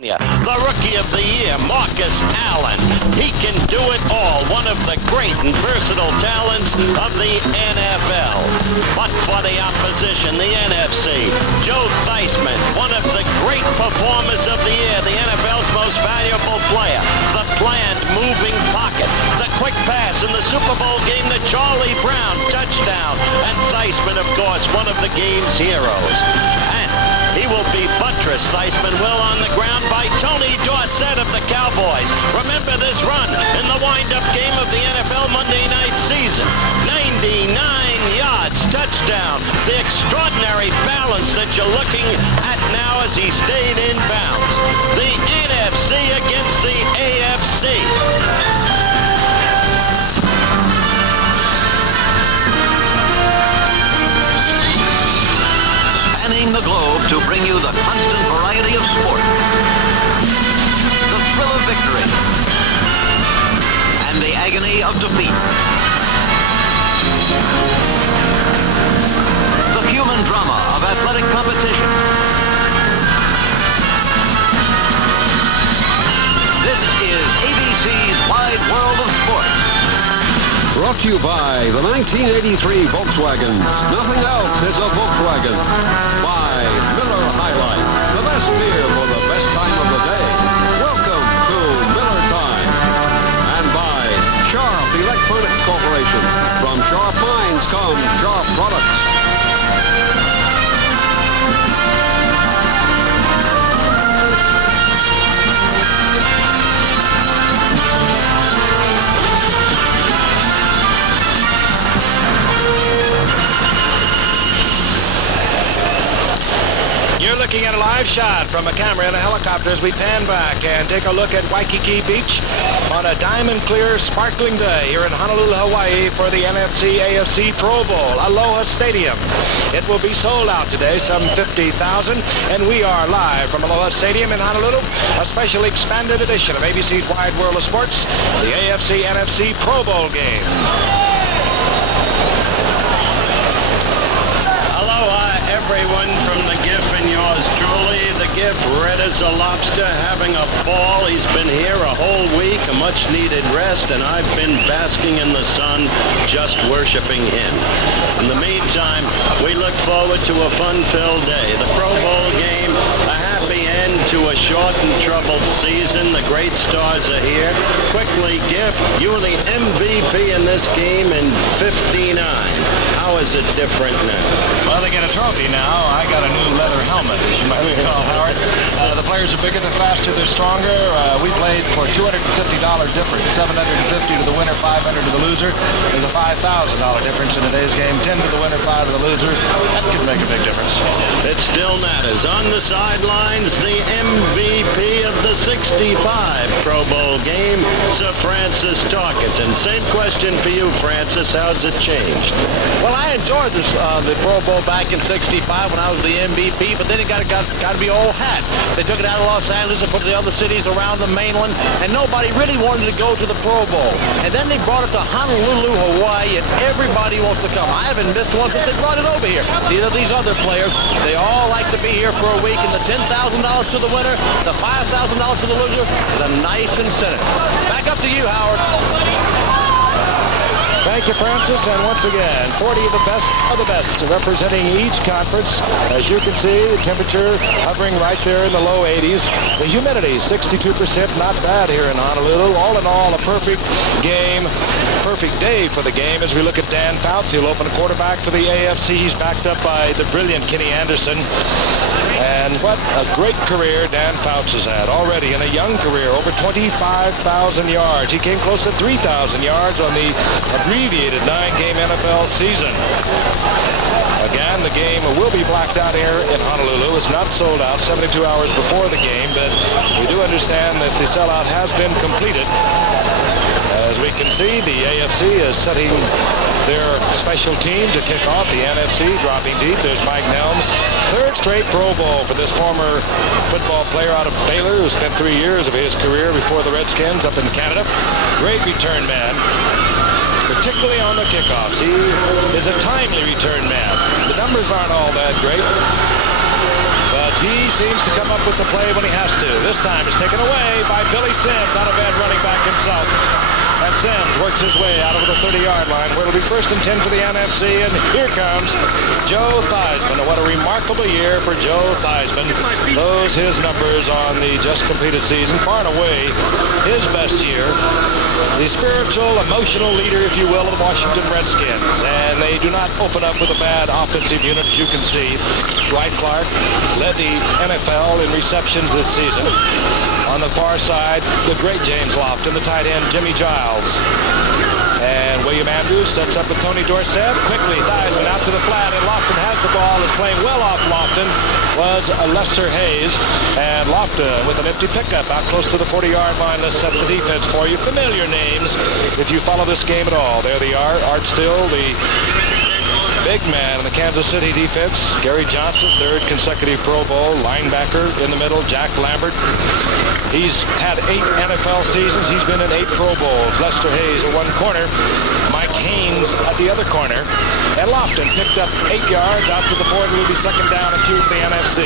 California. The Rookie of the Year, Marcus Allen. He can do it all. One of the great and versatile talents of the NFL. But for the opposition, the NFC, Joe Theismann, one of the great performers of the year, the NFL's most valuable player. The planned moving pocket, the quick pass in the Super Bowl game, the Charlie Brown touchdown. And Theismann, of course, one of the game's heroes. And he will be buttressed, Theismann will, on the ground by Tony Dorsett of the Cowboys. Remember this run in the wind-up game of the NFL Monday night season. 99 yards, touchdown. The extraordinary balance that you're looking at now as he stayed in bounds. The NFC against the AFC. The globe to bring you the constant variety of sport, the thrill of victory, and the agony of defeat, the human drama of athletic competition. This is ABC's Wide World of Sport. Brought to you by the 1983 Volkswagen. Nothing else is a Volkswagen. By Miller High Life, the best beer for the best time of the day. Welcome to Miller Time. And by Sharp Electronics Corporation. From Sharp Minds come Sharp Products. You're looking at a live shot from a camera and a helicopter as we pan back and take a look at Waikiki Beach on a diamond-clear, sparkling day here in Honolulu, Hawaii for the NFC-AFC Pro Bowl, Aloha Stadium. It will be sold out today, some 50,000, and we are live from Aloha Stadium in Honolulu, a special expanded edition of ABC's Wide World of Sports, the AFC-NFC Pro Bowl game. Everyone from the GIF and yours truly. The GIF, red as a lobster, having a ball. He's been here a whole week, a much-needed rest, and I've been basking in the sun, just worshiping him. In the meantime, we look forward to a fun-filled day. The Pro Bowl game, a happy end to a short and troubled season. The great stars are here. Quickly, GIF, you were the MVP in this game in 59. How is it different now? Well, they get a trophy now. I got a new leather helmet, as you might recall, Howard. The players are bigger, they're faster, they're stronger. We played for $250 difference, $750 to the winner, $500 to the loser. There's a $5,000 difference in today's game, 10 to the winner, 5 to the loser. That could make a big difference. It still matters. On the sidelines, the MVP of the 65 Pro Bowl game, Sir Francis Tarkenton. Same question for you, Francis. How's it changed? Well, I enjoyed this, the Pro Bowl back in 65 when I was the MVP, but then it got to be old hat. They took it out of Los Angeles and put it in the other cities around the mainland, and nobody really wanted to go to the Pro Bowl. And then they brought it to Honolulu, Hawaii, and everybody wants to come. I haven't missed one since they brought it over here. These other players, they all like to be here for a week, and the $10,000 to the winner, the $5,000 to the loser is a nice incentive. Back up to you, Howard. Thank you, Francis, and once again, 40 of the best representing each conference. As you can see, the temperature hovering right there in the low 80s. The humidity, 62%, not bad here in Honolulu. All in all, a perfect game, perfect day for the game as we look at Dan Fouts. He'll open a quarterback for the AFC. He's backed up by the brilliant Kenny Anderson. And what a great career Dan Fouts has had already in a young career, over 25,000 yards. He came close to 3,000 yards on the abbreviated 9-game NFL season. Again, the game will be blacked out here in Honolulu. It's not sold out 72 hours before the game, but we do understand that the sellout has been completed. As we can see, the AFC is setting their special team to kick off. The NFC dropping deep. There's Mike Nelms. Third straight Pro Bowl for this former football player out of Baylor who spent 3 years of his career before the Redskins up in Canada. Great return man, particularly on the kickoffs. He is a timely return man. The numbers aren't all that great, but he seems to come up with the play when he has to. This time it's taken away by Billy Sims, not a bad running back himself. And Sims works his way out over the 30-yard line, where it'll be 1st and 10 for the NFC. And here comes Joe Theismann. What a remarkable year for Joe Theismann. Those his numbers on the just completed season, far and away his best year. The spiritual, emotional leader, if you will, of the Washington Redskins. And they do not open up with a bad offensive unit, as you can see. Dwight Clark led the NFL in receptions this season. On the far side, the great James Lofton, the tight end Jimmy Giles. And William Andrews sets up with Tony Dorsett. Quickly, Theismann out to the flat, and Lofton has the ball. Is playing well off Lofton was Lester Hayes. And Lofton with an empty pickup out close to the 40-yard line. Let's set the defense for you. Familiar names if you follow this game at all. There they are. Art Still, the big man in the Kansas City defense. Gary Johnson, 3rd consecutive Pro Bowl. Linebacker in the middle, Jack Lambert. He's had 8 NFL seasons. He's been in 8 Pro Bowls. Lester Hayes at one corner. Mike Haynes at the other corner. And Lofton picked up 8 yards out to the 40. Will be 2nd down and 2 for the NFC.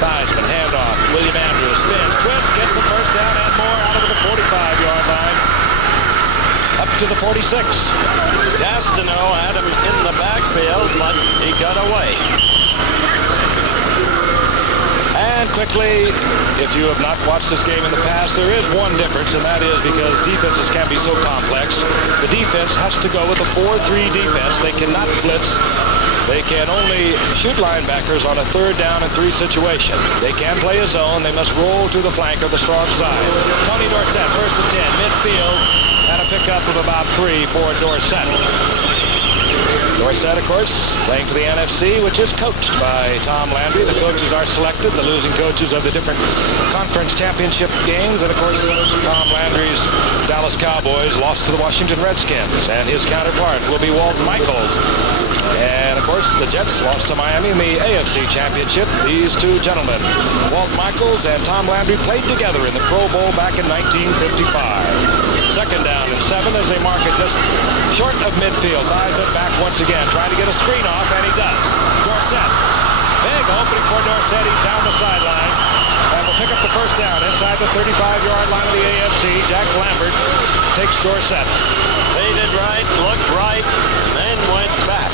Theismann, handoff. William Andrews spins, twists, gets the 1st down and more out of the 45-yard line. Up to the 46. Gastineau had him in the backfield, but he got away. And quickly, if you have not watched this game in the past, there is one difference, and that is because defenses can be so complex. The defense has to go with a 4-3 defense. They cannot blitz. They can only shoot linebackers on a 3rd down and 3 situation. They can play a zone. They must roll to the flank or the strong side. Tony Dorsett, 1st and 10, midfield, and a pickup of about 3 for Dorsett. Dorsett, of course, playing for the NFC, which is coached by Tom Landry. The coaches are selected, the losing coaches of the different conference championship games. And, of course, Tom Landry's Dallas Cowboys lost to the Washington Redskins. And his counterpart will be Walt Michaels. And, of course, the Jets lost to Miami in the AFC Championship. These two gentlemen, Walt Michaels and Tom Landry, played together in the Pro Bowl back in 1955. 2nd down and 7 as they mark it just short of midfield. Theismann back once again, trying to get a screen off, and he does. Dorsett. Big opening for Dorsett. He's down the sidelines. And will pick up the 1st down inside the 35-yard line of the AFC. Jack Lambert takes Dorsett. Faded right, looked right, then went back.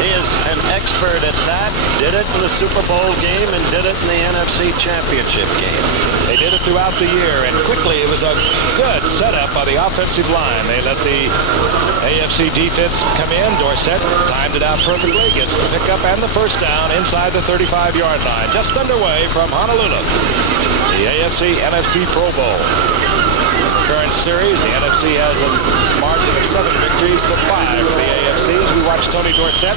He is an expert at that. Did it in the Super Bowl game and did it in the NFC Championship game. They did it throughout the year, and quickly it was a good setup by the offensive line. They let the AFC defense come in. Dorsett timed it out perfectly, gets the pickup and the 1st down inside the 35-yard line. Just underway from Honolulu, the AFC-NFC Pro Bowl. Current series, the NFC has a margin of 7 victories to 5 for the AFC. As we watch Tony Dorsett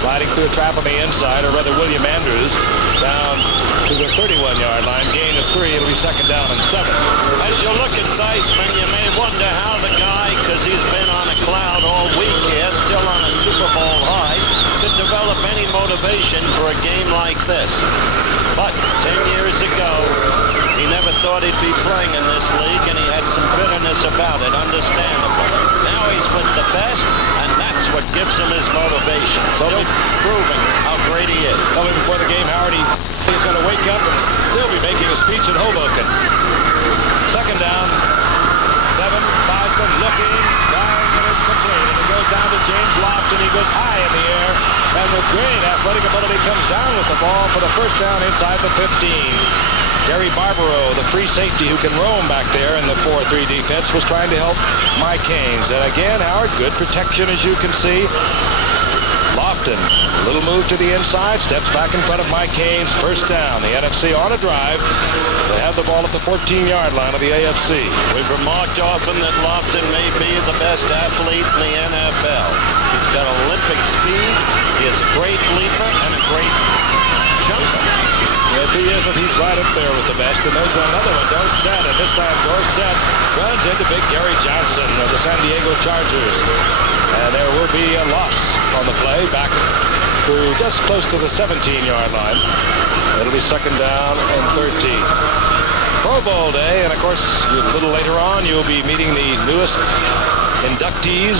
sliding through a trap on the inside, or rather William Andrews down to the 31-yard line. Gain of 3. It'll be 2nd down and 7. As you look at Theismann, you may wonder how the guy, because he's been on a cloud all week here, still on a Super Bowl high, could develop any motivation for a game like this. But 10 years ago, he never thought he'd be playing in this league, and he had some bitterness about it, understandable. Now he's with the best, and that's what gives him his motivation. Still proving how great he is. Coming before the game, Howard, he's going to wake up and still be making a speech in Hoboken. 2nd down, 7. Theismann looking, dying, and it's complete. And it goes down to James Lofton. He goes high in the air, and with great athletic ability comes down with the ball for the 1st down inside the 15. Gary Barbaro, the free safety who can roam back there in the 4-3 defense, was trying to help Mike Haynes. And again, Howard, good protection as you can see. Lofton, a little move to the inside, steps back in front of Mike Haynes. 1st down. The NFC on a drive. They have the ball at the 14-yard line of the AFC. We've remarked often that Lofton may be the best athlete in the NFL. He's got Olympic speed. He is a great leaper and a great jumper. If he isn't, he's right up there with the best. And there's another one, Dorsett. And this time Dorsett runs into big Gary Johnson of the San Diego Chargers. And there will be a loss on the play back to just close to the 17-yard line. It'll be 2nd down and 13. Pro Bowl day, and of course, a little later on, you'll be meeting the newest inductees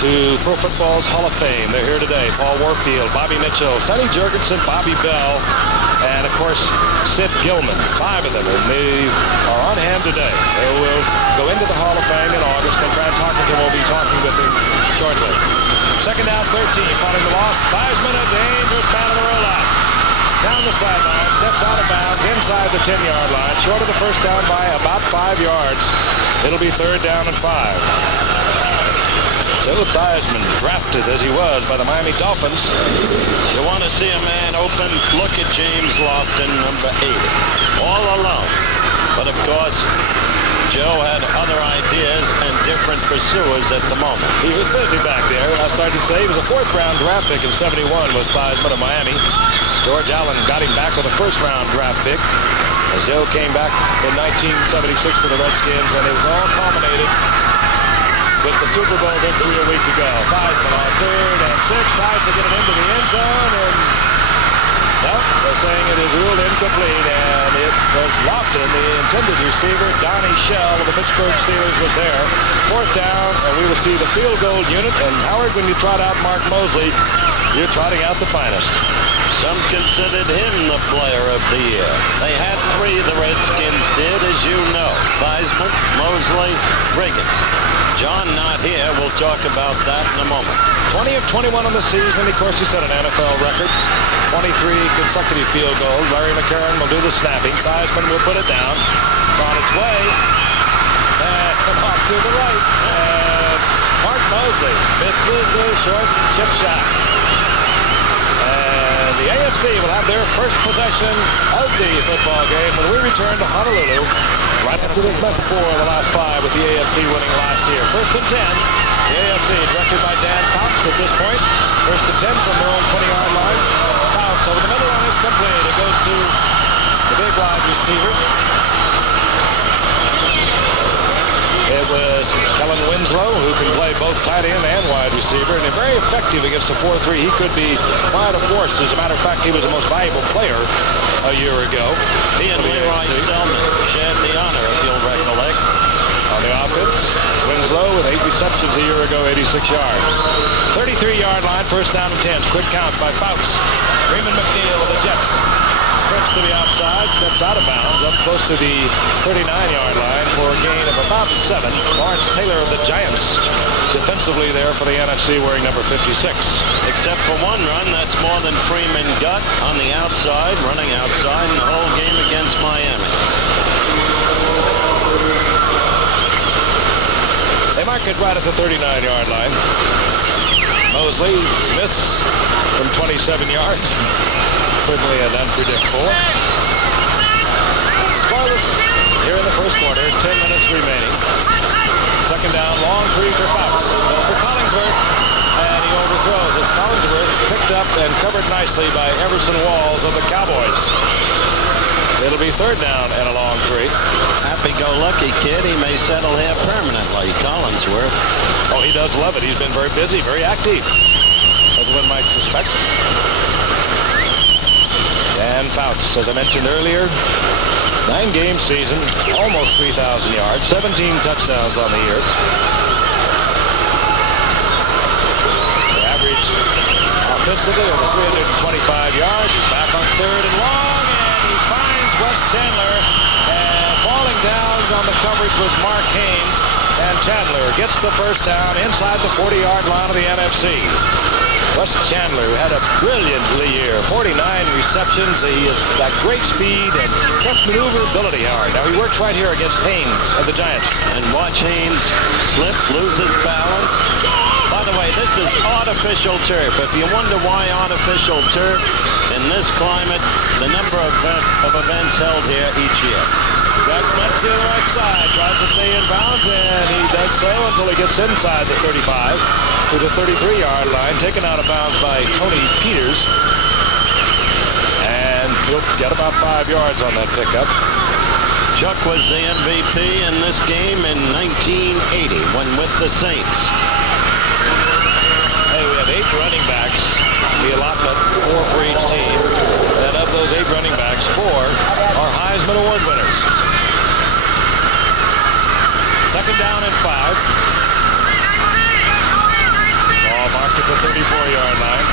to Pro Football's Hall of Fame. They're here today. Paul Warfield, Bobby Mitchell, Sonny Jurgensen, Bobby Bell, and, of course, Sid Gilman. 5 of them, and they are on hand today. They will go into the Hall of Fame in August, and Brad Tarkenton will be talking with them shortly. Second down, 13, following the loss. Theismann, a dangerous man of the rollout. Down the sideline, steps out of bounds, inside the 10-yard line, short of the first down by about 5 yards. It'll be third down and 5. Joe Theismann, drafted as he was by the Miami Dolphins. You want to see a man open, look at James Lofton, number 80, all alone. But of course, Joe had other ideas and different pursuers at the moment. He was busy back there. I started to say he was a 4th-round draft pick in 71 was Theismann of Miami. George Allen got him back with a 1st-round draft pick as Joe came back in 1976 for the Redskins, and it was all culminated with the Super Bowl victory a week ago. Theismann on 3rd and 6, tries to get it into the end zone, and no, they're saying it is ruled incomplete, and it was Lofton, the intended receiver. Donnie Shell of the Pittsburgh Steelers was there. 4th down, and we will see the field goal unit. And Howard, when you trot out Mark Mosley, you're trotting out the finest. Some considered him the player of the year. They had 3, the Redskins did, as you know. Theismann, Mosley, Riggins. John not here. We'll talk about that in a moment. 20 of 21 on the season. Of course, he set an NFL record. 23 consecutive field goals. Larry McCarron will do the snapping. Theismann will put it down. It's on its way. And off to the right. And Mark Mosley misses the short chip shot. And the AFC will have their first possession of the football game when we return to Honolulu. Right after this metaphor of the last 5 with the AFC winning last year. 1st and 10. The AFC directed by Dan Cox at this point. 1st and 10 from their own 20-yard line. Cox over the middle line is complete. It goes to the big wide receiver. It was Kellen Winslow, who can play both tight end and wide receiver, and very effective against the 4-3. He could be quite a force. As a matter of fact, he was the most valuable player a year ago. He and Leroy Selman shared the honor, if you'll recollect. On the offense, Winslow with 8 receptions a year ago, 86 yards. 33-yard line, 1st down and 10. Quick count by Fouts. Raymond McNeil of the Jets. Sprints to the outside, steps out of bounds, up close to the 39-yard line for a gain of about 7. Lawrence Taylor of the Giants defensively there for the NFC wearing number 56. Except for one run, that's more than Freeman got on the outside, running outside in the whole game against Miami. They mark it right at the 39-yard line. Mosley, Smith from 27 yards. Certainly an unpredictable. Scoreless here in the first quarter, 10 minutes remaining. Second down, long 3 for Fox. For Collingsworth, and he overthrows as Collingsworth picked up and covered nicely by Everson Walls of the Cowboys. It'll be 3rd down and a long 3. Happy-go-lucky kid. He may settle here permanently, Collingsworth. Oh, he does love it. He's been very busy, very active, as one might suspect. And Fouts, as I mentioned earlier, 9-game season, almost 3,000 yards, 17 touchdowns on the year. The average offensively over 325 yards. He's back on 3rd and long, and he finds Wes Chandler. And falling down on the coverage was Mark Haynes. And Chandler gets the first down inside the 40-yard line of the NFC. Wes Chandler had a brilliant year, 49 receptions. He has got great speed and tough maneuverability, Howard. Now he works right here against Haynes of the Giants. And watch Haynes slip, lose his balance. By the way, this is artificial turf. If you wonder why artificial turf, in this climate, the number of events held here each year. Jack Clancy on the right side, tries to stay in bounds, and he does so until he gets inside the 35 to the 33-yard line, taken out of bounds by Tony Peters. And he'll get about 5 yards on that pickup. Chuck was the MVP in this game in 1980 when with the Saints. Hey, we have 8 running backs, the allotment, 4 for each team. And of those 8 running backs, 4 are Heisman Award winners. Second down and 5. Ball marked at the 34-yard line.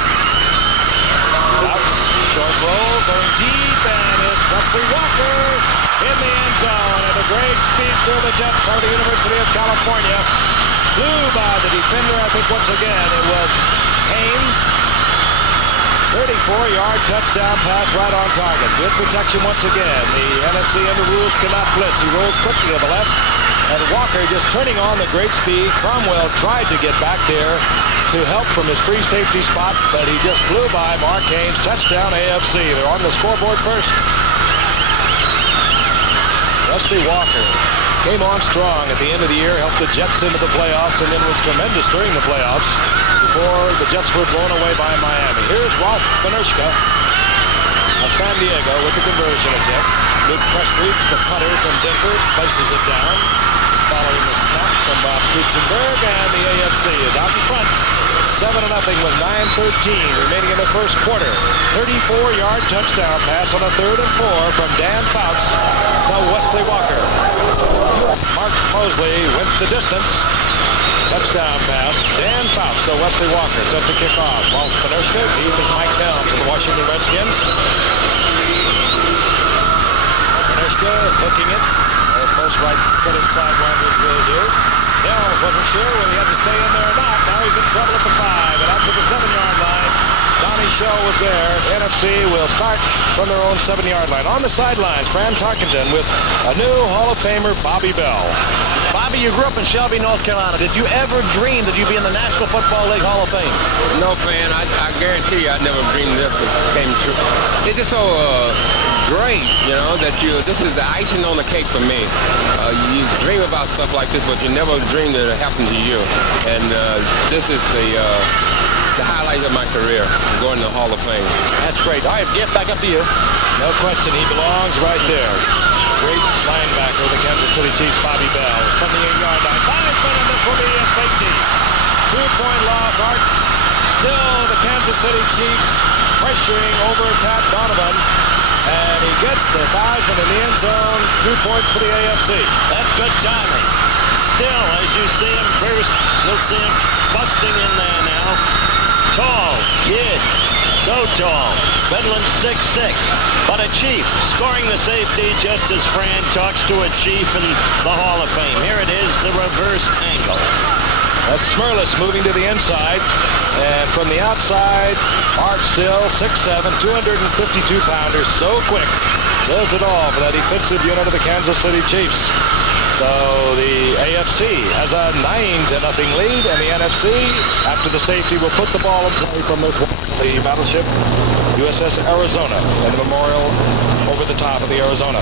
Out, short roll, going deep, Wesley Walker in the end zone. And a great speedster of the Jets out of the University of California. Flew by the defender, I think once again. It was Haynes. 34-yard touchdown pass right on target. Good protection once again. The NFC under rules cannot blitz. He rolls quickly to the left. And Walker just turning on the great speed. Cromwell tried to get back there to help from his free safety spot, but he just flew by Mark Haynes. Touchdown AFC. They're on the scoreboard first. Wesley Walker came on strong at the end of the year, helped the Jets into the playoffs, and then was tremendous during the playoffs before the Jets were blown away by Miami. Here's Ralph Benershka of San Diego with the conversion attempt. Luke Prestage, the punter from Denver, places it down. Following the snap from Bob Kutzenberg, and the AFC is out in front. 7-0 with 9:13 remaining in the first quarter. 34-yard touchdown pass on a 3rd and 4 from Dan Fouts to Wesley Walker. Mark Mosley went the distance. Touchdown pass. Dan Fouts to Wesley Walker set to kick off. Ralph Benershka, deep is Mike Nelms of the Washington Redskins. Benershka hooking it. Most right-footed sidewinders will do. Nelms wasn't sure whether he had to stay in there or not. Now he's in trouble at the 5 and out to the 7-yard line. Donnie Shell was there. NFC will start from their own 7-yard line. On the sidelines, Fran Tarkenton with a new Hall of Famer, Bobby Bell. Bobby, you grew up in Shelby, North Carolina. Did you ever dream that you'd be in the National Football League Hall of Fame? No, Fran. I guarantee you I never dreamed this came true. It's just so great, you know, that this is the icing on the cake for me. You dream about stuff like this, but you never dreamed that it happened to you. And this is the highlight of my career, going to the Hall of Fame. That's great. All right, get back up to you. No question, he belongs right there. Great linebacker of the Kansas City Chiefs, Bobby Bell, from the 8-yard line. Finds it, and this will be a safety. 2-point loss. Art. Still the Kansas City Chiefs pressuring over Pat Donovan. And he gets the Theismann in the end zone. 2 points for the AFC. That's good timing. Still, as you see him first, you'll see him busting in there now. Tall kid. So tall. Bedlin 6'6". But a Chief scoring the safety just as Fran talks to a Chief in the Hall of Fame. Here it is, the reverse angle. That's Smerlis moving to the inside. And from the outside, Art Still, 6'7", 252-pounder, so quick. Does it all for that defensive unit of the Kansas City Chiefs. So the AFC has a 9-0 lead, and the NFC, after the safety, will put the ball in play from the battleship USS Arizona and the memorial over the top of the Arizona.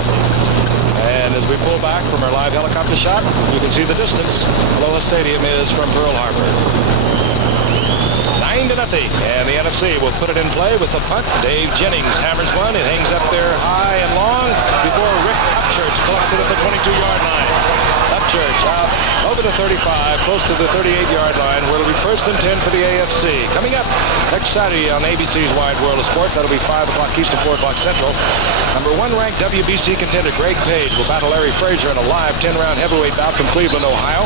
And as we pull back from our live helicopter shot, you can see the distance Aloha Stadium is from Pearl Harbor. 9-0, and the NFC will put it in play with the punt. Dave Jennings hammers one. It hangs up there high and long before Rick Upchurch collects it at the 22-yard line. Upchurch out over the 35, close to the 38-yard line, where it'll be 1st and 10 for the AFC. Coming up next Saturday on ABC's Wide World of Sports, that'll be 5 o'clock Eastern, 4 o'clock Central. Number 1 ranked WBC contender Greg Page will battle Larry Frazier in a live 10-round heavyweight bout from Cleveland, Ohio.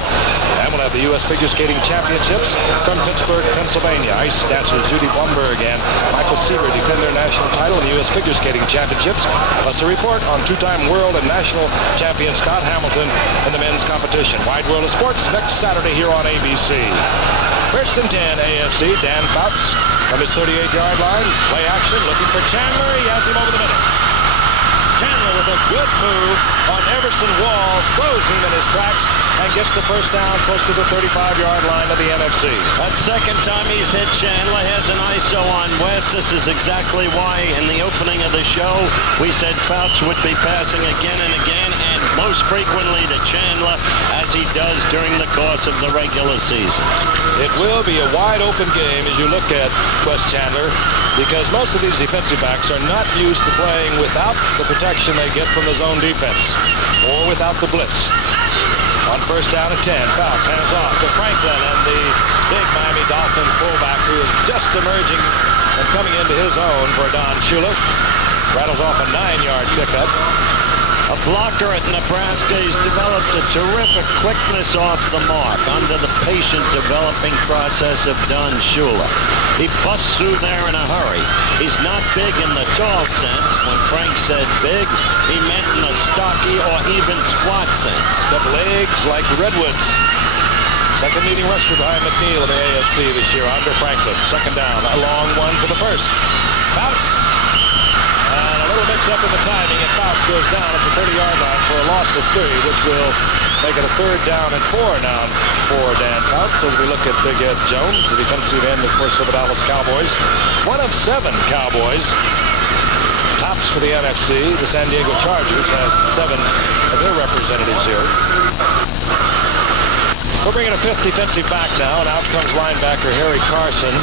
And we'll have the U.S. Figure Skating Championships from Pittsburgh, Pennsylvania. Ice dancers Judy Blumberg and Michael Seaver defend their national title in the U.S. Figure Skating Championships. Plus a report on 2-time world and national champion Scott Hamilton in the men's competition. Wide World of Sports next Saturday here on ABC. 1st and 10 AFC. Dan Fouts from his 38-yard line. Play action, looking for Chandler. He has him over the middle. Chandler with a good move on Everson Walls, throws him in his tracks, and gets the first down close to the 35-yard line of the NFC. That second time he's hit Chandler, has an ISO on West. This is exactly why in the opening of the show we said Fouts would be passing again and again, and most frequently to Chandler, as he does during the course of the regular season. It will be a wide-open game as you look at Wes Chandler, because most of these defensive backs are not used to playing without the protection they get from the zone defense or without the blitz. On 1st down and 10, Fouts hands off to Franklin, and the big Miami Dolphin fullback who is just emerging and coming into his own for Don Shula. Rattles off a 9-yard pickup. A blocker at Nebraska. He's developed a terrific quickness off the mark. Under the patient developing process of Don Shula. He busts through there in a hurry. He's not big in the tall sense. When Frank said big, he meant in the stocky or even squat sense. Got legs like redwoods. Second leading rusher behind McNeil in the AFC this year, Andre Franklin. Second down, a long one for the first. Fouts. And a little mix up in the timing, and Fouts goes down at the 30-yard line for a loss of 3, which will make it a 3rd down and 4 now for Dan Fouts as we look at Big Ed Jones, the defensive end, of course, for the Dallas Cowboys. One of 7 Cowboys. Tops for the NFC. The San Diego Chargers have 7 of their representatives here. We're bringing a 5th defensive back now, and out comes linebacker Harry Carson.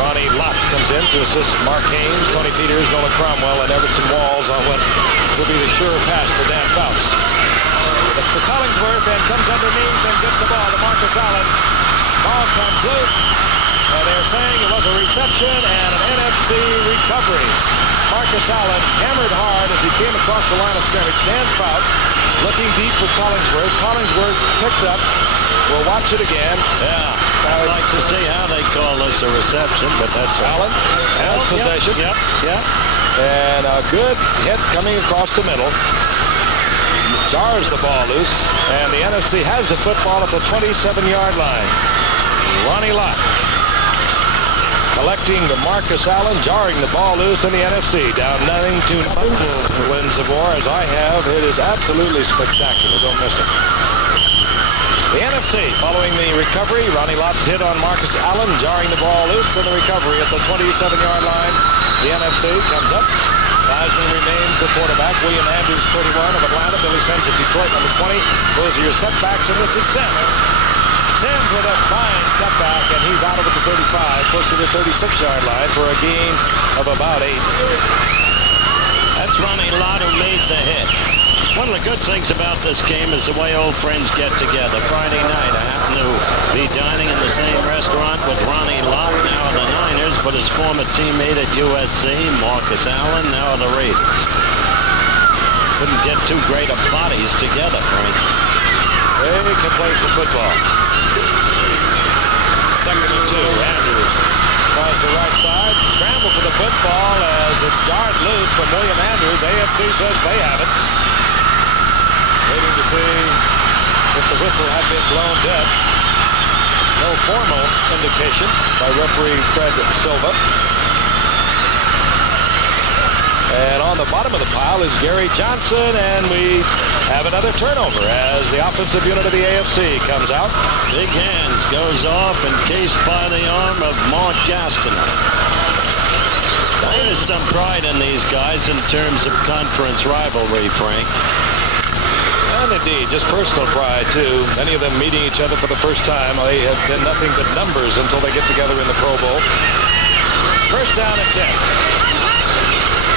Ronnie Lott comes in to assist Mark Haynes, Tony Peters, Nolan Cromwell, and Everson Walls on what will be the sure pass for Dan Fouts. It's for Collingsworth and comes underneath and gets the ball to Marcus Allen. Ball comes loose, and they're saying it was a reception and an NFC recovery. Marcus Allen hammered hard as he came across the line of scrimmage. Dan Fouts looking deep for Collingsworth. Collingsworth picked up. We'll watch it again. Yeah, I'd like to see how they call this a reception, but that's Allen has possession. Yep. And a good hit coming across the middle. Jars the ball loose, and the NFC has the football at the 27-yard line. Ronnie Lott collecting the Marcus Allen, jarring the ball loose in the NFC. Down 9-2 wins the war, as I have. It is absolutely spectacular. Don't miss it. The NFC following the recovery. Ronnie Lott's hit on Marcus Allen, jarring the ball loose, and the recovery at the 27-yard line. The NFC comes up. Heisman remains the quarterback. William Andrews, 31 of Atlanta. Billy Sims of Detroit, number 20. Those are your setbacks, and this is Sims. Sims with a fine cutback, and he's out of it to 35, close to the 36-yard line for a gain of about 8. That's Ronnie Lott who made the hit. One of the good things about this game is the way old friends get together. Friday night, I happen to be dining in the same restaurant with Ronnie Lott, now of the Niners, but his former teammate at USC, Marcus Allen, now of the Raiders. Couldn't get too great of bodies together, Frank. They can play some football. Second and 2, Andrews tries the right side, scramble for the football as it's jarred loose from William Andrews. AFC says they have it. Waiting to see if the whistle had been blown dead. No formal indication by referee Fred Silva. And on the bottom of the pile is Gary Johnson, and we have another turnover as the offensive unit of the AFC comes out. Big Hands goes off, encased by the arm of Mark Gastineau. There's some pride in these guys in terms of conference rivalry, Frank. And indeed, just personal pride, too. Many of them meeting each other for the first time. They have been nothing but numbers until they get together in the Pro Bowl. First down and 10.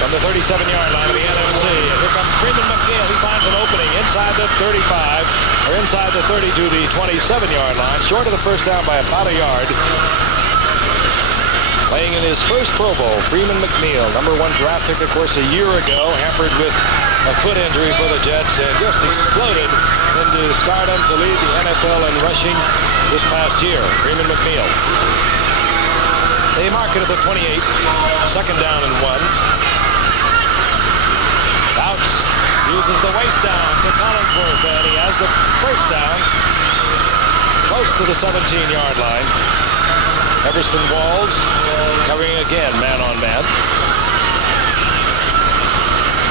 From the 37-yard line of the NFC. And here comes Freeman McNeil. He finds an opening inside the 35, or inside the 30 to the 27-yard line. Short of the first down by about a yard. Playing in his first Pro Bowl, Freeman McNeil, number 1 draft pick, of course, a year ago, hampered with a foot injury for the Jets, and just exploded into stardom to lead the NFL in rushing this past year. Freeman McNeil. They mark it at the 28, second down and 1. Fouts uses the waist down to Collingsworth, and he has the first down close to the 17-yard line. Everson Walls covering again, man on man.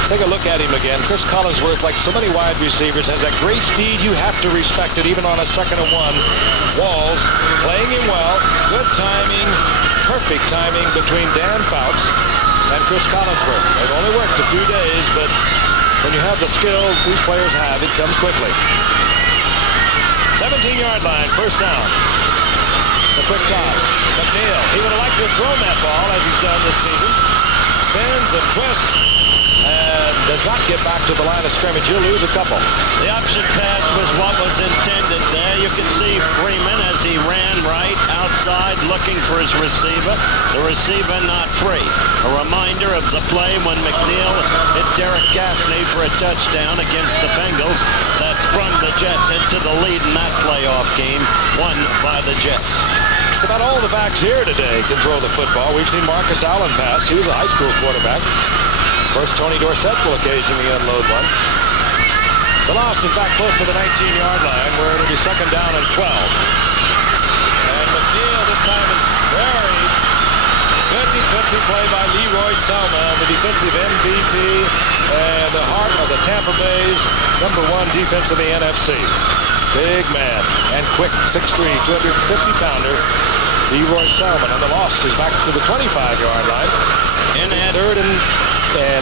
Take a look at him again. Chris Collingsworth, like so many wide receivers, has that great speed. You have to respect it, even on a second and 1. Walls playing him well. Good timing, perfect timing between Dan Fouts and Chris Collingsworth. They've only worked a few days, but when you have the skills these players have, it comes quickly. 17-yard line, first down. The quick toss. McNeil, he would have liked to have thrown that ball as he's done this season. Spins and twists and does not get back to the line of scrimmage. He'll lose a couple. The option pass was what was intended there. You can see Freeman as he ran right outside looking for his receiver. The receiver not free. A reminder of the play when McNeil hit Derek Gaffney for a touchdown against the Bengals. That sprung the Jets into the lead in that playoff game, won by the Jets. Just about all the backs here today can throw the football. We've seen Marcus Allen pass. He was a high school quarterback. Of course, Tony Dorsett will occasionally unload one. The loss is back close to the 19-yard line, where it'll be second down and 12. And McNeil this time is very good defensive play by Leroy Selma, the defensive MVP and the heart of the Tampa Bay's #1 defense in the NFC. Big man and quick, 6'3", 250-pounder, Leroy Selma. And the loss is back to the 25-yard line. In third and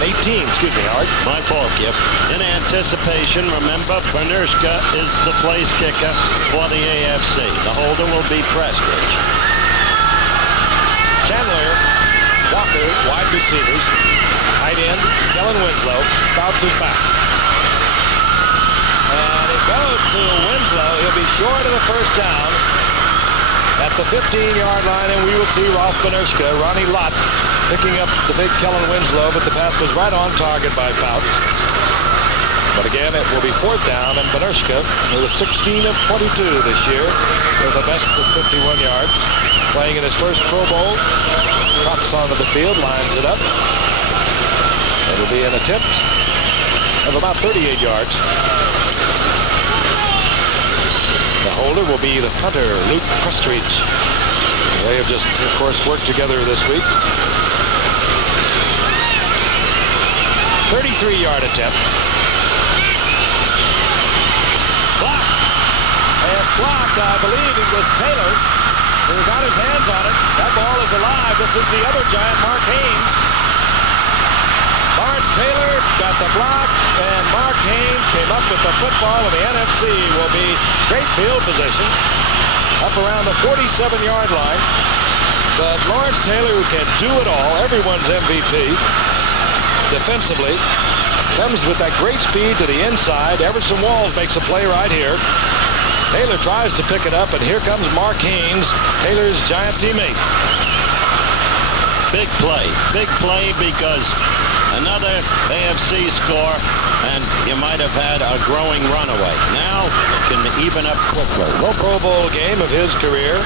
18, excuse me, Howard. My fault, Kip. In anticipation, remember, Bernurska is the place kicker for the AFC. The holder will be Prestridge. Chandler, Walker, wide receivers. Tight end, Kellen Winslow, bounces back. And it goes to Winslow. He'll be short of the first down at the 15-yard line, and we will see Rolf Bernurska, Ronnie Lott, picking up the big Kellen Winslow, but the pass was right on target by Fouts. But again, it will be fourth down, and Bernurska, who was 16 of 22 this year, with the best of 51 yards, playing in his first Pro Bowl, trots onto the field, lines it up. It'll be an attempt of about 38 yards. The holder will be the punter, Luke Prestridge. They have just, of course, worked together this week. 33-yard attempt. Blocked. And blocked, I believe it was Taylor who got his hands on it. That ball is alive. This is the other giant, Mark Haynes. Lawrence Taylor got the block, and Mark Haynes came up with the football, and the NFC will be great field position up around the 47-yard line. But Lawrence Taylor, who can do it all, everyone's MVP, defensively, comes with that great speed to the inside. Everson Walls makes a play right here. Taylor tries to pick it up, and here comes Mark Haynes, Taylor's giant teammate. Big play because another AFC score, and you might have had a growing runaway. Now it can even up quickly. No Pro Bowl game of his career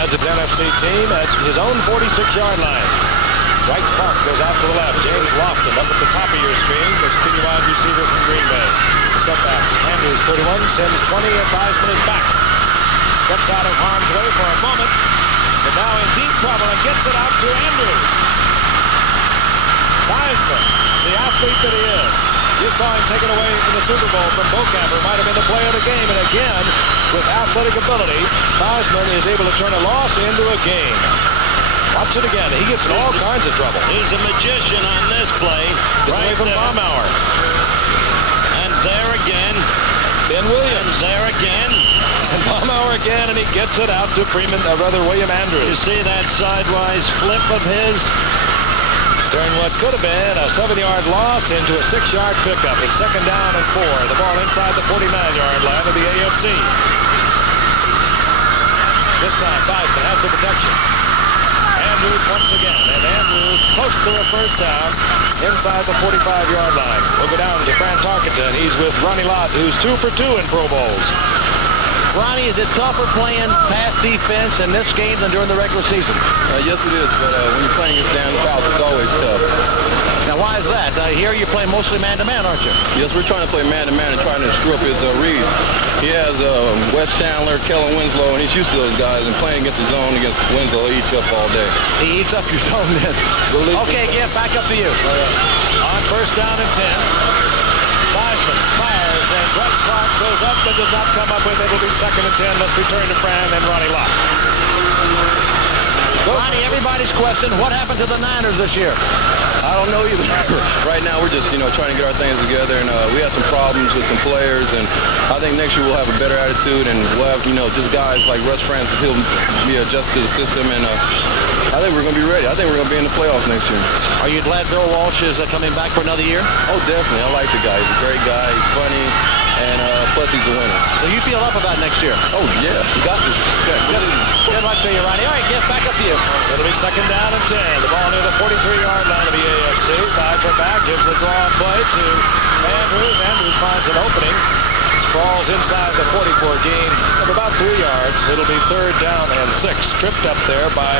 as an NFC team at his own 46-yard line. Right Park goes out to the left. James Lofton up at the top of your screen. The skinny wide receiver from Green Bay. Setbacks. Andrews, 31, sends 20, and Theismann is back. Steps out of harm's way for a moment, but now in deep trouble and gets it out to Andrews. Theismann, the athlete that he is. You saw him taken away from the Super Bowl from Bocamper. Might have been the play of the game. And again, with athletic ability, Theismann is able to turn a loss into a gain. Watch it again. He gets in all kinds of trouble. He's a magician on this play. Right from Baumauer. And there again. Ben Williams. There again. And Baumauer again, and he gets it out to William Andrews. You see that sidewise flip of his? Turn what could have been a 7-yard loss into a 6-yard pickup. It's second down and 4. The ball inside the 49-yard line of the AFC. This time, Theismann has the protection. Andrews once again, and Andrews close to a first down inside the 45-yard line. We'll go down to Fran Tarkenton. He's with Ronnie Lott, who's 2 for 2 in Pro Bowls. Ronnie, is it tougher playing pass defense in this game than during the regular season? Yes, it is, but when you're playing against Dan Fouts, it's always tough. Now, why is that? Here you're playing mostly man-to-man, aren't you? Yes, we're trying to play man-to-man and trying to screw up his reads. He has Wes Chandler, Kellen Winslow, and he's used to those guys, and playing against the zone against Winslow, he eats up all day. He eats up your zone then. Okay, Jeff, back up to you. On first down and 10. Theismann fires, and Brett Clark goes up but does not come up with it. It'll be second and 10. Let's return to Fran and Ronnie Lott. Ronnie, everybody's question, what happened to the Niners this year? I don't know either. Right now, we're just, trying to get our things together, and we had some problems with some players, and I think next year we'll have a better attitude, and we'll have, just guys like Russ Francis, he'll be adjusted to the system, and I think we're going to be ready. I think we're going to be in the playoffs next year. Are you glad Bill Walsh is coming back for another year? Oh, definitely. I like the guy. He's a great guy. He's funny, and plus he's a winner. So you feel up about next year? Oh, yeah. You got this. Good luck to you, Ronnie. All right, Jeff, back up to you. It'll be second down and 10. The ball near the 43-yard line of the AFC. Back for back, gives the draw play to Andrews. Andrews finds an opening. falls inside the 44 gain of about 3 yards. It'll be 3rd down and 6. Tripped up there by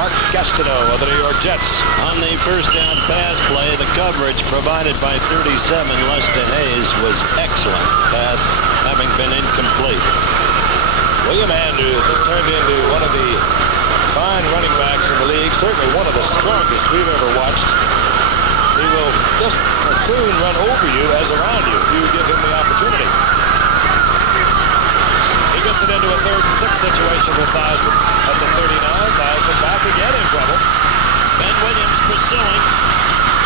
Mark Gastineau of the New York Jets. On the first down pass play, the coverage provided by 37 Lester Hayes was excellent. Pass having been incomplete. William Andrews has turned into one of the fine running backs in the league, certainly one of the strongest we've ever watched. He will just as soon run over you as around you if you give him the opportunity. He gets it into a 3rd and 6 situation with Theismann at the 39. Theismann back again in trouble. Ben Williams pursuing.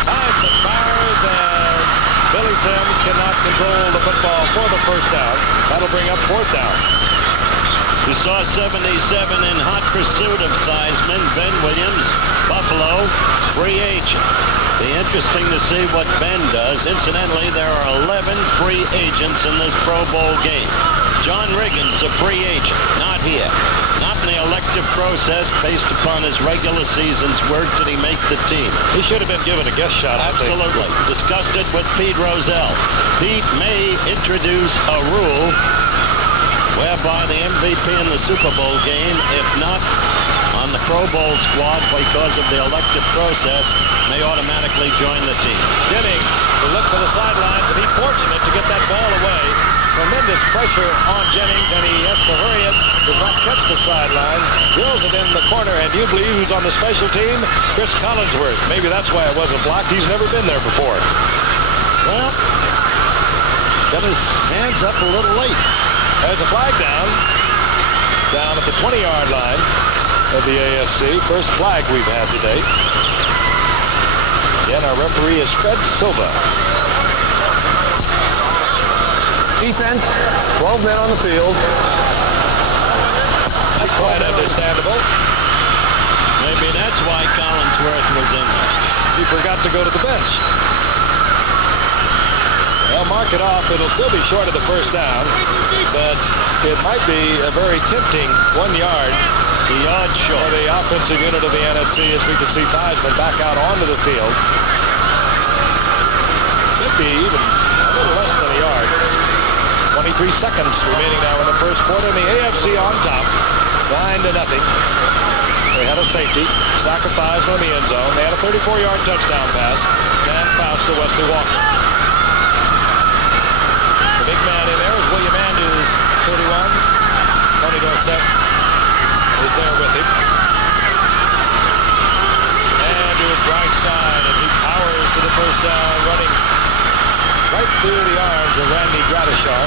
Theismann fires, and Billy Sims cannot control the football for the first down. That'll bring up 4th down. We saw 77 in hot pursuit of Theismann. Ben Williams, Buffalo, free agent. Be interesting to see what Ben does. Incidentally, there are 11 free agents in this Pro Bowl game. John Riggins, a free agent, not here. Not in the elective process based upon his regular season's work did he make the team. He should have been given a guest shot. Absolutely. Discussed it with Pete Rozelle. Pete may introduce a rule whereby the MVP in the Super Bowl game, if not on the Pro Bowl squad because of the elective process, may automatically join the team. Jennings will look for the sideline to be fortunate to get that ball away. Tremendous pressure on Jennings, and he has to hurry it. Does not catch the sideline. Drills it in the corner, and you believe who's on the special team? Chris Collinsworth. Maybe that's why it wasn't blocked. He's never been there before. Well, got his hands up a little late. There's a flag down at the 20-yard line of the AFC. First flag we've had today. Again, our referee is Fred Silva. Defense, 12 men on the field. That's quite understandable. Maybe that's why Collinsworth was in there. He forgot to go to the bench. They'll mark it off. It'll still be short of the first down, but it might be a very tempting 1 yard. It's a yard short. For the offensive unit of the NFC, as we can see Theismann back out onto the field. Could be even a little less than a yard. 23 seconds remaining now in the first quarter, and the AFC on top, 9-0. They had a safety, sack of Theismann in the end zone. They had a 34-yard touchdown pass. Dan Faust to Wesley Walker. The big man in there is William Andrews, 31. Tony Dorsett is there with him. Andrews right side, and he powers to the first down, running right through the arms of Randy Gradishar.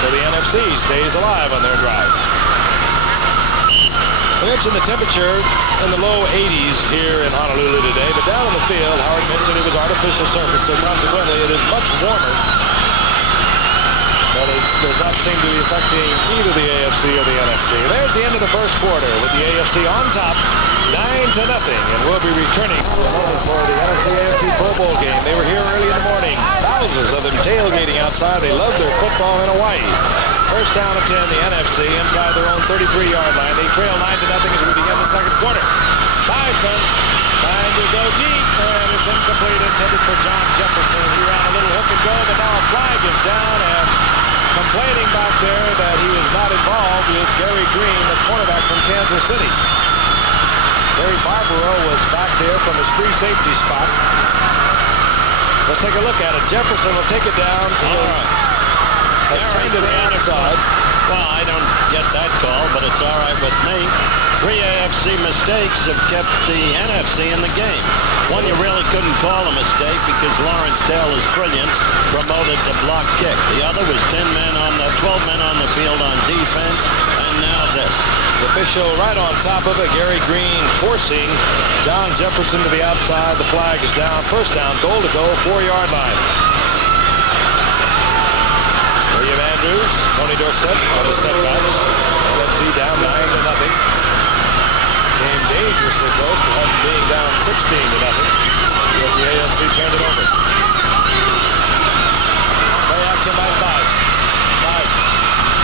So the NFC stays alive on their drive. I mentioned the temperature in the low 80s here in Honolulu today, but down on the field, Howard mentioned it was artificial surface, so consequently it is much warmer. But it does not seem to be affecting either the AFC or the NFC. There's the end of the first quarter with the AFC on top, 9-0, and we'll be returning for the NFC-AFC Pro Bowl game. They were here early in the morning. Thousands of them tailgating outside. They love their football in Hawaii. First down and 10, the NFC inside their own 33-yard line. They trail 9-0 as we begin the second quarter. Theismann trying to go deep, and it's incomplete, intended for John Jefferson. He ran a little hook and go, but now a flag is down, and complaining back there that he was not involved is Gary Green, the cornerback from Kansas City. Gary Barbaro was back there from his free safety spot. Let's take a look at it. Jefferson will take it down. All right. Turned to the outside. Well, I don't get that call, but it's all right with me. 3 AFC mistakes have kept the NFC in the game. One you really couldn't call a mistake because Lawrence Taylor's brilliance promoted the block kick. The other was 12 men on the field on defense, and now this. The official right on top of it, Gary Green forcing John Jefferson to the outside. The flag is down. First down, goal to go, 4-yard line. William Andrews, Tony Dorsett on the setbacks. NFC down 9-0. Game dangerously close to us being down 16-0. But the AFC turned it over. Play action by Theismann.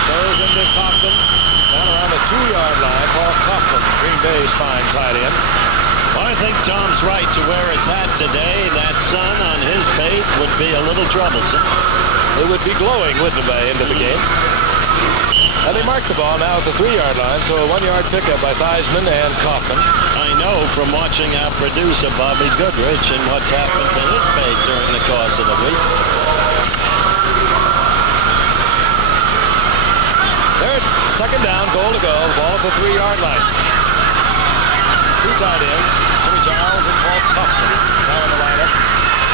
Throws into Coughlin. Down around the 2-yard line. Paul Coughlin, Green Bay's fine tight end. Why I think Tom's right to wear his hat today. That sun on his bait would be a little troublesome. It would be glowing, wouldn't it, by the end of the game? And they mark the ball now at the 3-yard line, so a 1-yard pickup by Theismann and Kaufman. I know from watching our producer, Bobby Goodrich, and what's happened to his bait during the course of the week. Third, second down, goal to go. The ball at the 3-yard line. Two tight ends, Jimmy Giles and Paul Kaufman now in the lineup.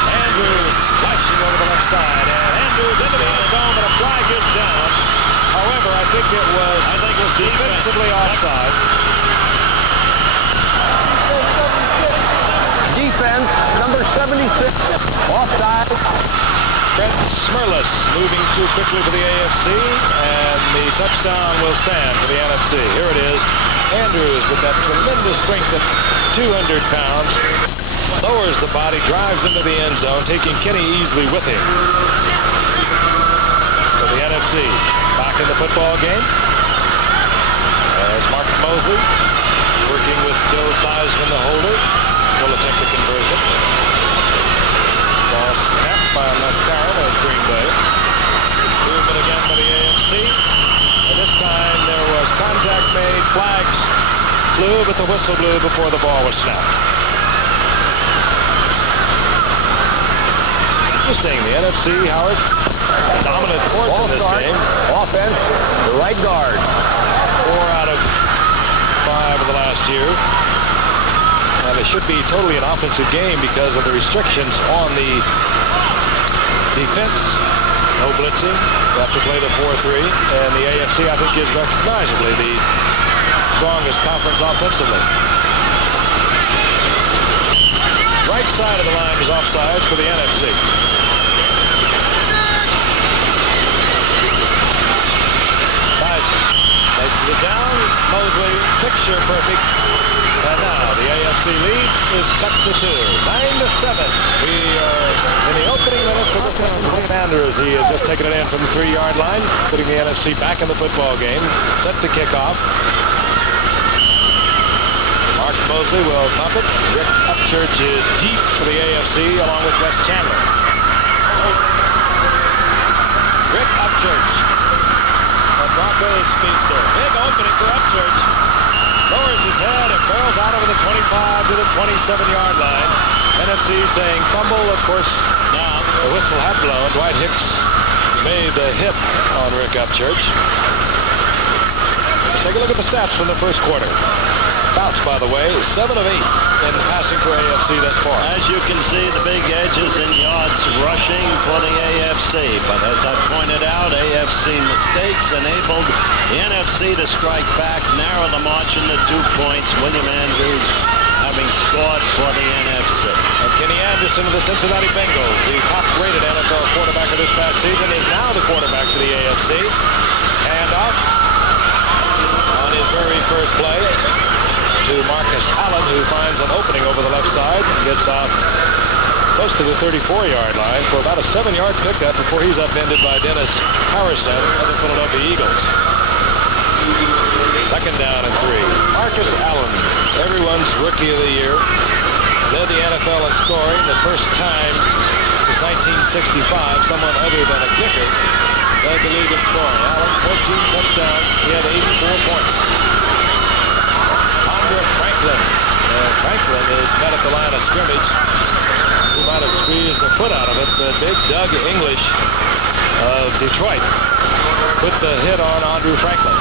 Andrews flashing over the left side, and Andrews into the end zone, but a flag is down. However, I think it was defensively offside. Defense, number 76, offside. Brett Smerlis moving too quickly for the AFC, and the touchdown will stand for the NFC. Here it is. Andrews with that tremendous strength of 200 pounds. Lowers the body, drives into the end zone, taking Kenny Easley with him. So the NFC back in the football game. As Mark Mosley working with Joe Theismann, the holder, will attempt the conversion. Ball snapped by McCarron of Green Bay. Movement again by the AFC. And this time there was contact made, flags flew, but the whistle blew before the ball was snapped. Interesting, the NFC, Howard, dominant force in this game. Offense, the right guard. 4 out of 5 of the last year. And it should be totally an offensive game because of the restrictions on the defense. No blitzing. You have to play the 4-3. And the AFC, I think, is recognizably the strongest conference offensively. Right side of the line is offside for the NFC. Places it down. Mosley, picture perfect. And now the AFC lead is cut to 2. 9-7. We are in the opening minutes of the William Andrews. He has just taken it in from the 3-yard line, putting the NFC back in the football game. Set to kick off. Mark Mosley will pump it. Rick Upchurch is deep for the AFC along with Wes Chandler. Rick Upchurch. Broncos speedster. Big opening for Upchurch. Lowers his head and barrels out over the 25 to the 27-yard line. NFC saying fumble, of course. Now the whistle had blown. Dwight Hicks made the hit on Rick Upchurch. Let's take a look at the stats from the first quarter. Bouts, by the way, 7 of 8 in passing for AFC thus far. As you can see, the big edges in yards rushing for the AFC. But as I pointed out, AFC mistakes enabled the NFC to strike back, narrow the margin to 2 points. William Andrews having scored for the NFC. And Kenny Anderson of the Cincinnati Bengals, the top-rated NFL quarterback of this past season, is now the quarterback for the AFC. And off on his very first play to Marcus Allen, who finds an opening over the left side and gets out close to the 34-yard line for about a 7-yard pickup before he's upended by Dennis Harrison of the Philadelphia Eagles. Second down and 3. Marcus Allen, everyone's rookie of the year, led the NFL in scoring. The first time since 1965 someone other than a kicker led the league in scoring. Allen, 14 touchdowns. He had 84 points. Franklin. Franklin is met at the line of scrimmage. He might have squeezed the foot out of it, but big Doug English of Detroit put the hit on Andrew Franklin.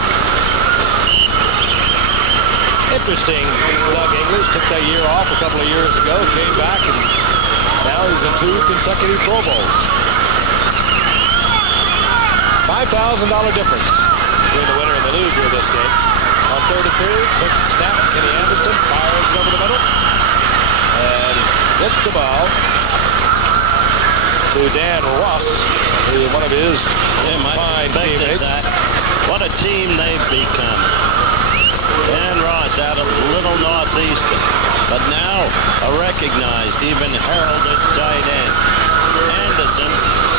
Interesting, Doug English took that year off a couple of years ago, came back, and now he's in 2 consecutive Pro Bowls. $5,000 difference between the winner and the loser of this game. On 3rd and 2, quick snap, Kenny Anderson fires over the middle and hits the ball to Dan Ross, who one of his fine teammates. That. What a team they've become. Dan Ross out of Little Northeastern, but now a recognized, even heralded tight end. Anderson,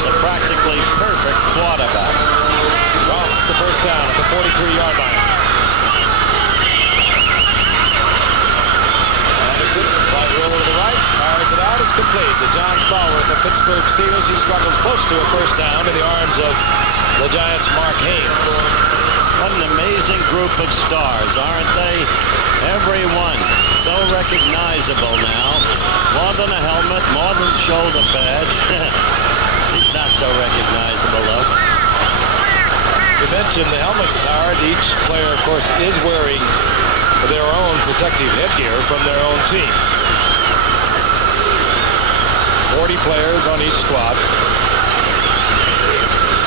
the practically perfect quarterback. Ross the first down at the 43-yard line. incomplete to John Stallworth, the Pittsburgh Steelers. He struggles close to a first down in the arms of the Giants' Mark Haynes. What an amazing group of stars, aren't they? Everyone so recognizable now. More than a helmet, more than shoulder pads. He's not so recognizable, though. You mentioned the helmets, Howard. Each player, of course, is wearing their own protective headgear from their own team. 40 players on each squad.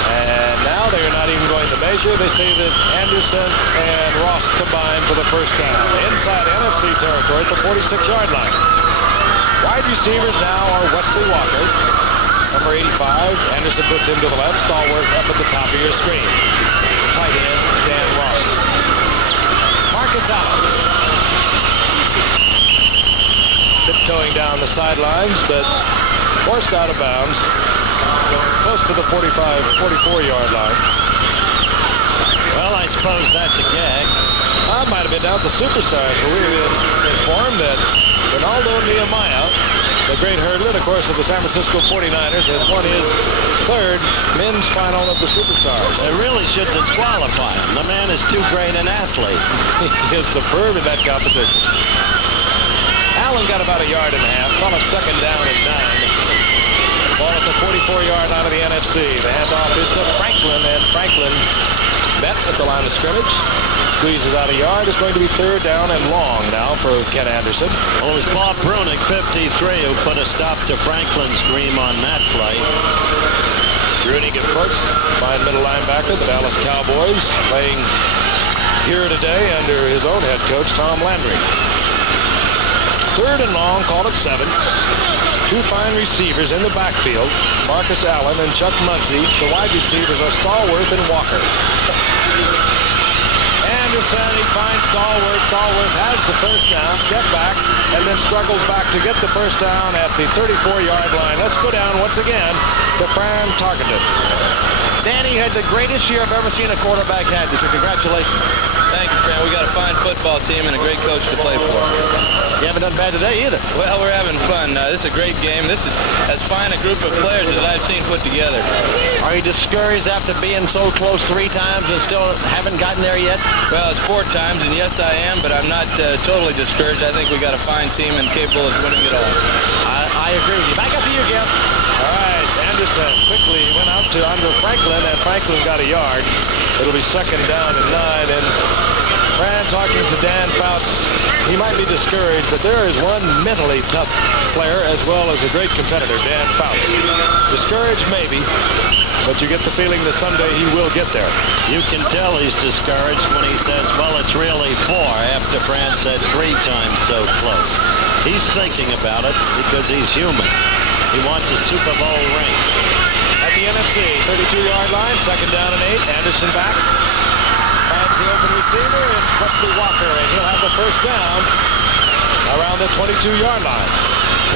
And now they're not even going to measure. They say that Anderson and Ross combined for the first down. Inside NFC territory at the 46-yard line. Wide receivers now are Wesley Walker. Number 85, Anderson puts him to the left. Stallworth up at the top of your screen. Tight end, Dan Ross. Marcus Allen. Tiptoeing down the sidelines, but forced out of bounds. Close to the 44-yard line. Well, I suppose that's a gag. I might have been down to Superstars, where we've been informed that Ronaldo Nehemiah, the great hurdler, of course, of the San Francisco 49ers, has won his third men's final of the Superstars. They really should disqualify him. The man is too great an athlete. He is superb in that competition. Allen got about a yard and a half. Call it second down and 9. Ball at the 44-yard line of the NFC. The handoff is to Franklin, and Franklin met at the line of scrimmage. Squeezes out a yard. It's going to be third down and long now for Ken Anderson. Well, it was Bob Brunig, 53, who put a stop to Franklin's dream on that play. Brunig, of course, fine middle linebacker, the Dallas Cowboys, playing here today under his own head coach, Tom Landry. Third and long, call it 7. Two fine receivers in the backfield, Marcus Allen and Chuck Muncie. The wide receivers are Stallworth and Walker. Anderson, he finds Stallworth. Stallworth has the first down, step back, and then struggles back to get the first down at the 34-yard line. Let's go down once again to Fran Tarkenton. Danny had the greatest year I've ever seen a quarterback have. So congratulations. Thank you, Fran. We got a fine football team and a great coach to play for. You haven't done bad today either. Well, we're having fun. This is a great game. This is as fine a group of players as I've seen put together. Are you discouraged after being so close 3 times and still haven't gotten there yet? Well, it's 4 times, and yes, I am, but I'm not totally discouraged. I think we got a fine team and capable of winning it all. I agree with you. Back up to you, Jeff. All right, Anderson quickly went out to Andre Franklin, and Franklin got a yard. It'll be second down and 9, and Fran talking to Dan Fouts. He might be discouraged, but there is one mentally tough player as well as a great competitor, Dan Fouts. Discouraged maybe, but you get the feeling that someday he will get there. You can tell he's discouraged when he says, well, it's really 4 after Fran said 3 times so close. He's thinking about it because he's human. He wants a Super Bowl ring. At the NFC, 32-yard line, second down and 8. Anderson back. Finds the open receiver, and Wesley Walker, and he'll have the first down around the 22-yard line.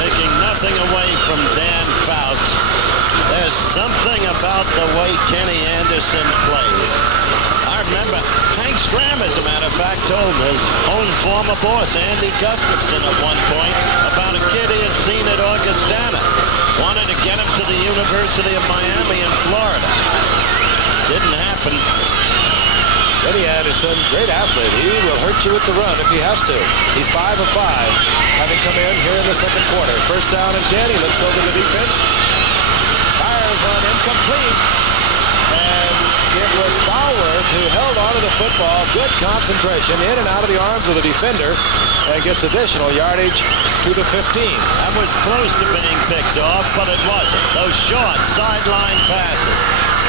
Taking nothing away from Dan Fouts. There's something about the way Kenny Anderson plays. I remember Hank Stram, as a matter of fact, told his own former boss, Andy Gustafson, at one point about a kid he had seen at Augustana. Wanted to get him to the University of Miami in Florida. Didn't happen. Kenny Anderson, great athlete. He will hurt you with the run if he has to. He's 5 of 5, having come in here in the second quarter. First down and 10. He looks over the defense. Fires on incomplete. And it was Stallworth who held on to the football. Good concentration in and out of the arms of the defender and gets additional yardage to the 15. That was close to being picked off, but it wasn't. Those short sideline passes,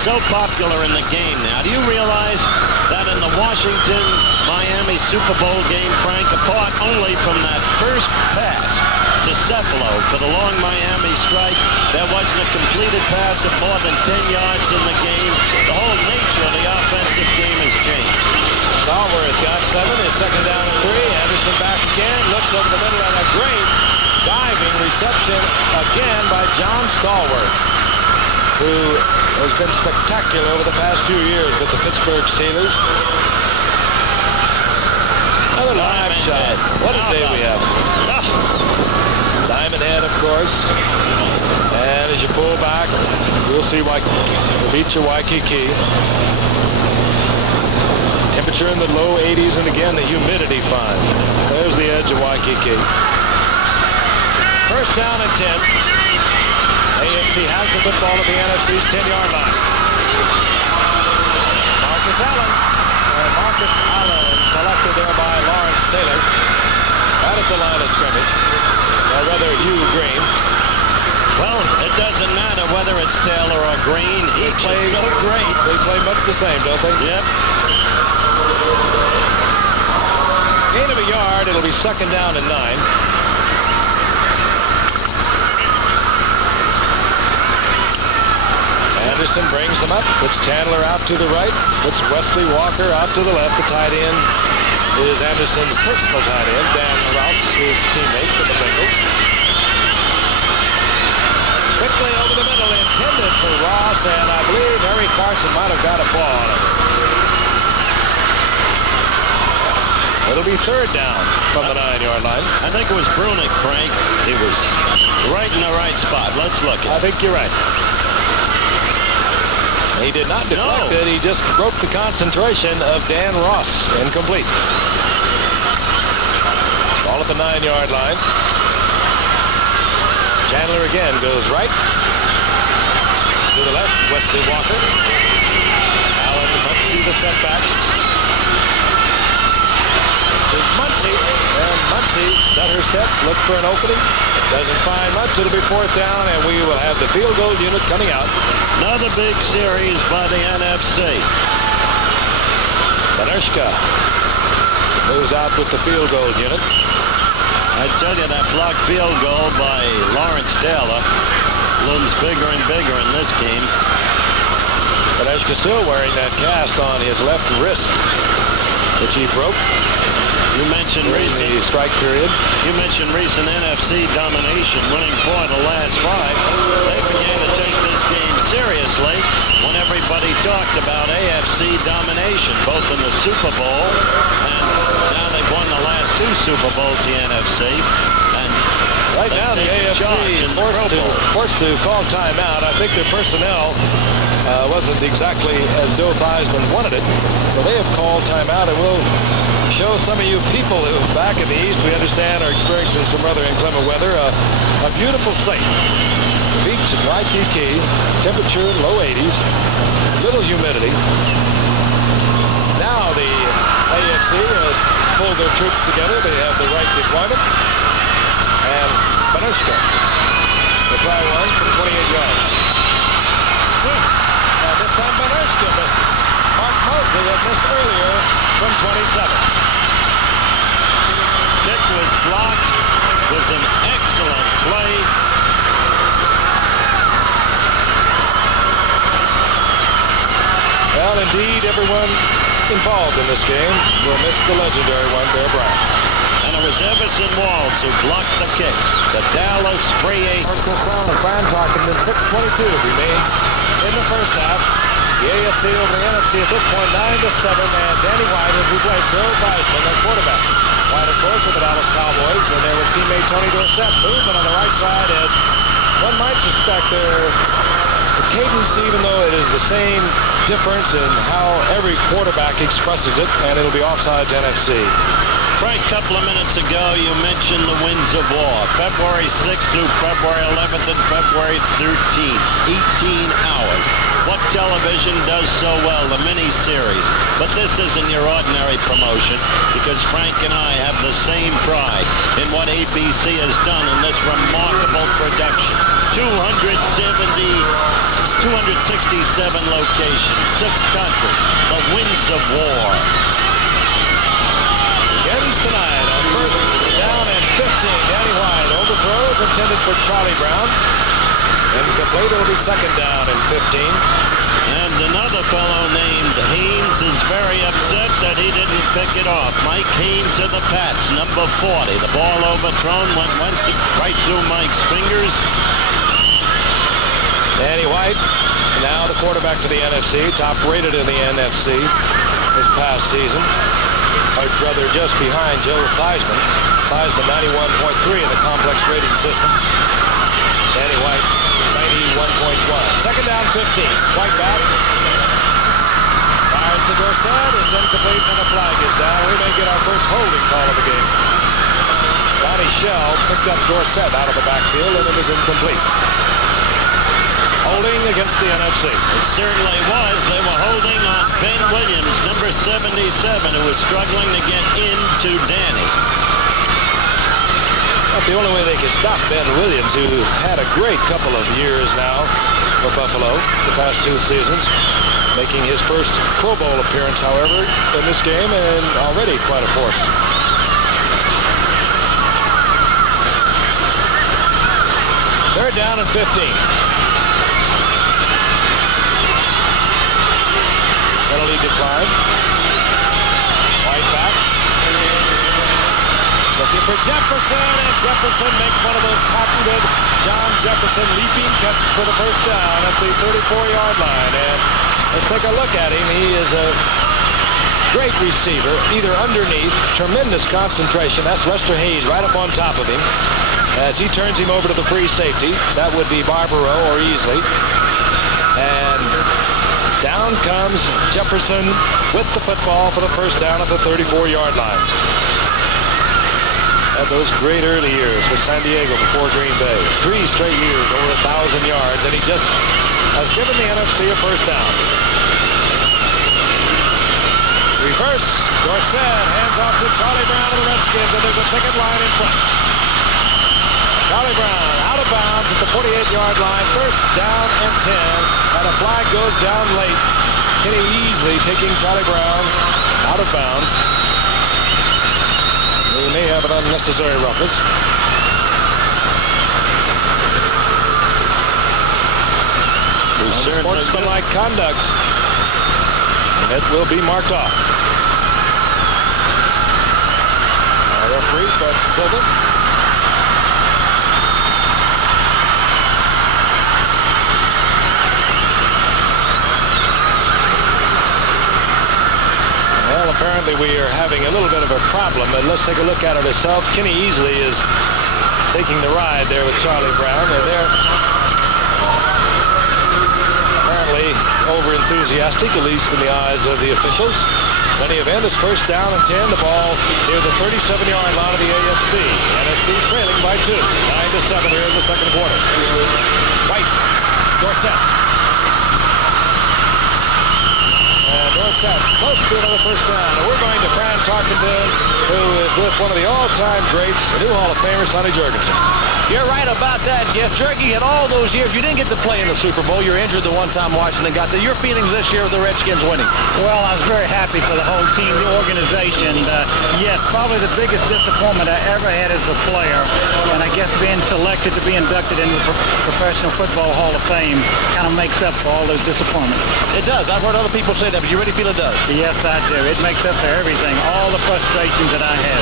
so popular in the game now. Do you realize that in the Washington-Miami Super Bowl game, Frank, apart only from that first pass to Cephalo for the long Miami strike, there wasn't a completed pass of more than 10 yards in the game. The whole nature of the offensive game has changed. Stallworth got 7, his second down and 3. Anderson back again, looks over the middle, and a great diving reception again by John Stallworth, who has been spectacular over the past few years with the Pittsburgh Steelers. Another live shot. What a day we have. Diamond Diamond Head, of course. And as you pull back, you'll see the beach of Waikiki. Temperature in the low 80s, and again, the humidity fine. There's the edge of Waikiki. First down and 10. AFC has the football at the NFC's 10-yard line. Marcus Allen collected there by Lawrence Taylor. Out at the line of scrimmage. Or rather, Hugh Green. Well, it doesn't matter whether it's Taylor or Green. He plays so great. They play much the same, don't they? Yep. Gain of a yard. It'll be second down and 9. Anderson brings them up. Puts Chandler out to the right. Puts Wesley Walker out to the left. The tight end is Anderson's personal tight end, Dan Rouse, his teammate for the Bengals. Quickly over the middle, intended for Ross, and I believe Harry Carson might have got a ball on it. It'll be third down from the 9-yard line. I think it was Brunick, Frank. He was right in the right spot. Let's look at it. I think you're right. He did not deflect it. He just broke the concentration of Dan Ross. Incomplete. Ball at the 9-yard line. Chandler again goes right. To the left, Wesley Walker. Allen must see the setbacks. There's Muncie. And Muncie stutter steps, look for an opening. Doesn't find much. It'll be fourth down, and we will have the field goal unit coming out. Another big series by the NFC. Benershka moves out with the field goal unit. I tell you, that blocked field goal by Lawrence Taylor looms bigger and bigger in this game. Benershka still wearing that cast on his left wrist, which he broke. You mentioned recent strike period. You mentioned recent NFC domination, winning 4 of the last 5. They began to take this game seriously when everybody talked about AFC domination, both in the Super Bowl and now they've won the last 2 Super Bowls, the NFC. And right now the AFC forced to call timeout. I think their personnel wasn't exactly as Joe Theismann wanted it, so they have called timeout, and we'll show some of you people who back in the East, we understand, are experiencing some rather inclement weather. A beautiful sight. Beach in Waikiki, temperature low 80s, little humidity. Now the AFC has pulled their troops together. They have the right deployment. And Benershka will try one from 28 yards. And this time Benershka misses. Mark Mosley had missed earlier from 27. Dick was blocked. It was an excellent play. Well, indeed, everyone involved in this game will miss the legendary one, Bear Bryant. And it was Everson Walls who blocked the kick. The Dallas free agent. Marcus Allen and Brian Talkington, 6:22 remain in the first half. The AFC over the NFC at this point, 9-7, and Danny White has replaced Joe Theismann at quarterback. White, of course, of the Dallas Cowboys, and there with teammate Tony Dorsett. Movement on the right side as one might suspect the cadence, even though it is the same difference in how every quarterback expresses it, and it'll be offsides NFC. Frank, a couple of minutes ago, you mentioned the Winds of War. February 6th through February 11th and February 13th. 18 hours. What television does so well, the mini-series. But this isn't your ordinary promotion because Frank and I have the same pride in what ABC has done in this remarkable production. 267 locations, 6 countries. The Winds of War. Begins tonight on first down and 15. Danny White overthrows intended for Charlie Brown. Incomplete. It'll be second down and 15. And another fellow named Haynes is very upset that he didn't pick it off. Mike Haynes of the Pats, number 40. The ball overthrown went right through Mike's fingers. Danny White, now the quarterback for the NFC, top rated in the NFC this past season. White's brother just behind Joe Theismann. Heisman 91.3 in the complex rating system. Danny White 91.1. Second down, 15. White back. Fires to Dorsett. It's incomplete and a flag is down. We may get our first holding call of the game. Donnie Shell picked up Dorsett out of the backfield and it was incomplete. Holding against the NFC. It certainly was. They were holding on Ben Williams, number 77, who was struggling to get into Danny. Not the only way they can stop Ben Williams, who's had a great couple of years now for Buffalo, the past 2 seasons. Making his first Pro Bowl appearance, however, in this game, and already quite a force. Third down and 15. Penalty decline. White back. Looking for Jefferson, and Jefferson makes one of those patented John Jefferson leaping cuts for the first down at the 34-yard line. And let's take a look at him. He is a great receiver, either underneath, tremendous concentration. That's Lester Hayes right up on top of him. As he turns him over to the free safety, that would be Barbaro or Easley. And down comes Jefferson with the football for the first down at the 34-yard line. Had those great early years with San Diego before Green Bay. 3 straight years, over 1,000 yards, and he just has given the NFC a first down. Reverse, Dorsett hands off to Charlie Brown of the Redskins, and there's a picket line in front. Charlie Brown out of bounds at the 48-yard line, first down and 10, and a flag goes down late. Kenny Easley taking Charlie Brown out of bounds. We may have an unnecessary ruckus. Unsportsmanlike conduct. It will be marked off. Our referee, Fred Silver. Well, apparently we are having a little bit of a problem, but let's take a look at it ourselves. Kenny Easley is taking the ride there with Charlie Brown. They're apparently over-enthusiastic, at least in the eyes of the officials. In any event, it's first down and 10, the ball near the 37-yard line of the AFC. NFC trailing by 2, 9-7 here in the second quarter. White, Dorsett. And Dorsett close to another first down. And we're going to Fran Tarkenton, who is with one of the all-time greats, the new Hall of Famer, Sonny Jurgensen. You're right about that, Jeff. Jerky, in all those years, you didn't get to play in the Super Bowl. You're injured the one time Washington got there. Your feelings this year with the Redskins winning? Well, I was very happy for the whole team, the organization. Yes, probably the biggest disappointment I ever had as a player. And I guess being selected to be inducted into the Professional Football Hall of Fame kind of makes up for all those disappointments. It does. I've heard other people say that, but you really feel it does? Yes, I do. It makes up for everything, all the frustrations that I had.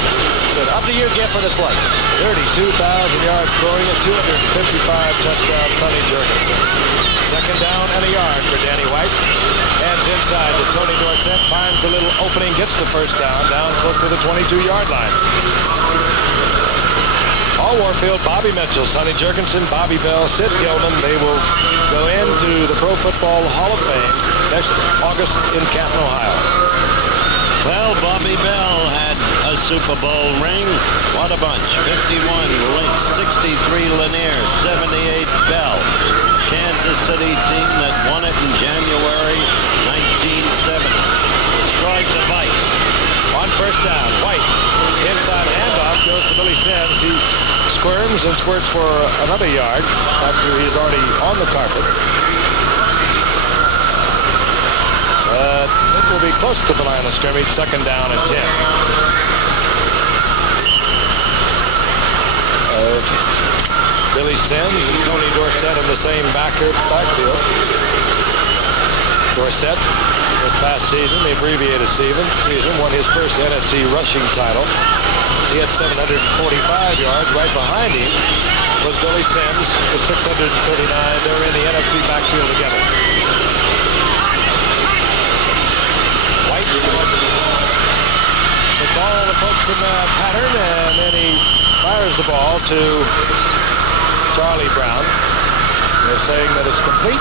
Good. Up to you, Jeff, for this play. 32,000 yards throwing at 255 touchdowns, Sonny Jurgensen. Second down and a yard for Danny White. Hands inside to Tony Dorsett, finds the little opening, gets the first down close to the 22-yard line. Paul Warfield, Bobby Mitchell, Sonny Jurgensen, Bobby Bell, Sid Gilman. They will go into the Pro Football Hall of Fame next August in Canton, Ohio. Well, Bobby Bell had a Super Bowl ring. What a bunch. 51 Lynch, 63 Lanier, 78 Bell. Kansas City team that won it in January 1970. Destroyed the Vikes. On first down, White. Inside handoff goes to Billy Sims. He squirms and squirts for another yard after he's already on the carpet. It will be close to the line of scrimmage, second down and 10. Billy Sims and Tony Dorsett in the same backfield. Dorsett, this past season, the abbreviated season, won his first NFC rushing title. He had 745 yards. Right behind him was Billy Sims with 639. They're in the NFC backfield together. White. The ball, the folks in the pattern, and and then he fires the ball to Charlie Brown. They're saying that it's complete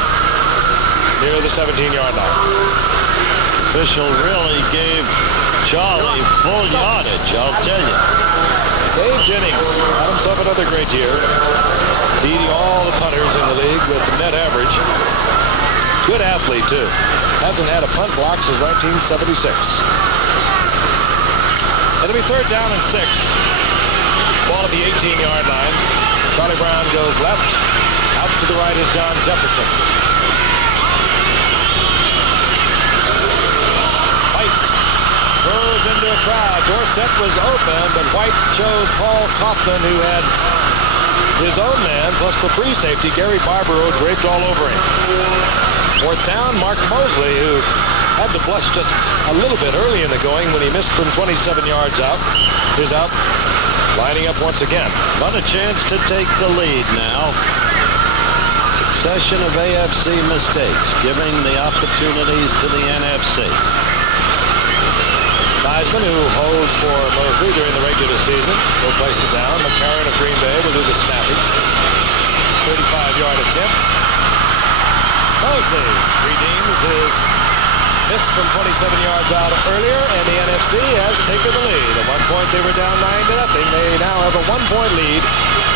near the 17-yard line. Official really gave Charlie full yardage, I'll tell you. Dave Jennings had himself another great year, beating all the punters in the league with the net average. Good athlete, too. Hasn't had a punt block since 1976. It'll be 3rd down and 6. Ball at the 18-yard line. Charlie Brown goes left. Out to the right is John Jefferson. White throws into a crowd. Dorsett was open, but White chose Paul Kaufman, who had his own man, plus the free safety, Gary Barbaro, draped all over him. 4th down, Mark Mosley, who had to blush just a little bit early in the going when he missed from 27 yards out, is out, lining up once again. But a chance to take the lead now. Succession of AFC mistakes, giving the opportunities to the NFC. Theismann, who holds for Mosley during the regular season, will place it down. McCarron of Green Bay will do the snapping. 35-yard attempt. Mosley redeems his miss from 27 yards out earlier, and the NFC has taken the lead. At one point they were down 9-0. They now have a 1-point lead,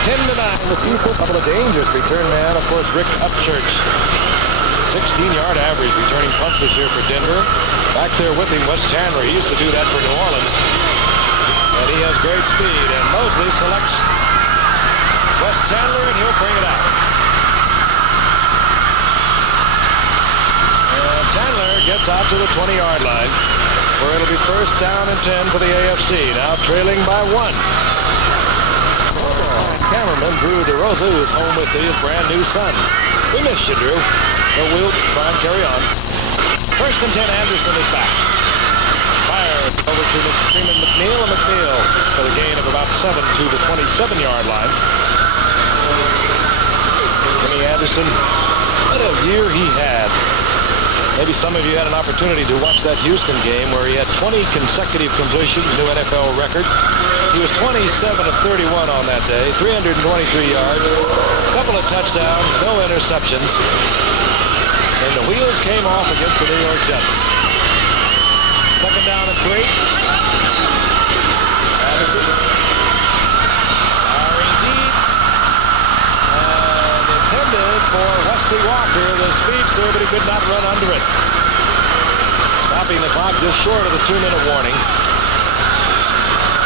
10-9. The people, a couple of dangerous return man, of course, Rick Upchurch. 16-yard average returning punts this year for Denver. Back there with him, Wes Chandler. He used to do that for New Orleans. And he has great speed. And Mosley selects Wes Chandler, and he'll bring it out. And Chandler gets out to the 20-yard line, where it'll be 1st down and 10 for the AFC. Now trailing by 1. Cameraman Drew DeRosa, who's home with his brand new son. We miss you, Drew. But we'll try and carry on. 1st and 10, Anderson is back. Fire over to Freeman McNeil, and McNeil for the gain of about 7 to the 27-yard line. Kenny Anderson, what a year he had. Maybe some of you had an opportunity to watch that Houston game where he had 20 consecutive completions, new NFL record. He was 27 of 31 on that day, 323 yards, a couple of touchdowns, no interceptions. And the wheels came off against the New York Jets. 2nd down and 3. Anderson. Firing deep. And intended for Wesley Walker, the speedster, but he could not run under it. Stopping the clock just short of the 2-minute warning.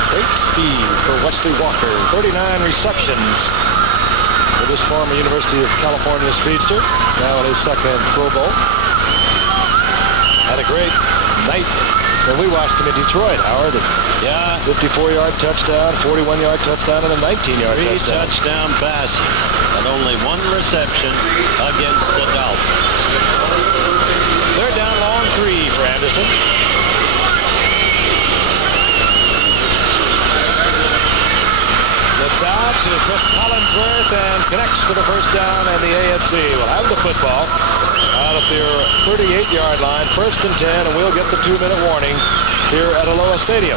Great speed for Wesley Walker. 39 receptions for this former University of California speedster. Now in his 2nd Pro Bowl. Had a great night when we watched him in Detroit, Howard. Yeah. 54-yard touchdown, 41-yard touchdown, and a 19-yard touchdown. 3 touchdown passes, and only 1 reception against the Dolphins. 3rd down, long 3 for Anderson. Gets out to Chris Collinsworth and connects for the 1st down, and the AFC will have the football out of their 38-yard line. 1st and 10, and we'll get the 2-minute warning here at Aloha Stadium.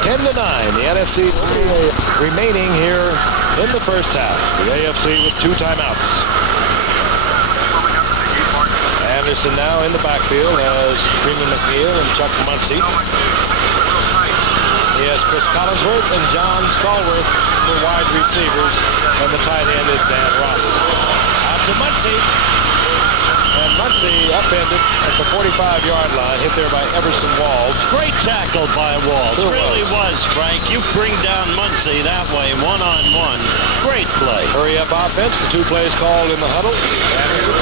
10-9, the NFC remaining here in the 1st half. The AFC with 2 timeouts. Anderson now in the backfield has Freeman McNeil and Chuck Muncie. He has Chris Collinsworth and John Stallworth for wide receivers, and the tight end is Dan Ross. Out to Muncie, and Muncie upended at the 45-yard line, hit there by Everson Walls. Great tackle by Walls. Sure really was, Frank. You bring down Muncie that way, one-on-one. Great play. Hurry up offense. The 2 plays called in the huddle. Anderson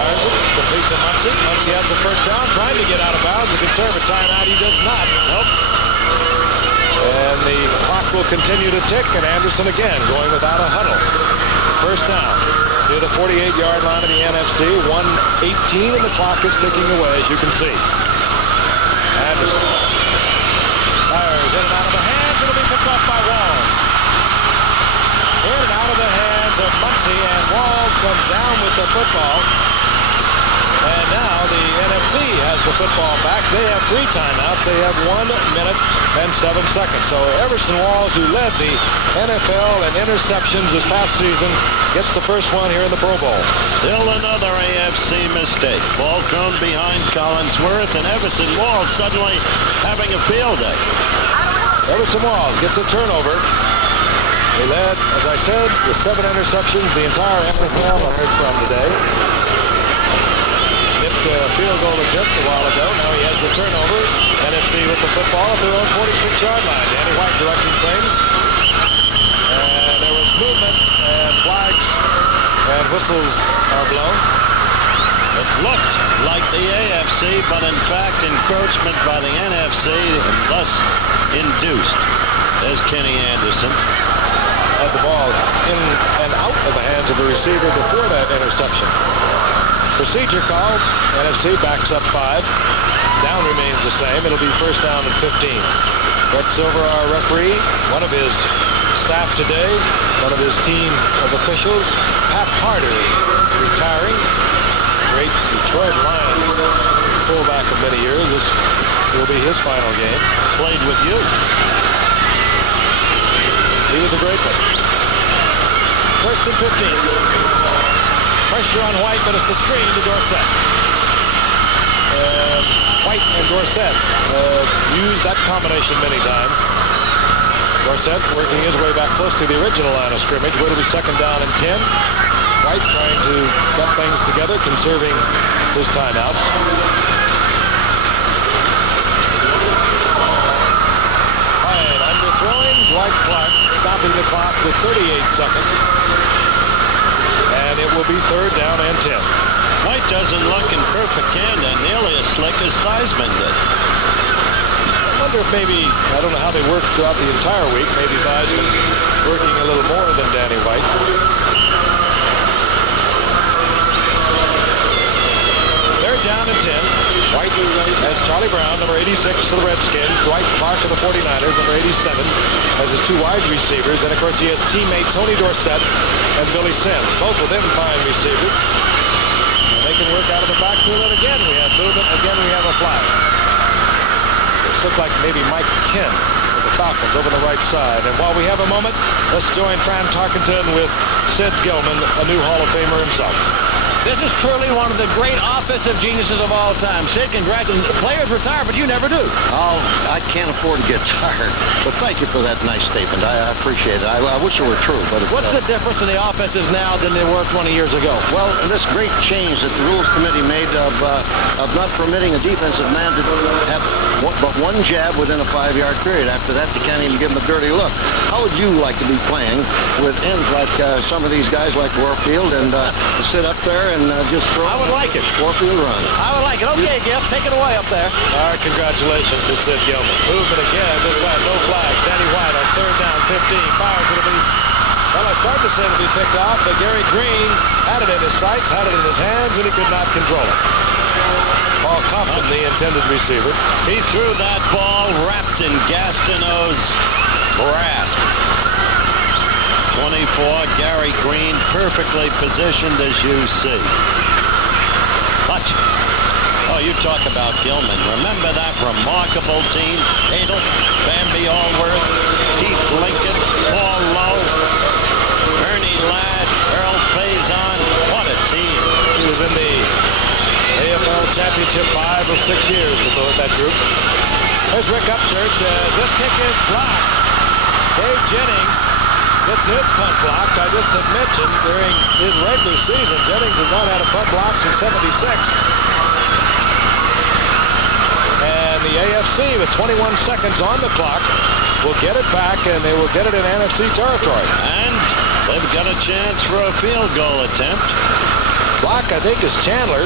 fires it, complete to Muncie. Muncie has the 1st down, trying to get out of bounds. To conserve a timeout, he does not. Nope. And the clock will continue to tick, and Anderson again going without a huddle. 1st down near the 48-yard line of the NFC. 1:18, and the clock is ticking away, as you can see. Anderson fires in and out of the hands. It'll be picked up by Walls. In and out of the hands of Muncie, and Walls comes down with the football. And now the NFC has gets the football back. They have 3 timeouts. They have 1 minute and 7 seconds. So Everson Walls, who led the NFL in interceptions this past season, gets the first one here in the Pro Bowl. Still another AFC mistake. Ball thrown behind Collinsworth, and Everson Walls suddenly having a field day. Everson Walls gets a turnover. He led, as I said, with 7 interceptions the entire NFL I heard from today. Nipped a field goal attempt a while ago. Now he has the turnover. NFC with the football at their own 46-yard line. Danny White directing things. And there was movement, and flags and whistles are blown. It looked like the AFC, but in fact encroachment by the NFC, and thus induced. There's Kenny Anderson. Had the ball in and out of the hands of the receiver before that interception. Procedure called. NFC backs up 5. Down remains the same. It'll be first down and 15. Brett Silver, our referee, one of his staff today, one of his team of officials, Pat Harder, retiring. Great Detroit Lions fullback of many years. This will be his final game. Played with you. He was a great one. First and 15. Pressure on White, but it's the screen to Dorsett. White and Dorsett used that combination many times. Dorsett working his way back close to the original line of scrimmage. Where it'll be second down and 10. White trying to get things together, conserving his timeouts. Underthrowing, Dwight Clark stopping the clock with 38 seconds. And it will be third down and 10. White doesn't look in perfect candor, nearly as slick as Theismann did. I wonder if maybe, I don't know how they worked throughout the entire week, maybe Theismann working a little more than Danny White. Third down and 10. White has Charlie Brown, number 86 of the Redskins. Dwight Clark of the 49ers, number 87, has his 2 wide receivers. And, of course, he has teammate Tony Dorsett and Billy Sims. Both of them fine receivers. And they can work out of the backfield. And again, we have movement. Again, we have a flag. It looks like maybe Mike Ken of the Falcons over the right side. And while we have a moment, let's join Fran Tarkenton with Sid Gilman, a new Hall of Famer himself. This is truly one of the great offensive geniuses of all time. Sid, congratulations. Players retire, but you never do. Oh, I can't afford to get tired. But thank you for that nice statement. I appreciate it. I wish it were true. But what's the difference in the offenses now than they were 20 years ago? Well, this great change that the Rules Committee made of not permitting a defensive man to have but 1 jab within a 5-yard period. After that, you can't even give him a dirty look. How would you like to be playing with ends like some of these guys like Warfield and to sit up there and just throw? I would like it. Warfield run. I would like it. Okay, Giff, take it away up there. All right, congratulations to Sid Gilman. Movement again. This time, no flags. Danny White on third down, 15. Fires. It'll be, well, I started to say it'll be picked off, but Gary Green had it in his sights, had it in his hands, and he could not control it. Paul Compton, the intended receiver. He threw that ball wrapped in Gastineau's grasp. 24, Gary Green, perfectly positioned as you see. But, oh, you talk about Gilman. Remember that remarkable team? Adel, Bambi Allworth, Keith Lincoln, Paul Lowe, Ernie Ladd, Earl Faison. What a team. He was in the AFL Championship 5 or 6 years with that group. There's Rick Upchurch. This kick is blocked. Dave Jennings gets his punt blocked. I just had mentioned during his regular season, Jennings has not had a punt block since 76. And the AFC, with 21 seconds on the clock, will get it back, and they will get it in NFC territory. And they've got a chance for a field goal attempt. Block, I think, is Chandler.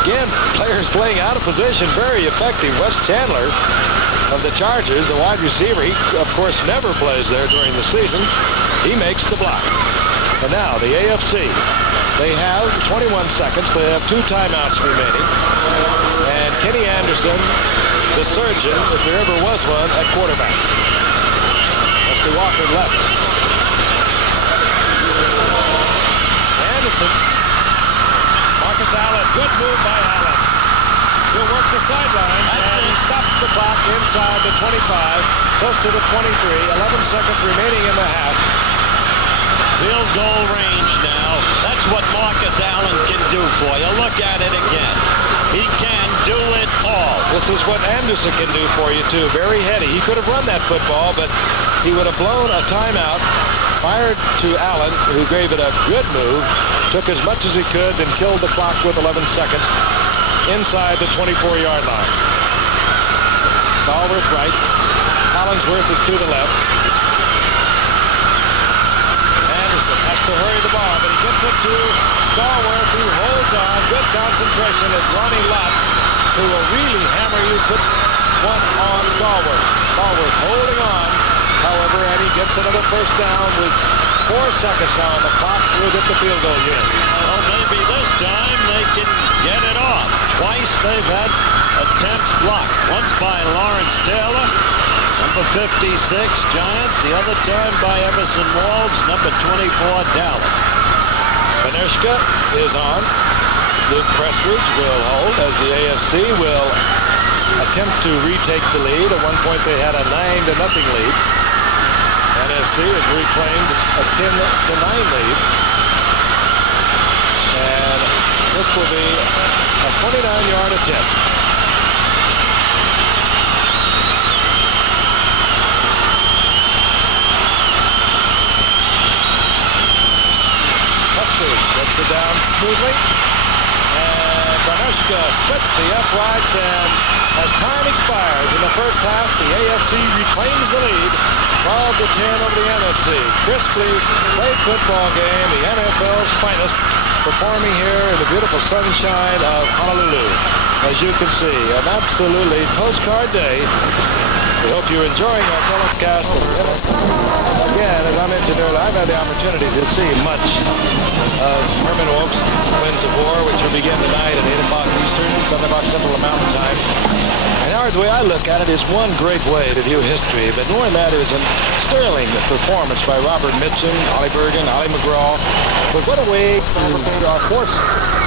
Again, players playing out of position, very effective. Wes Chandler of the Chargers, the wide receiver, he, of course, never plays there during the season. He makes the block. And now, the AFC, they have 21 seconds. They have 2 timeouts remaining. And Kenny Anderson, the surgeon, if there ever was one, at quarterback. Leslie Walker left. Anderson. Marcus Allen, good move by Allen. He'll work the side. the clock inside the 25, close to the 23, 11 seconds remaining in the half. Field goal range now. That's what Marcus Allen can do for you. Look at it again. He can do it all. This is what Anderson can do for you, too. Very heady. He could have run that football, but he would have blown a timeout, fired to Allen, who gave it a good move, took as much as he could, then killed the clock with 11 seconds inside the 24-yard line. Stallworth right. Collinsworth is to the left. Anderson has to hurry the ball, but he gets it to Stallworth, who holds on. Good concentration as Ronnie Lott, who will really hammer you, puts one on Stallworth. Stallworth holding on, however, and he gets another first down with 4 seconds now on the clock. We'll get the field goal unit. Well, maybe this time they can get it off. Twice they've had attempts blocked. Once by Lawrence Taylor, number 56, Giants. The other time by Emerson Walls, number 24, Dallas. Benishka is on. Luke Prestridge will hold as the AFC will attempt to retake the lead. At one point they had a 9-0 lead. NFC has reclaimed a 10-9 lead. And this will be a 29-yard attempt. Prestridge gets it down smoothly. And Benishka splits the uprights, and as time expires in the first half, the AFC reclaims the lead. 12-10 over the NFC. Crisply played football game, the NFL's finest, performing here in the beautiful sunshine of Honolulu. As you can see, an absolutely postcard day. We hope you're enjoying our telecast. Again, as I mentioned earlier, I've had the opportunity to see much of Herman Wilkes' Winds of War, which will begin tonight at 8 o'clock Eastern, 7 o'clock Central Mountain Time. And Howard, the way I look at it is one great way to view history, but knowing that is a sterling performance by Robert Mitchum, Ollie Bergen, Ollie McGraw. But what a way to are forced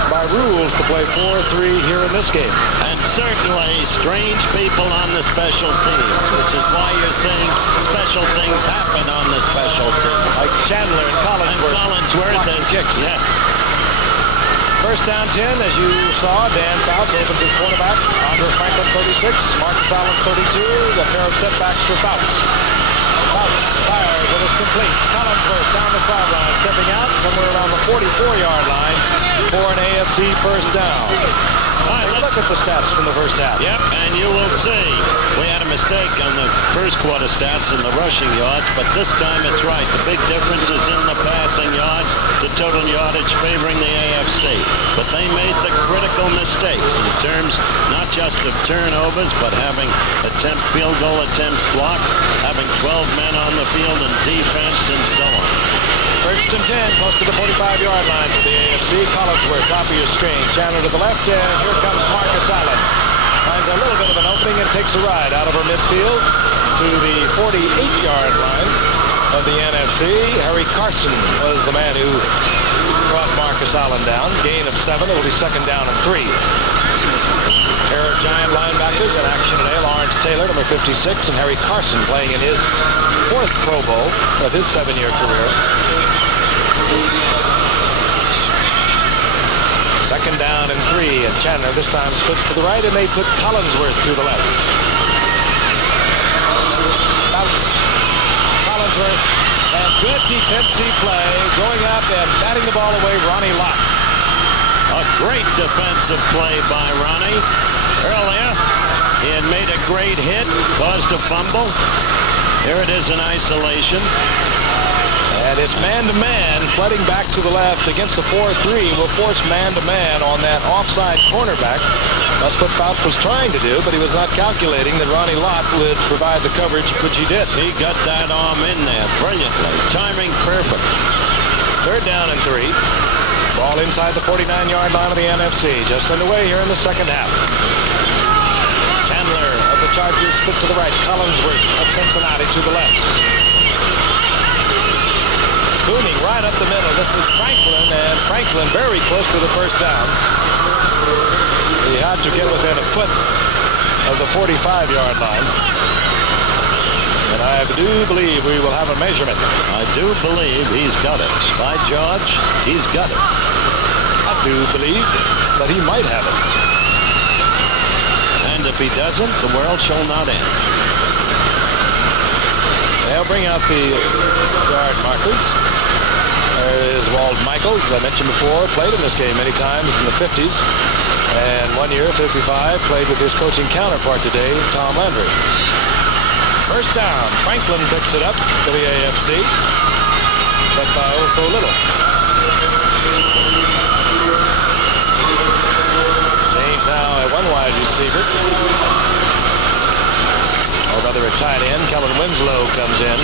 by rules to play 4-3 here in this game. And certainly strange people on the special teams, which is why you're seeing special things happen on the special teams. Like Chandler and Collinsworth. And Collinsworth is kicks. Yes. First down 10, as you saw, Dan Fouts opens his quarterback. Andre Franklin 36, Marcus Allen 32. A pair of setbacks for Fouts. Fouts fires, it is complete. Collinsworth down the sideline, stepping out somewhere around the 44-yard line for an AFC first down. All right, let's look at the stats from the first half. Yep, and you will see we had a mistake on the first quarter stats in the rushing yards, but this time it's right. The big difference is in the passing yards, the total yardage favoring the AFC. But they made the critical mistakes in terms not just of turnovers, but having field goal attempts blocked, having 12 men on the field in defense, and so on. First and 10, close to the 45-yard line for the AFC. Collinsworth, top of your screen. Chandler to the left, and here comes Marcus Allen. Finds a little bit of an opening and takes a ride out over midfield to the 48-yard line of the NFC. Harry Carson was the man who brought Marcus Allen down. Gain of 7. It will be second down and 3. Pair of giant linebackers in action today. Lawrence Taylor, number 56, and Harry Carson playing in his 4th Pro Bowl of his 7-year career. Second down and 3, and Chandler this time splits to the right, and they put Collinsworth to the left. Bounce. Collinsworth, and good defensive play, going up and batting the ball away, Ronnie Lott. A great defensive play by Ronnie. Earlier, he had made a great hit, caused a fumble. Here it is in isolation. And it's man-to-man, flooding back to the left against the 4-3, will force man-to-man on that offside cornerback. That's what Fouts was trying to do, but he was not calculating that Ronnie Lott would provide the coverage, which he did. He got that arm in there brilliantly. Timing perfect. Third down and 3. Ball inside the 49-yard line of the NFC. Just underway here in the second half. Chandler of the Chargers split to the right. Collinsworth of Cincinnati to the left. Booming right up the middle. This is Franklin, and Franklin very close to the first down. He had to get within a foot of the 45-yard line. And I do believe we will have a measurement. I do believe he's got it. By George, he's got it. I do believe that he might have it. And if he doesn't, the world shall not end. They'll bring out the yard markers. There is Walt Michaels, as I mentioned before, played in this game many times in the 50s. And 1 year, 55, played with his coaching counterpart today, Tom Landry. First down, Franklin picks it up for the AFC, but by oh so little. Change now at one wide receiver. Or rather a tight end, Kellen Winslow comes in.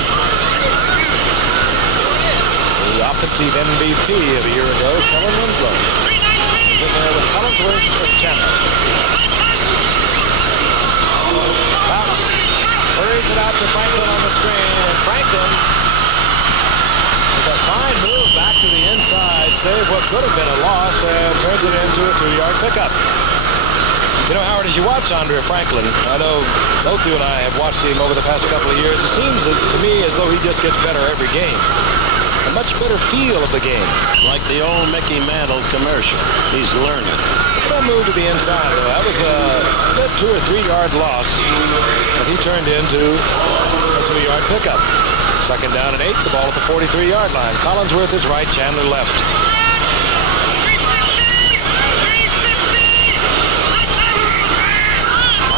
The offensive MVP of a year ago, Kellen Winslow. He's in there with Collinsworth and Chandler. Hurries it out to Franklin on the screen, and Franklin, with a fine move back to the inside, saved what could have been a loss and turns it into a 2-yard pickup. You know, Howard, as you watch Andre Franklin, I know both you and I have watched him over the past couple of years. It seems to me as though he just gets better every game. A much better feel of the game. Like the old Mickey Mantle commercial. He's learning. That move to the inside, though, that was a good 2 or 3 yard loss that he turned into a 2-yard pickup. Second down and 8, the ball at the 43-yard line. Collinsworth is right, Chandler left.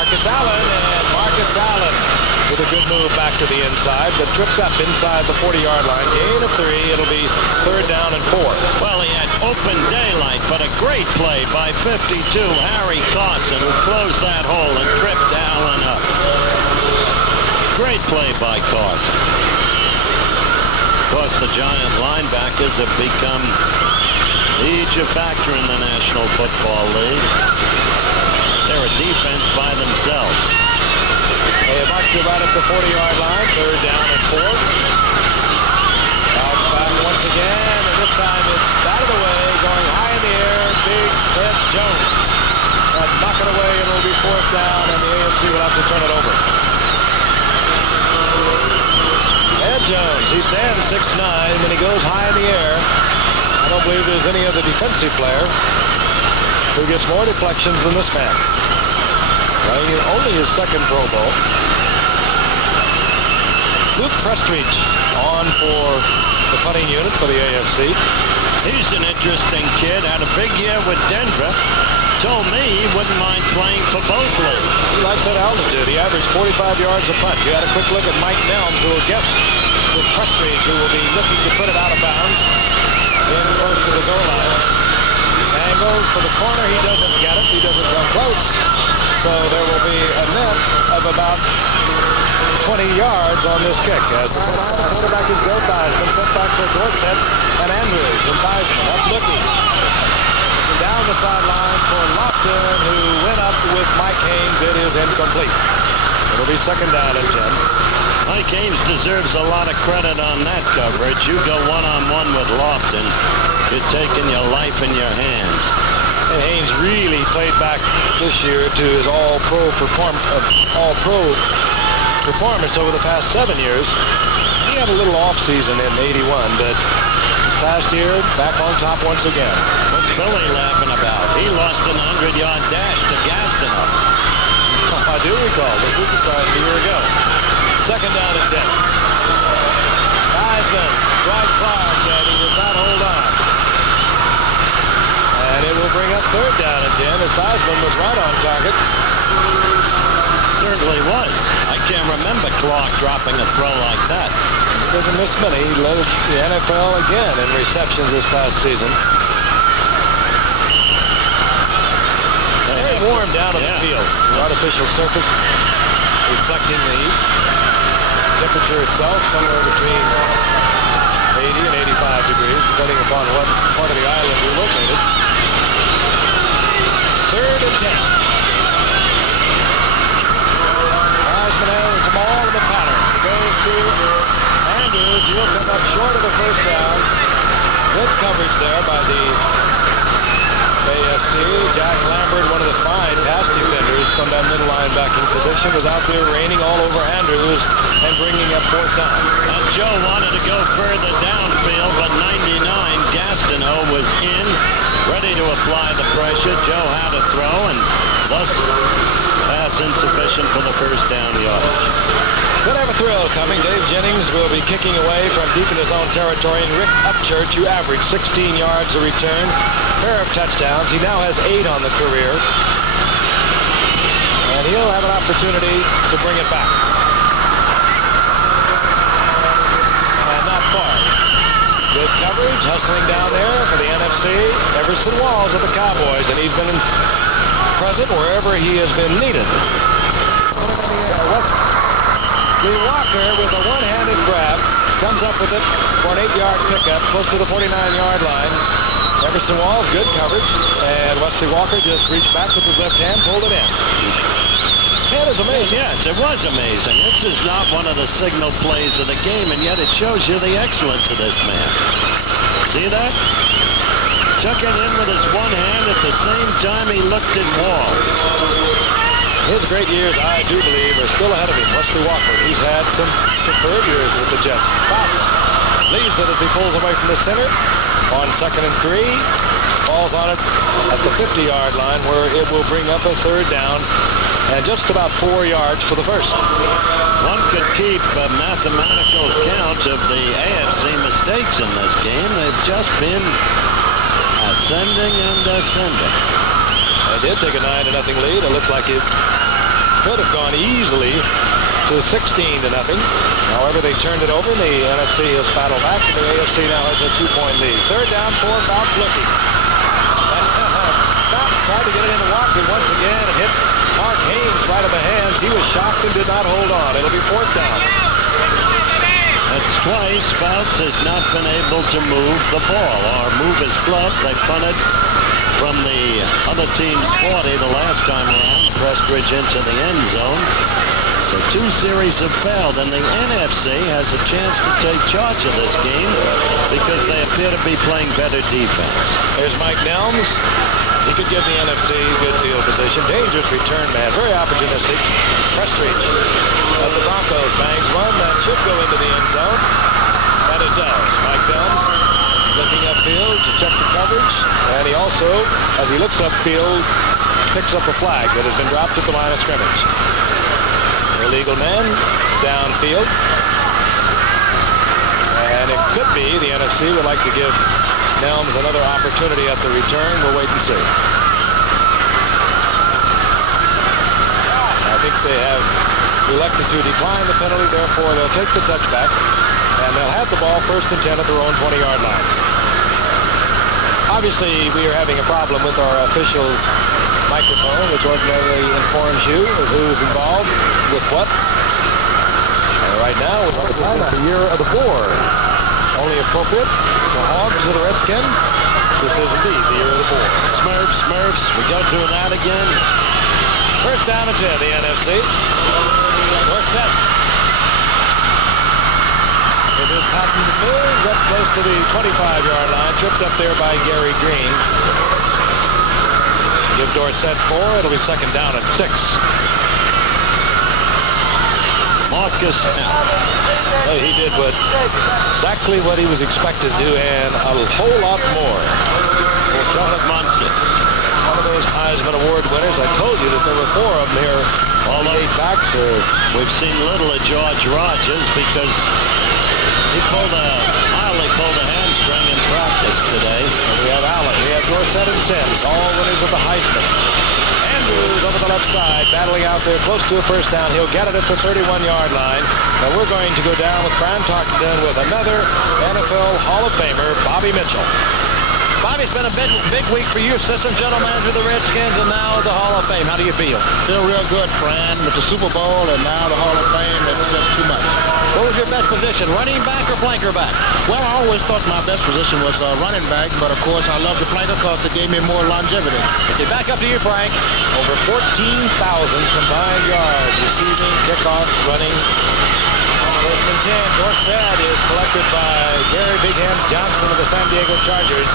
Marcus Allen with a good move back to the inside, but tripped up inside the 40-yard line. Gain of 3. It'll be 3rd down and 4. Well, he had open daylight, but a great play by 52, Harry Carson, who closed that hole and tripped Allen up. Great play by Carson. Of course, the Giant linebackers have become a huge factor in the National Football League. They're a defense by themselves. They have marked it right at the 40-yard line. 3rd down and 4. Bounce back once again, and this time it's out of the way, going high in the air. Big Ed Jones. Knock it away, and it will be 4th down, and the AFC will have to turn it over. Ed Jones, he stands 6'9", and he goes high in the air. I don't believe there's any other defensive player who gets more deflections than this man. Playing only his 2nd Pro Bowl. Luke Prestridge on for the punting unit for the AFC. He's an interesting kid. Had a big year with Denver. Told me he wouldn't mind playing for both leagues. He likes that altitude. He averaged 45 yards a punt. You had a quick look at Mike Nelms, who will guess with Prestridge, who will be looking to put it out of bounds in close to the goal line. Angles for the corner. He doesn't get it. He doesn't come close. So there will be a net of about 20 yards on this kick. As the quarterback is Bill Theismann, put back to Dorset and Andrews. And Theismann up looking. Down the sideline for Lofton, who went up with Mike Haynes. It is incomplete. It'll be 2nd down and 10. Mike Haynes deserves a lot of credit on that coverage. You go one-on-one with Lofton, you're taking your life in your hands. And Haynes really played back this year to his all-pro performance over the past 7 years. He had a little off-season in 81, but this past year, back on top once again. What's Billy laughing about? He lost an 100-yard dash to Gastineau. I do recall. This was a year ago. 2nd down and 10. Theismann, right Clark, and he does not hold on. And it will bring up 3rd down and 10 as Theismann was right on target. Certainly was. I can't remember Clark dropping a throw like that. He doesn't miss many. He led the NFL again in receptions this past season. Very warm down on the field. The artificial surface reflecting the heat. Temperature itself somewhere between 80 and 85 degrees, depending upon what part of the island you're located. 3rd and 10. Theismann has them all in the pattern. He goes to Andrews. He'll come up short of the 1st down. Good coverage there by the AFC. Jack Lambert, one of the fine pass defenders from that middle line linebacking position, was out there raining all over Andrews and bringing up fourth down. And Joe wanted to go further downfield, but 99 Gastineau was in, ready to apply the pressure. Joe had to throw, and thus pass insufficient for the first down yardage. We'll have a thrill coming. Dave Jennings will be kicking away from deep in his own territory, and Rick Upchurch, who averaged 16 yards a return, pair of touchdowns. He now has 8 on the career, and he'll have an opportunity to bring it back. And not far. Good coverage, hustling down there for the NFC. Everson Walls of the Cowboys, and he's been present wherever he has been needed. The Walker with a one-handed grab comes up with it for an 8-yard pickup close to the 49-yard line. Everson Walls, good coverage, and Wesley Walker just reached back with his left hand, pulled it in. That is amazing. Yes, it was amazing. This is not one of the signal plays of the game, and yet it shows you the excellence of this man. See that? Chucking in with his one hand at the same time he looked at Walls. His great years, I do believe, are still ahead of him. Wesley Walker, he's had some superb years with the Jets. Fox leaves it as he pulls away from the center on 2nd and 3. Falls on it at the 50-yard line, where it will bring up a third down and just about 4 yards for the first. One could keep a mathematical count of the AFC mistakes in this game. They've just been ascending and ascending. They did take a 9-0 lead. It looked like it could have gone easily to 16-0. However, they turned it over, and the NFC has battled back, and the AFC now has a 2-point lead. Third down, 4, Bounce looking. Bounce tried to get it into Walker once again and hit Mark Haynes right of the hands. He was shocked and did not hold on. It'll be 4th down. That's twice Fouts has not been able to move the ball or move his glove. They punted from the other team's 40 the last time around. Prestridge into the end zone. So 2 series have failed, and the NFC has a chance to take charge of this game because they appear to be playing better defense. There's Mike Nelms. He could give the NFC good field position. Dangerous return man, very opportunistic. Prestridge of the Broncos bangs one that should go into the end zone. And it does. Mike Nelms looking upfield to check the coverage, and he also, as he looks upfield, picks up a flag that has been dropped at the line of scrimmage. Illegal man downfield, and it could be the NFC would like to give Nelms another opportunity at the return. We'll wait and see. I think they have elected to decline the penalty, therefore they'll take the touchback, and they'll have the ball 1st and 10 at their own 20-yard line. Obviously, we are having a problem with our officials' microphone, which ordinarily informs you of who's involved with what. And right now, we're at the year of the boar. Only appropriate to Hogs of the Redskins. This is indeed the year of the boar. Smurfs, we go through that again. 1st down and 10, the NFC. We're set. It is Cotton Mills up close to the 25-yard line, tripped up there by Gary Green. Give Dorsett 4. It'll be 2nd down and 6. Marcus Allen. He did exactly what he was expected to do, and a whole lot more. Philip Munson. One of those Heisman Award winners. I told you that there were 4 of them here. All 8 backs. We've seen little of George Rogers because he mildly pulled a hamstring in practice today. And we have Allen. We have Dorsett and Sims, all winners of the Heisman. Andrews over the left side, battling out there close to a 1st down. He'll get it at the 31-yard line. And we're going to go down with Fran Tarkenton with another NFL Hall of Famer, Bobby Mitchell. Bobby, it's been a big week for you, assistant general manager of the Redskins, and now the Hall of Fame. How do you feel? Feel real good, Fran, with the Super Bowl and now the Hall of Fame. It's just too much. What was your best position, running back or flanker back? Well, I always thought my best position was running back, but of course I love the flanker because it gave me more longevity. Okay, back up to you, Frank. Over 14,000 combined yards, receiving, kickoff, running. 1st and 10. Dorsett is collected by Gary Big Hands Johnson of the San Diego Chargers.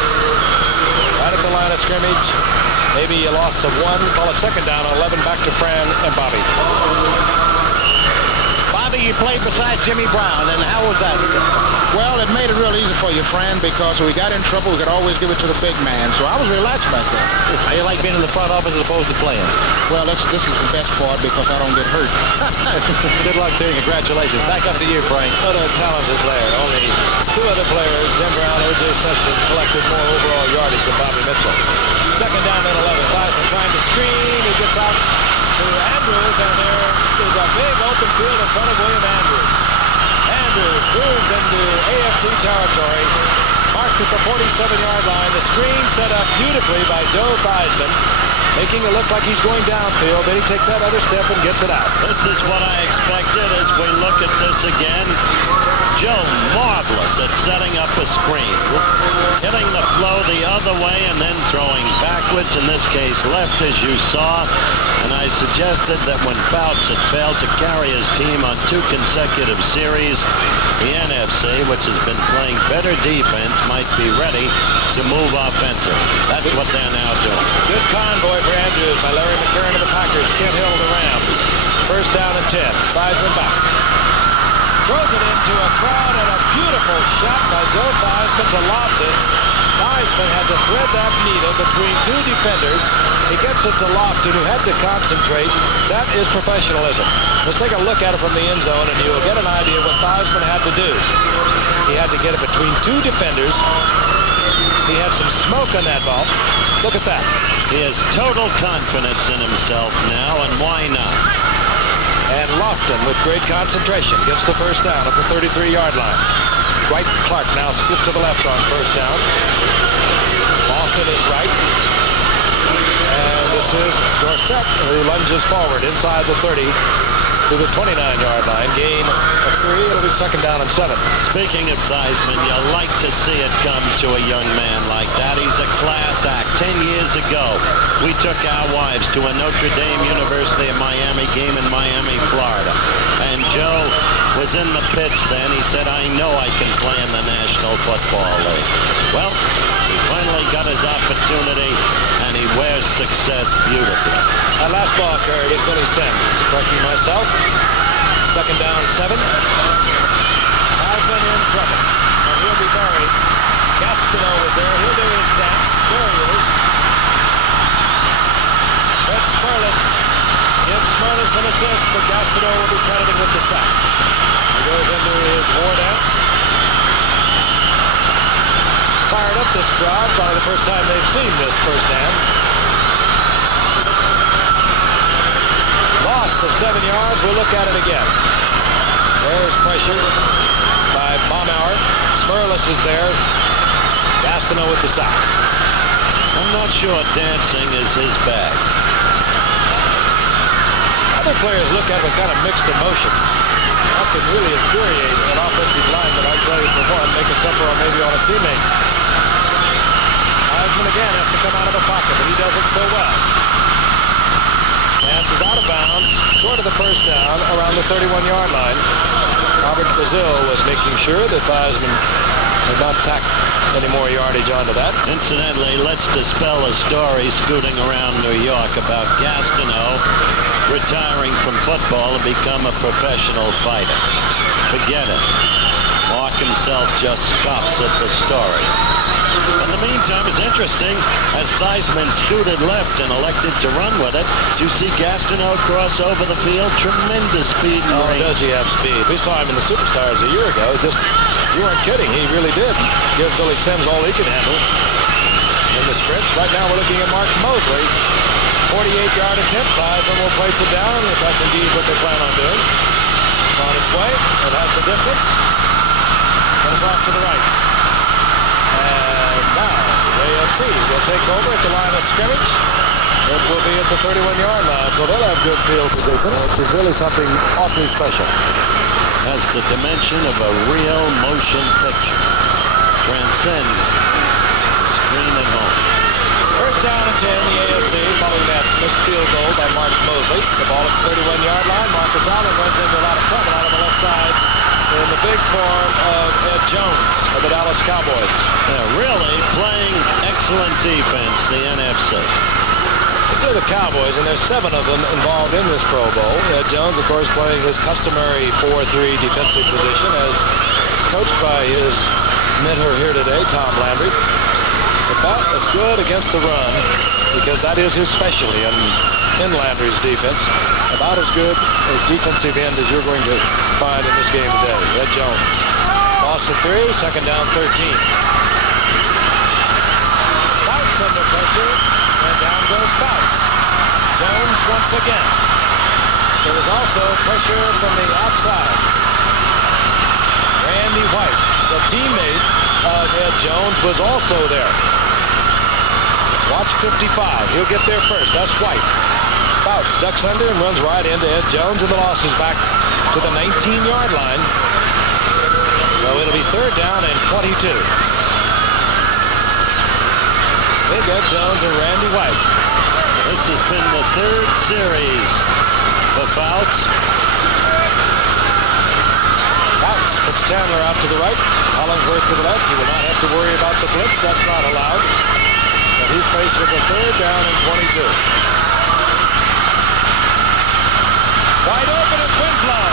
Right at the line of scrimmage. Maybe a loss of 1. Call a second down on 11. Back to Fran and Bobby. Bobby, you played beside Jimmy Brown, and how was that? Well, it made it real easy for you, Fran, because we got in trouble, we could always give it to the big man, so I was relaxed back there. How you like being in the front office as opposed to playing? Well, this is the best part because I don't get hurt. Good luck to you. Congratulations. Back up to you, Frank. What a talented player. Only 2 other players, Jim Brown, O.J. Simpson, collected more overall yardage than Bobby Mitchell. Second down and 11. Theismann trying to screen. He gets out to Andrews, and there is a big open field in front of William Andrews. Andrews moves into AFC territory, marked at the 47-yard line. The screen set up beautifully by Joe Theismann, making it look like he's going downfield. Then he takes that other step and gets it out. This is what I expected as we look at this again. Joe, marvelous at setting up a screen, hitting the flow the other way and then throwing backwards, in this case left, as you saw. And I suggested that when Fouts had failed to carry his team on 2 consecutive series, the NFC, which has been playing better defense, might be ready to move offensive. That's what they're now doing. Good convoy for Andrews by Larry McCurran of the Packers. Kent Hill of the Rams. First down and 10. Theismann back. Throws it into a crowd, and a beautiful shot by Joe Theismann to loft it. Theismann had to thread that needle between 2 defenders. He gets it to Lofton, who had to concentrate. That is professionalism. Let's take a look at it from the end zone, and you'll get an idea what Theismann had to do. He had to get it between 2 defenders. He had some smoke on that ball. Look at that. He has total confidence in himself now, and why not? And Lofton, with great concentration, gets the first down at the 33-yard line. Dwight Clark now splits to the left on first down. Lofton is right. And this is Dorsett, who lunges forward inside the 30 to the 29-yard line. Gain of 3. It'll be second down and 7. Speaking of Theismann, you like to see it come to a young man like that. He's a class act. 10 years ago, we took our wives to a Notre Dame University of Miami game in Miami, Florida. And Joe was in the pits then. He said, I know I can play in the National Football League. Well, he finally got his opportunity, and he wears success beautifully. That last ball carried is Billy Sims. Correcting myself. Second down, 7. Theismann in trouble. And he'll be buried. Gastineau was there. He'll do his dance. There he is. Fred Smerlas gives Smerlas an assist, but Gastineau will be credited with the sack. He goes into his war dance. Fired up, this crowd. Probably the first time they've seen this first down. Loss of 7 yards. We'll look at it again. There's pressure by Baumauer. Smerlas is there. Gastineau with the sack. I'm not sure dancing is his bag. Other players look at it with kind of mixed emotions. That could really infuriate an offensive lineman, I'll tell you for one, make a suffer or maybe on a teammate. Theismann again has to come out of the pocket, but he does it so well. Dance is out of bounds, short of the first down, around the 31-yard line. Robert Brazil was making sure that Theismann did not tack any more yardage onto that. Incidentally, let's dispel a story scooting around New York about Gastineau retiring from football to become a professional fighter. Forget it. Mark himself just scoffs at the story. In the meantime, it's interesting, as Theismann scooted left and elected to run with it, did you see Gastineau cross over the field? Tremendous speed and range. Does he have speed? We saw him in the Superstars a year ago. You weren't kidding. He really did give Billy Sims all he could handle in the stretch. Right now we're looking at Mark Mosley. 48-yard attempt. Theismann will place it down if that's indeed what they plan on doing. It's on its way. It has the distance. And it's off to the right. And now the AFC will take over at the line of scrimmage. It will be at the 31-yard line, so they'll have good field position. It's really something awfully special. Has the dimension of a real motion picture. Transcends the screen at home. First down and 10, the AFC, following that missed field goal by Mark Mosley. The ball at the 31-yard line. Marcus Allen runs into a lot of trouble out of the left side in the big form of Ed Jones of the Dallas Cowboys. They're really playing excellent defense, the NFC. They're the Cowboys, and there's 7 of them involved in this Pro Bowl. Ed Jones, of course, playing his customary 4-3 defensive position as coached by his mentor here today, Tom Landry. About as good against the run, because that is his specialty in Landry's defense. About as good a defensive end as you're going to find in this game today. Ed Jones. Loss of 3, second down 13. Fouts under pressure, and down goes Fouts. Jones once again. There was also pressure from the outside. Randy White, the teammate of Ed Jones, was also there. Watch 55. He'll get there first. That's White. Fouts ducks under and runs right into Ed Jones, and the loss is back to the 19-yard line. So it'll be third down and 22. Big Ed Jones and Randy White. This has been the 3rd series for Fouts. Fouts puts Chandler out to the right. Hollingsworth to the left. He will not have to worry about the blitz. That's not allowed. But he's faced with a third down and 22. Wide open is Winslow.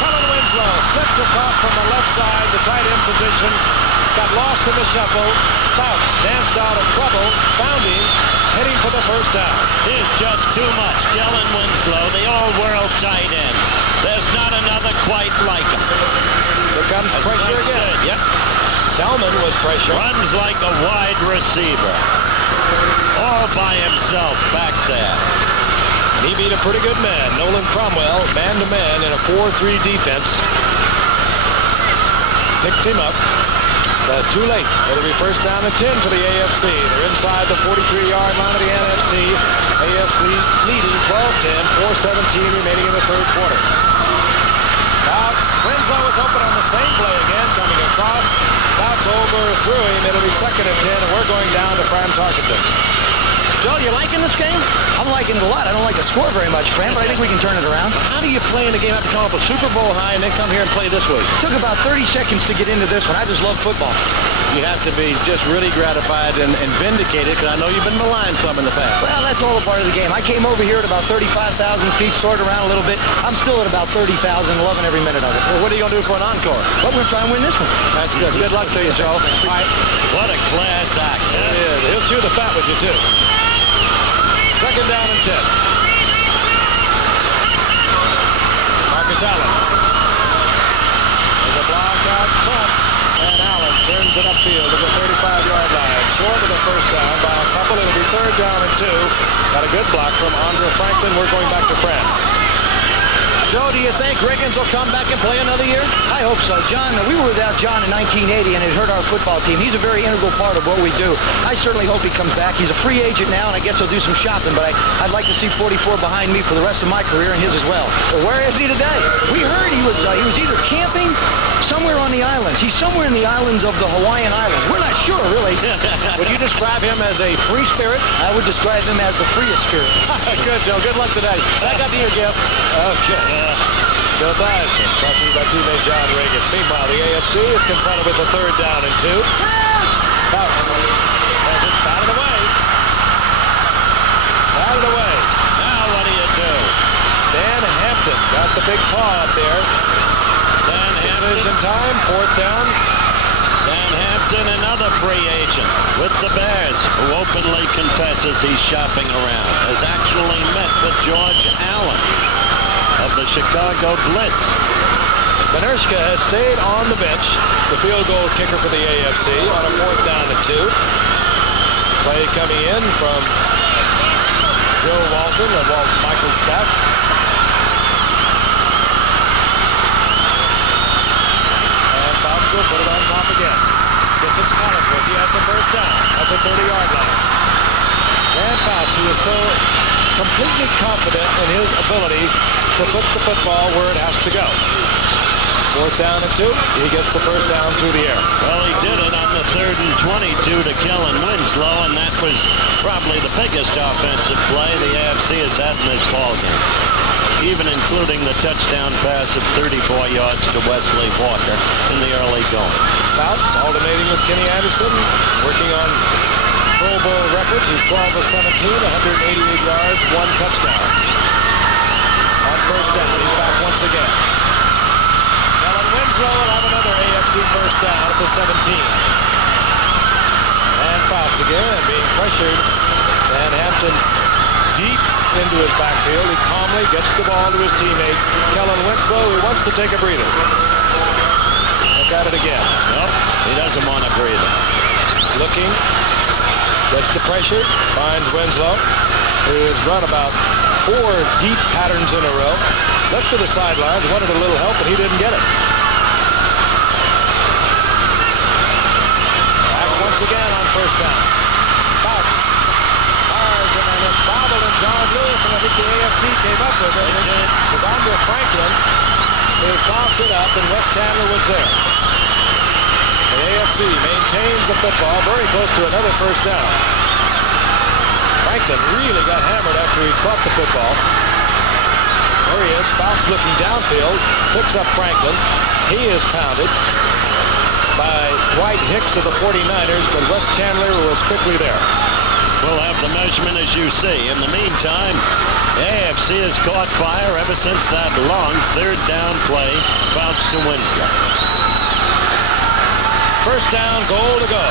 Colin Winslow slipped across from the left side, the tight end position. Got lost in the shuffle. Fouts danced out of trouble. Found him. Heading for the first down. There's just too much. Kellen Winslow, the all-world tight end. There's not another quite like him. Here comes pressure again. Yep. Selman was pressure. Runs like a wide receiver. All by himself back there. He beat a pretty good man. Nolan Cromwell, man-to-man in a 4-3 defense. Picked him up. Too late. It'll be first down and 10 for the AFC. They're inside the 43-yard line of the NFC. AFC leading 12-10, 4:17 remaining in the third quarter. Fouts. Winslow is open on the same play again, coming across. Fouts overthrew him. It'll be second and 10, and we're going down to Fran Tarkenton. Joe, you liking this game? I'm liking it a lot. I don't like the score very much, Fran, but I think we can turn it around. How do you play in a game after coming off a Super Bowl high and then come here and play this way? It took about 30 seconds to get into this one. I just love football. You have to be just really gratified and vindicated, because I know you've been maligned some in the past. Well, that's all a part of the game. I came over here at about 35,000 feet, soared around a little bit. I'm still at about 30,000, loving every minute of it. Well, what are you going to do for an encore? Well, we're going to try and win this one. That's good. Good luck to you, Joe. All right. What a class act. Yeah, he'll chew the fat with you, too. Second down and 10. Marcus Allen. There's a block out front, and Allen turns it upfield to the 35-yard line. Short of the first down by a couple. It'll be third down and 2. Got a good block from Andre Franklin. We're going back to Fran. Joe, do you think Riggins will come back and play another year? I hope so. John, we were without John in 1980, and it hurt our football team. He's a very integral part of what we do. I certainly hope he comes back. He's a free agent now, and I guess he'll do some shopping, but I'd like to see 44 behind me for the rest of my career and his as well. Well, where is he today? We heard he was either camping somewhere on the islands. He's somewhere in the islands of the Hawaiian Islands. We're not sure, really. Would you describe him as a free spirit? I would describe him as the freest spirit. Good, Joe. Good luck today. Back up to you, Jeff. Okay. Bill Dyson, brought to you by teammate John Reagan. Meanwhile, the AFC is confronted with a third down and 2. Fouts has it batted away. Batted away. Now what do you do? Dan Hampton got the big paw up there. Dan Hampton in time, fourth down. Dan Hampton, another free agent with the Bears, who openly confesses he's shopping around, has actually met with George Allen of the Chicago Blitz. Benershka has stayed on the bench, the field goal kicker for the AFC, on a fourth down and 2. Play coming in from Joe Walton of Michael's staff. And Fouts will put it on top again. Gets it to Collinsworth. He has the first down at the 30-yard line. Dan Fouts, who is so completely confident in his ability to put the football where it has to go. Fourth down and 2. He gets the first down through the air. Well, he did it on the 3rd and 22 to Kellen Winslow, and that was probably the biggest offensive play the AFC has had in this ballgame, even including the touchdown pass of 34 yards to Wesley Walker in the early going. Fouts alternating with Kenny Anderson, working on Pro Bowl records. He's 12 of 17, 188 yards, 1 touchdown. On first down, he's back once again. Kellen Winslow will have another AFC first down at the 17. And Fouts again, and being pressured. Van Hampton deep into his backfield. He calmly gets the ball to his teammate, Kellen Winslow. He wants to take a breather. Look at it again. Nope, he doesn't want a breather. Looking, gets the pressure, finds Winslow, who has run about 4 deep patterns in a row. Left to the sidelines, wanted a little help, but he didn't get it. Back once again on first down. Fouts. Fires, and then it's bobbled, and John Lewis, and I think the AFC came up with it. It was Andre Franklin who coughed it up, and Wes Chandler was there. The AFC maintains the football, very close to another first down. Franklin really got hammered after he caught the football. There he is, Fouts looking downfield, picks up Franklin. He is pounded by Dwight Hicks of the 49ers, but Wes Chandler was quickly there. We'll have the measurement as you see. In the meantime, the AFC has caught fire ever since that long third down play. Fouts to Winslow. First down, goal to go.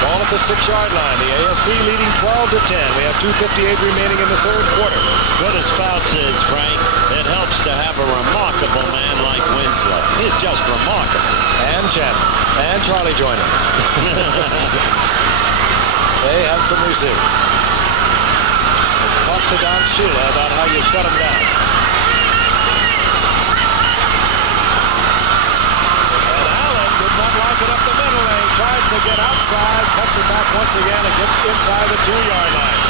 Ball at the 6-yard line. The AFC leading 12-10. We have 2:58 remaining in the third quarter. As good as Fouts is, Frank, it helps to have a remarkable man like Winslow. He's just remarkable. And Chandler. And Charlie joining. They have some receivers. Talk to Don Shula about how you shut him down. And Allen did not like it up the middle, and he tries to get outside, cuts it back once again, and gets inside the 2-yard line.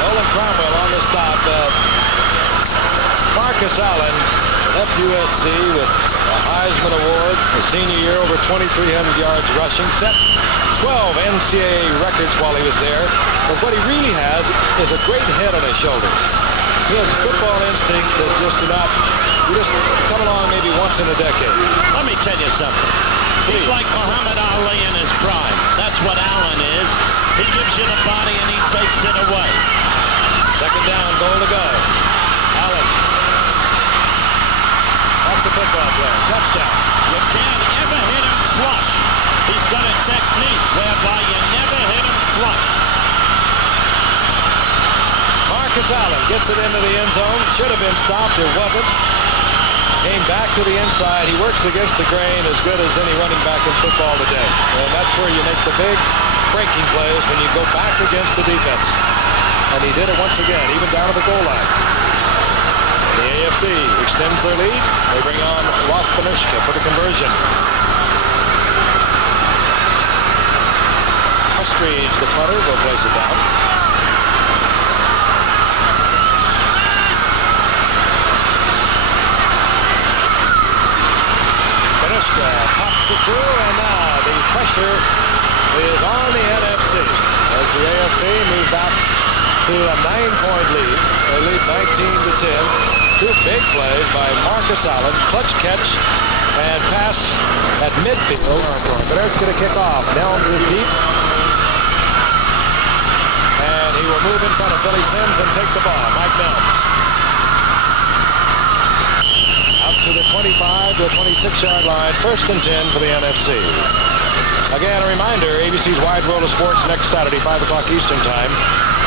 Nolan Cromwell on the stop. Marcus Allen left USC with a Heisman Award, the senior year, over 2,300 yards rushing, set 12 NCAA records while he was there. But what he really has is a great head on his shoulders. He has football instincts that just do not, you just come along maybe once in a decade. Let me tell you something. He's like Muhammad Ali in his prime. That's what Allen is. He gives you the body and he takes it away. Second down, goal to go. Allen. Off the football player. Touchdown. You can't ever hit him flush. He's got a technique whereby you never hit him flush. Marcus Allen gets it into the end zone. Should have been stopped. It wasn't. Came back to the inside. He works against the grain as good as any running back in football today. And that's where you make the big breaking plays, when you go back against the defense. And he did it once again, even down to the goal line. The AFC extends their lead. They bring on Roth Benushka for the conversion. Ustreach, the punter, will place it down. Benushka pops it through, and now the pressure is on the NFC as the AFC moves back to a 9-point lead. They lead 19-10. 2 big plays by Marcus Allen, clutch catch and pass at midfield. But Ertz going to kick off. Nelms is deep. And he will move in front of Billy Sims and take the ball. Mike Nelms. Up to the 25 to the 26-yard line. First and 10 for the NFC. Again, a reminder, ABC's Wide World of Sports next Saturday, 5 o'clock Eastern Time.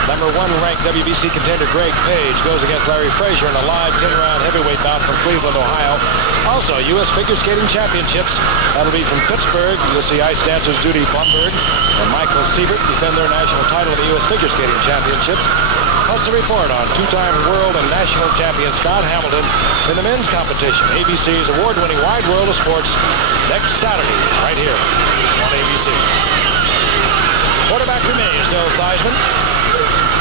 Number 1 ranked WBC contender Greg Page goes against Larry Frazier in a live 10-round heavyweight bout from Cleveland, Ohio. Also, U.S. Figure Skating Championships. That'll be from Pittsburgh. You'll see ice dancers Judy Blumberg and Michael Siebert defend their national title in the U.S. Figure Skating Championships. Plus a report on 2-time world and national champion Scott Hamilton in the men's competition. ABC's award-winning Wide World of Sports next Saturday, right here on ABC. Quarterback remains Joe Theismann.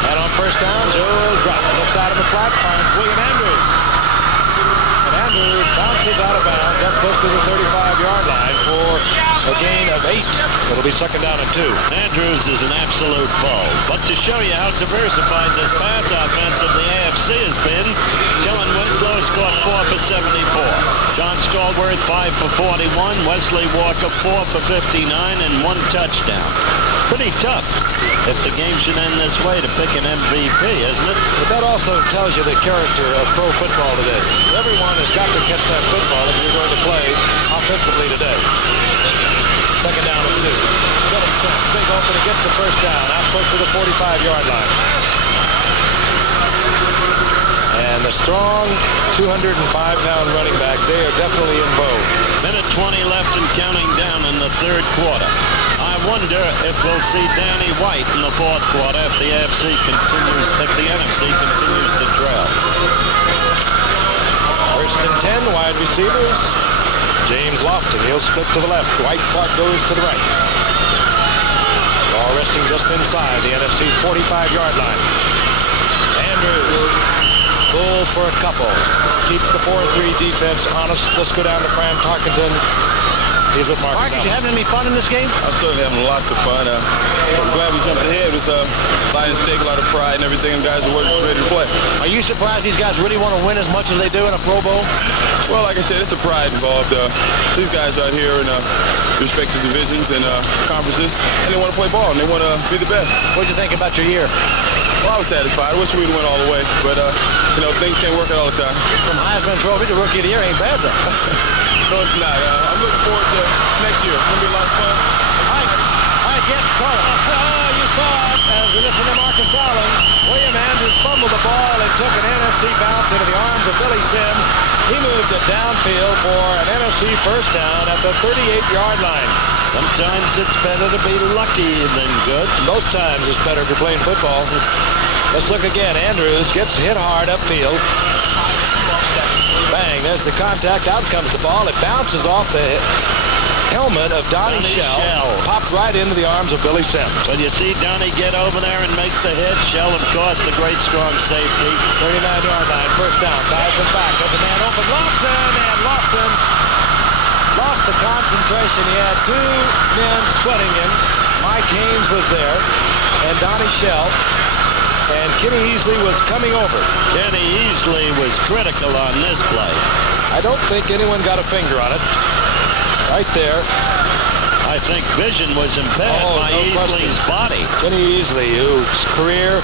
And on first down, Joe drops left side of the flat, finds William Andrews. And Andrews bounces out of bounds up close to the 35-yard line for a gain of 8. It'll be second down and 2. Andrews is an absolute bull. But to show you how diversified this pass offense of the AFC has been, Kellen Winslow scored 4 for 74. John Stallworth 5 for 41. Wesley Walker 4 for 59 and 1 touchdown. Pretty tough if the game should end this way to pick an MVP, isn't it? But that also tells you the character of pro football today. Everyone has got to catch that football if you're going to play offensively today. Second down and 2. Billy Sims, big opening, gets the first down, out close to the 45-yard line. And the strong 205-pound running back, they are definitely in vogue. Minute 20 left and counting down in the third quarter. I wonder if we'll see Danny White in the fourth quarter if the NFC continues to trail. First and 10, wide receivers. James Lofton, he'll split to the left. Dwight Clark goes to the right. Ball resting just inside the NFC 45-yard line. Andrews pulls for a couple. Keeps the 4-3 defense honest. Let's go down to Fran Tarkenton. He's with Mark. Mark, did you have any fun in this game? I'm certainly having lots of fun. I'm glad we jumped ahead with a lot of stake, a lot of pride and everything. And guys are ready to play. Are you surprised these guys really want to win as much as they do in a Pro Bowl? Well, like I said, it's a pride involved. These guys out here in respective divisions and conferences, and they want to play ball, and they want to be the best. What did you think about your year? Well, I was satisfied. I wish we would have went all the way, but, things can't work out all the time. From Heisman Trophy to Rookie of the Year ain't bad, though. No, it's not. I'm looking forward to next year. It's going to be a lot of fun. All right, get Carter. You saw it as we listen to Marcus Allen. William Andrews fumbled the ball and took an NFC bounce into the arms of Billy Sims. He moved it downfield for an NFC first down at the 38-yard line. Sometimes it's better to be lucky than good. Most times it's better if you're playing football. Let's look again. Andrews gets hit hard upfield. Bang, there's the contact. Out comes the ball. It bounces off the helmet of Donnie Shell. Popped right into the arms of Billy Sims. When you see Donnie get over there and make the hit, Shell, of course, the great strong safety. 39-yard line, first down. Theismann back. There's a man open. Lofton lost the concentration. He had two men sweating him. Mike Haynes was there, and Donnie Shell. And Kenny Easley was coming over. Kenny Easley was critical on this play. I don't think anyone got a finger on it. Right there. I think vision was impaired by Easley's body. Kenny Easley, whose career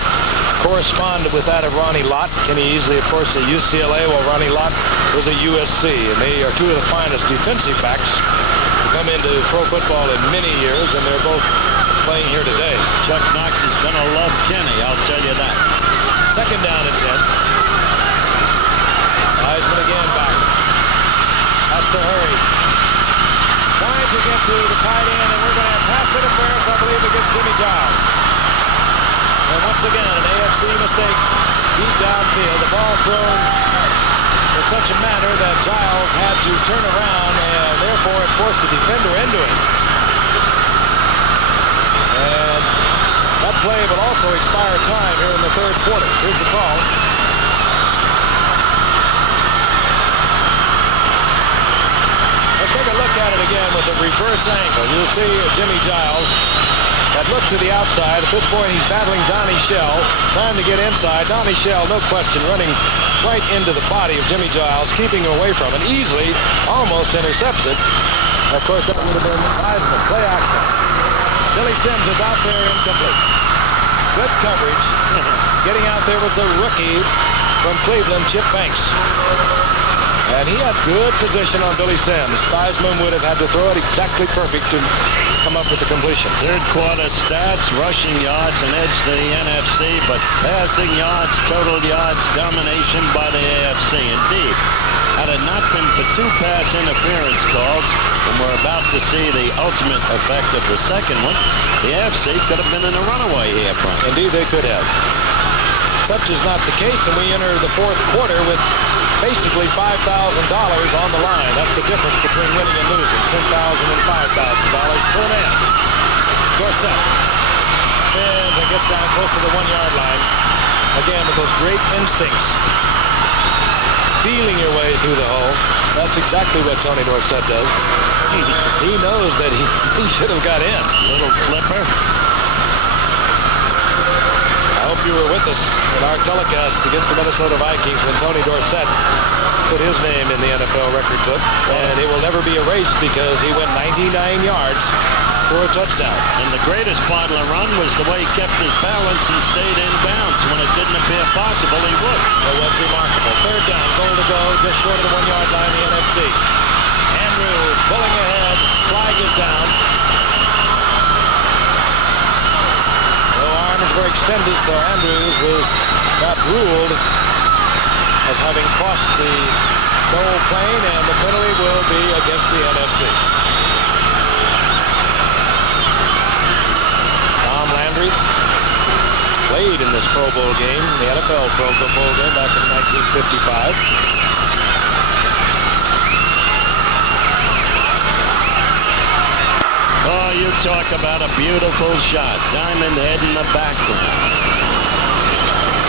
corresponded with that of Ronnie Lott. Kenny Easley, of course, at UCLA, while Ronnie Lott was at USC. And they are two of the finest defensive backs to come into pro football in many years, and they're both playing here today. Chuck Knox is going to love Kenny, I'll tell you that. Second down and 10. Heisman again back. Has to hurry. Trying to get to the tight end, and we're going to have pass interference, I believe, against Jimmy Giles. And once again, an AFC mistake deep downfield. The ball thrown in such a manner that Giles had to turn around, and therefore it forced the defender into him. And that play will also expire time here in the third quarter. Here's the call. Let's take a look at it again with the reverse angle. You'll see Jimmy Giles had looked to the outside. At this point, he's battling Donnie Shell, trying to get inside. Donnie Shell, no question, running right into the body of Jimmy Giles, keeping away from it. Easily almost intercepts it. Of course, that would have been Heisman. Play action. Billy Sims is out there incomplete. Good coverage. Getting out there was the rookie from Cleveland, Chip Banks. And he had good position on Billy Sims. Theismann would have had to throw it exactly perfect to come up with the completion. Third quarter stats, rushing yards, an edge to the NFC, but passing yards, total yards, domination by the AFC. Indeed, had it not been for two pass interference calls, and we're about to see the ultimate effect of the second one, the AFC could have been in a runaway here, Frank. Indeed, they could have. Such is not the case, and we enter the fourth quarter with basically $5,000 on the line. That's the difference between winning and losing. $10,000 and $5,000 per man. Dorsett spins and gets down close to the 1-yard line. Again, with those great instincts. Feeling your way through the hole. That's exactly what Tony Dorsett does. He knows that he should have got in. Little flipper. I hope you were with us in our telecast against the Minnesota Vikings when Tony Dorsett put his name in the NFL record book. And it will never be erased because he went 99 yards score a touchdown. And the greatest part of the run was the way he kept his balance and stayed in bounds. When it didn't appear possible, he would. That was remarkable. Third down, goal to go, just short of the 1 yard line, the NFC. Andrews pulling ahead, flag is down. The arms were extended, so Andrews was not ruled as having crossed the goal plane, and the penalty will be against the NFC. Tom Landry played in this Pro Bowl game, the NFL Pro Bowl game back in 1955. Oh, you talk about a beautiful shot. Diamond Head in the background.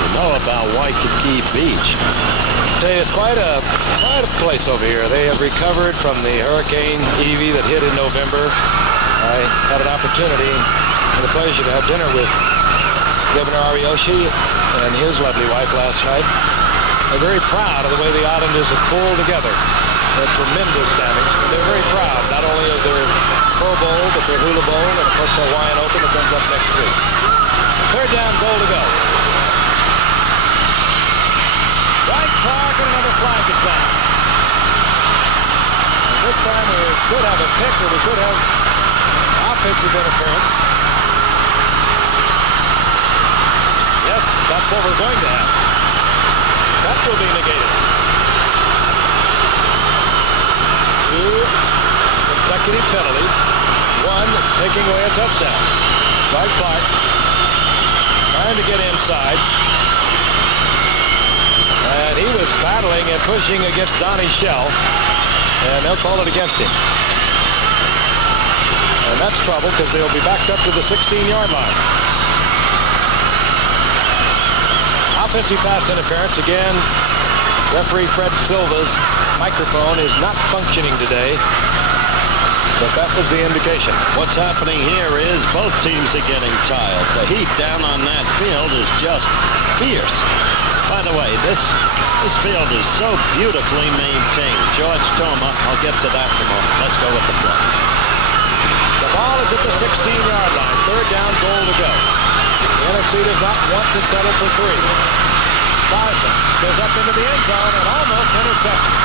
You know about Waikiki Beach. It's quite a place over here. They have recovered from the Hurricane Evie that hit in November. I had an opportunity and the pleasure to have dinner with Governor Ariyoshi and his lovely wife last night. They're very proud of the way the Islanders have pulled together. They had tremendous damage, and they're very proud not only of their Pro Bowl, but their Hula Bowl, and of course the Hawaiian Open that comes up next week. Third down, goal to go. Right clock, and another flag is down. And this time we could have a pick, or we could have offensive interference. Yes, that's what we're going to have. That will be negated. 2 consecutive penalties. 1 taking away a touchdown. Right Clark trying to get inside. And he was battling and pushing against Donnie Shell. And they'll call it against him. And that's trouble because they'll be backed up to the 16-yard line. Offensive pass interference again. Referee Fred Silva's microphone is not functioning today, but that was the indication. What's happening here is both teams are getting tired. The heat down on that field is just fierce. By the way, this field is so beautifully maintained. George Toma, I'll get to that in a moment. Let's go with the play. The ball is at the 16-yard line. Third down, goal to go. The NFC does not want to settle for 3. Boston goes up into the end zone and almost intercepted.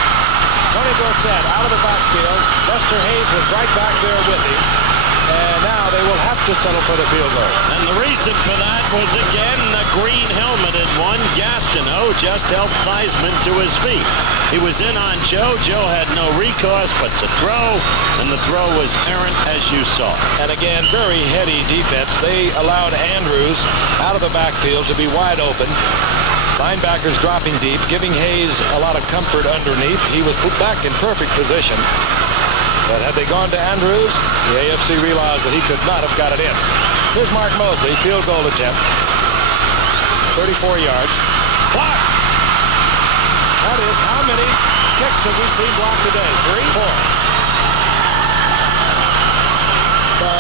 Tony Dorsett out of the backfield. Lester Hayes was right back there with him. And now they will have to settle for the field goal. And the reason for that was, again, the green helmeted one. Gastineau just helped Theismann to his feet. He was in on Joe. Joe had no recourse but to throw, and the throw was errant, as you saw. And again, very heady defense. They allowed Andrews out of the backfield to be wide open. Linebackers dropping deep, giving Hayes a lot of comfort underneath. He was put back in perfect position. But had they gone to Andrews, the AFC realized that he could not have got it in. Here's Mark Mosley, field goal attempt. 34 yards. Block! That is, how many kicks have we seen blocked today? 3? 4. So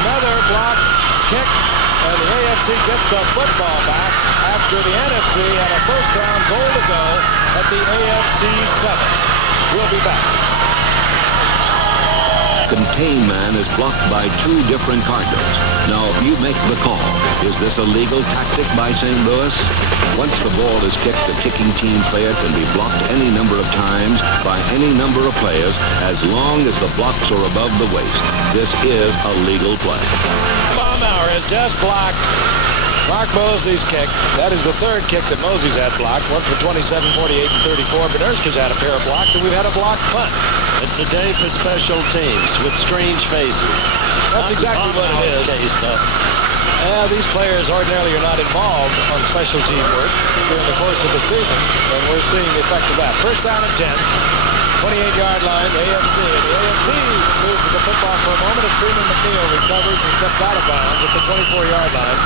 another block kick, and the AFC gets the football back after the NFC had a first round goal to go at the AFC 7. We'll be back. Contain man is blocked by 2 different Cardinals. Now, you make the call. Is this a legal tactic by St. Louis? Once the ball is kicked, the kicking team player can be blocked any number of times by any number of players as long as the blocks are above the waist. This is a legal play. Baumauer has just blocked Mark Mosley's kick. That is the 3rd kick that Mosley's had blocked. One for 27, 48, and 34. But Erska's had a pair of blocked, and we've had a blocked punt. It's a day for special teams with strange faces. That's exactly what it is. Case, these players ordinarily are not involved on special team work during the course of the season, and we're seeing the effect of that. First down and 10, 28-yard line, the AFC. The AFC moves to the football for a moment as Freeman McNeil recovers and steps out of bounds at the 24-yard line.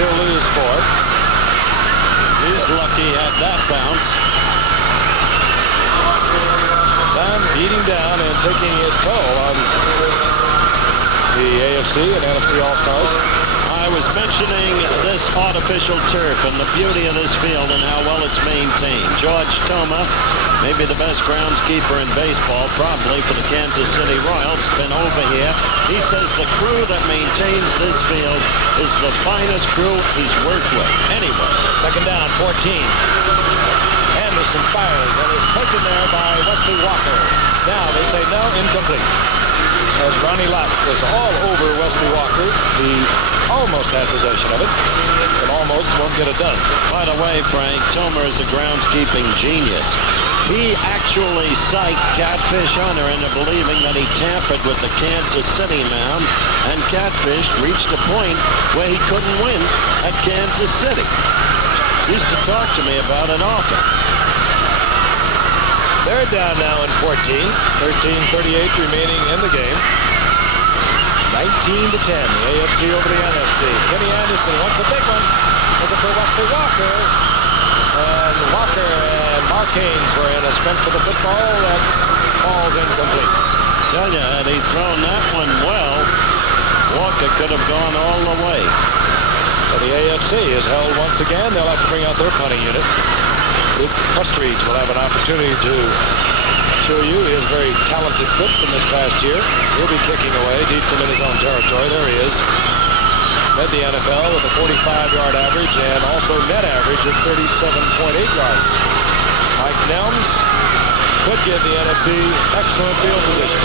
He'll lose 4. He's lucky at that bounce. Sam beating down and taking his toll on the AFC and NFC All-Stars. I I was mentioning this artificial turf and the beauty of this field and how well it's maintained. George Toma, maybe the best groundskeeper in baseball, probably for the Kansas City Royals, been over here. He says the crew that maintains this field is the finest crew he's worked with anyway. Second down, 14. Anderson fires and is taken there by Wesley Walker. Now they say no, incomplete. As Ronnie Lott was all over Wesley Walker, he almost had possession of it, but almost won't get it done. By the way, Frank, Toma is a groundskeeping genius. He actually psyched Catfish Hunter into believing that he tampered with the Kansas City mound, and Catfish reached a point where he couldn't win at Kansas City. He used to talk to me about it often. Third down now in 14. 13:38 remaining in the game. 19-10. The AFC over the NFC. Kenny Anderson wants a big one. Looking for Wesley Walker. And Walker and Mark Haynes were in a sprint for the football. That falls incomplete. Tell you, had he thrown that one well, Walker could have gone all the way. So the AFC is held once again. They'll have to bring out their punting unit. Luke Prestridge will have an opportunity to show you his very talented foot from this past year. He'll be kicking away deep from in his own territory. There he is. Led the NFL with a 45-yard average and also net average of 37.8 yards. Mike Nelms could give the NFC excellent field position.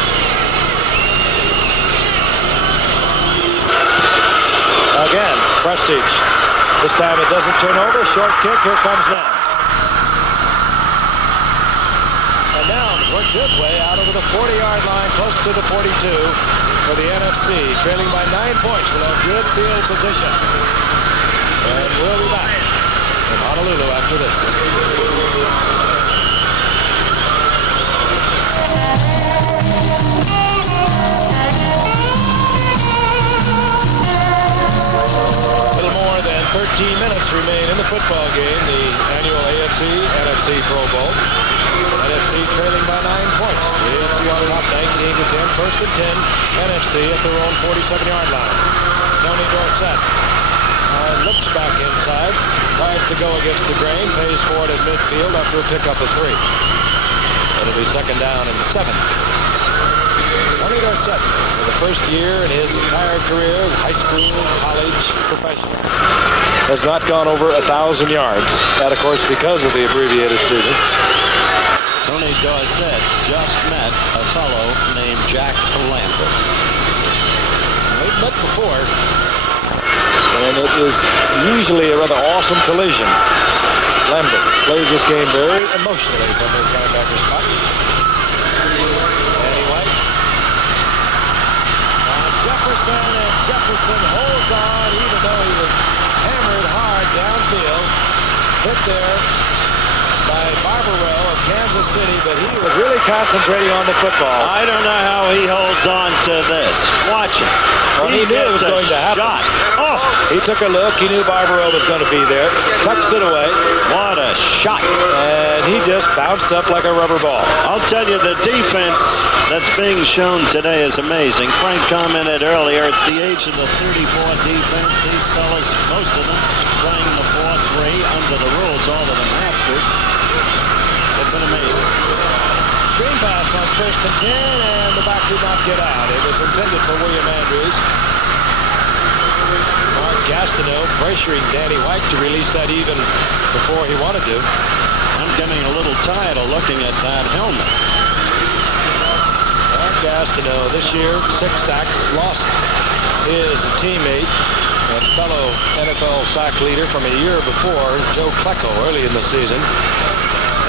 Again, Prestridge. This time it doesn't turn over. Short kick. Here comes Nelms. And Nelms works his way out over the 40-yard line, close to the 42 for the NFC. Trailing by 9 points. We'll have good field position. And we'll be back in Honolulu after this. More than 13 minutes remain in the football game, the annual AFC-NFC Pro Bowl. NFC trailing by 9 points. The AFC on top 19-10, first and 10. NFC at their own 47-yard line. Tony Dorsett looks back inside, tries to go against the grain, pays for it at midfield after a pickup of 3. It'll be second down and 7. Tony Dorsett, for the first year in his entire career, high school, college, professional, has not gone over 1,000 yards. That, of course, because of the abbreviated season. Tony Dorsett just met a fellow named Jack Lambert. They've met before, and it is usually a rather awesome collision. Lambert plays this game very emotionally from his linebacker spot. And Jefferson holds on even though he was hammered hard downfield. Hit there by Barbaro of Kansas City, but he was really concentrating on the football. I don't know how he holds on to this. Watch it. Well, he knew it was going to happen. Shot. Oh! He took a look. He knew Barbaro was going to be there. Tucks it away. What a shot. And he just bounced up like a rubber ball. I'll tell you, the defense that's being shown today is amazing. Frank commented earlier, it's the age of the 34 defense. These fellas, most of them, playing the 4-3 under the rules, all of them have to. They've been amazing. Screen pass on first and 10, and the back did not get out. It was intended for William Andrews. Mark Gastineau pressuring Danny White to release that even before he wanted to. I'm getting a little tired of looking at that helmet. Mark Gastineau this year, 6 sacks, lost his teammate and fellow NFL sack leader from a year before, Joe Klecko, early in the season.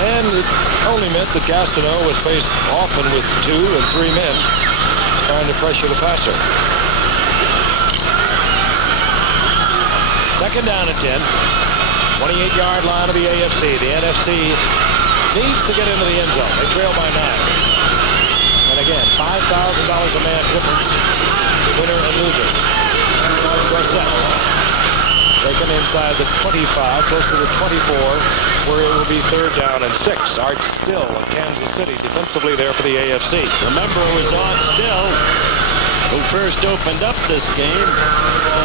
And it only meant that Gastineau was faced often with 2 and 3 men trying to pressure the passer. Second down and 10. 28-yard line of the AFC. The NFC needs to get into the end zone. They trail by 9. And again, $5,000 a man difference, winner and loser. Dorsett taken inside the 25, close to the 24, where it will be third down and 6. Art Still of Kansas City defensively there for the AFC. Remember, it was Art Still who first opened up this game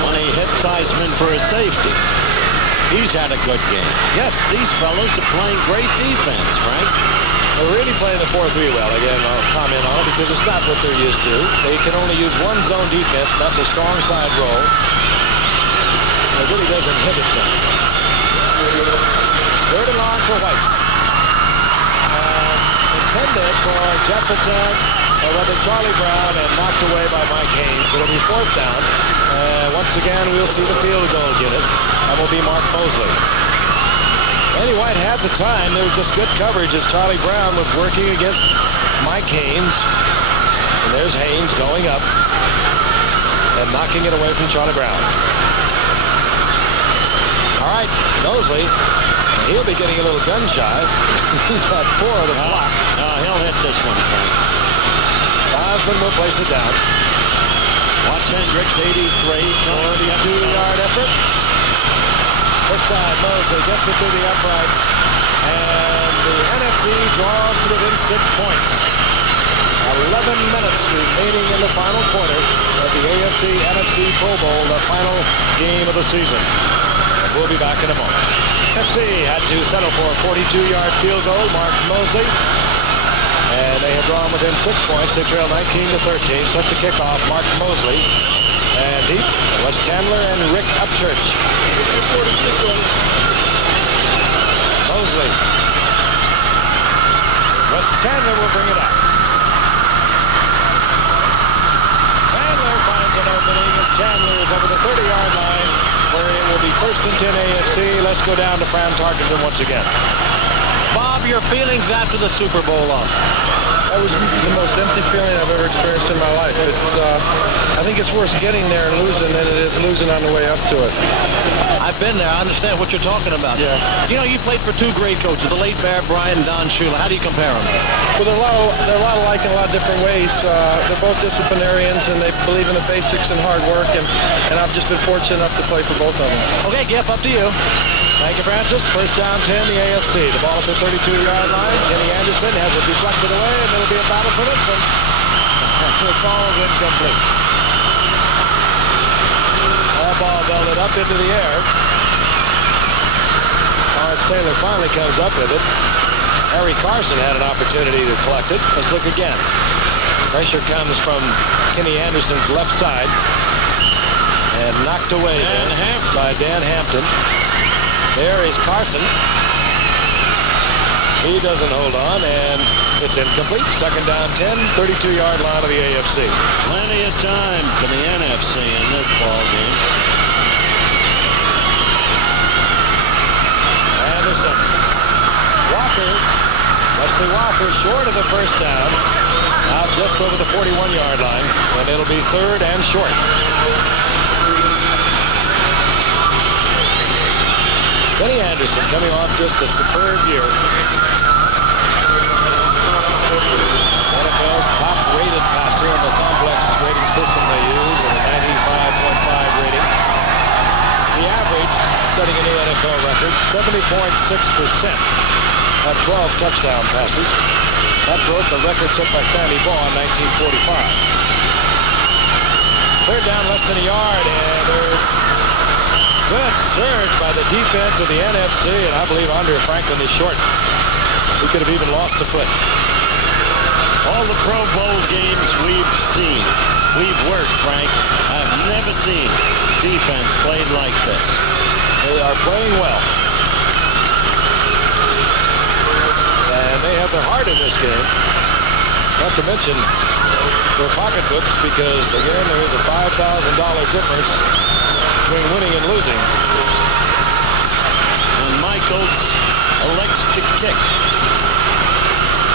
when he hit Theismann for a safety. He's had a good game. Yes, these fellows are playing great defense, Frank. They're really playing the 4-3 well. Again, I'll comment on it because it's not what they're used to. They can only use one zone defense. That's a strong side roll. It really does inhibit them. Third and long for White. Intended for Jefferson, or rather Charlie Brown, and knocked away by Mike Haynes. It'll be fourth down. Once again, we'll see the field goal get it. That will be Mark Mosley. Eddie White had the time. There was just good coverage as Charlie Brown was working against Mike Haynes. And there's Haynes going up and knocking it away from Charlie Brown. All right, Mosley, he'll be getting a little gun shy. He's had 4 of the block. He'll hit this one, Frank. Theismann will place it down. Watch Hendricks, 83, 42-yard effort. This time, Mosley gets it to the uprights, and the NFC draws to within 6 points. 11 minutes remaining in the final quarter of the AFC-NFC Pro Bowl, the final game of the season. We'll be back in a moment. NFC had to settle for a 42-yard field goal, Mark Mosley, and they had drawn within 6 points. They trail 19-13. Set to kick off, Mark Mosley, and deep was Chandler and Rick Upchurch. Mosley. Wes Chandler will bring it up. Chandler finds an opening, and Chandler is over the 30-yard line, where it will be first and 10 AFC. Let's go down to Fran Tarkenton once again. Bob, your feelings after the Super Bowl loss? That was the most empty feeling I've ever experienced in my life. I think it's worse getting there and losing than it is losing on the way up to it. I've been there. I understand what you're talking about. Yeah. You know, you played for 2 great coaches, the late Bear Bryant and Don Shula. How do you compare them? Well, they're a lot alike in a lot of different ways. They're both disciplinarians, and they believe in the basics and hard work, and I've just been fortunate enough to play for both of them. Okay, Geoff, up to you. Thank you, Francis. First down 10, the AFC. The ball at the 32-yard line. Kenny Anderson has it deflected away, and it'll be a battle for this one. The ball incomplete. That ball belted up into the air. Lawrence Taylor finally comes up with it. Harry Carson had an opportunity to collect it. Let's look again. Pressure comes from Kenny Anderson's left side. And knocked away by Dan Hampton. There is Carson. He doesn't hold on, and it's incomplete. Second down 10, 32-yard line of the AFC. Plenty of time for the NFC in this ball game. Anderson. Walker. Wesley Walker short of the first down. Out just over the 41-yard line, and it'll be third and short. Kenny Anderson coming off just a superb year. NFL's top-rated passer in the complex rating system they use, with a 95.5 rating. The average, setting a new NFL record, 70.6% at 12 touchdown passes. That broke the record set by Sandy Baugh in 1945. Third down, less than a yard, and there's good surge by the defense of the NFC, and I believe Andre Franklin is short. He could have even lost a foot. All the Pro Bowl games we've seen, we've worked, Frank. I've never seen defense played like this. They are playing well. And they have their heart in this game. Not to mention their pocketbooks, because, again, there is a $5,000 difference between winning and losing. And Michaels elects to kick.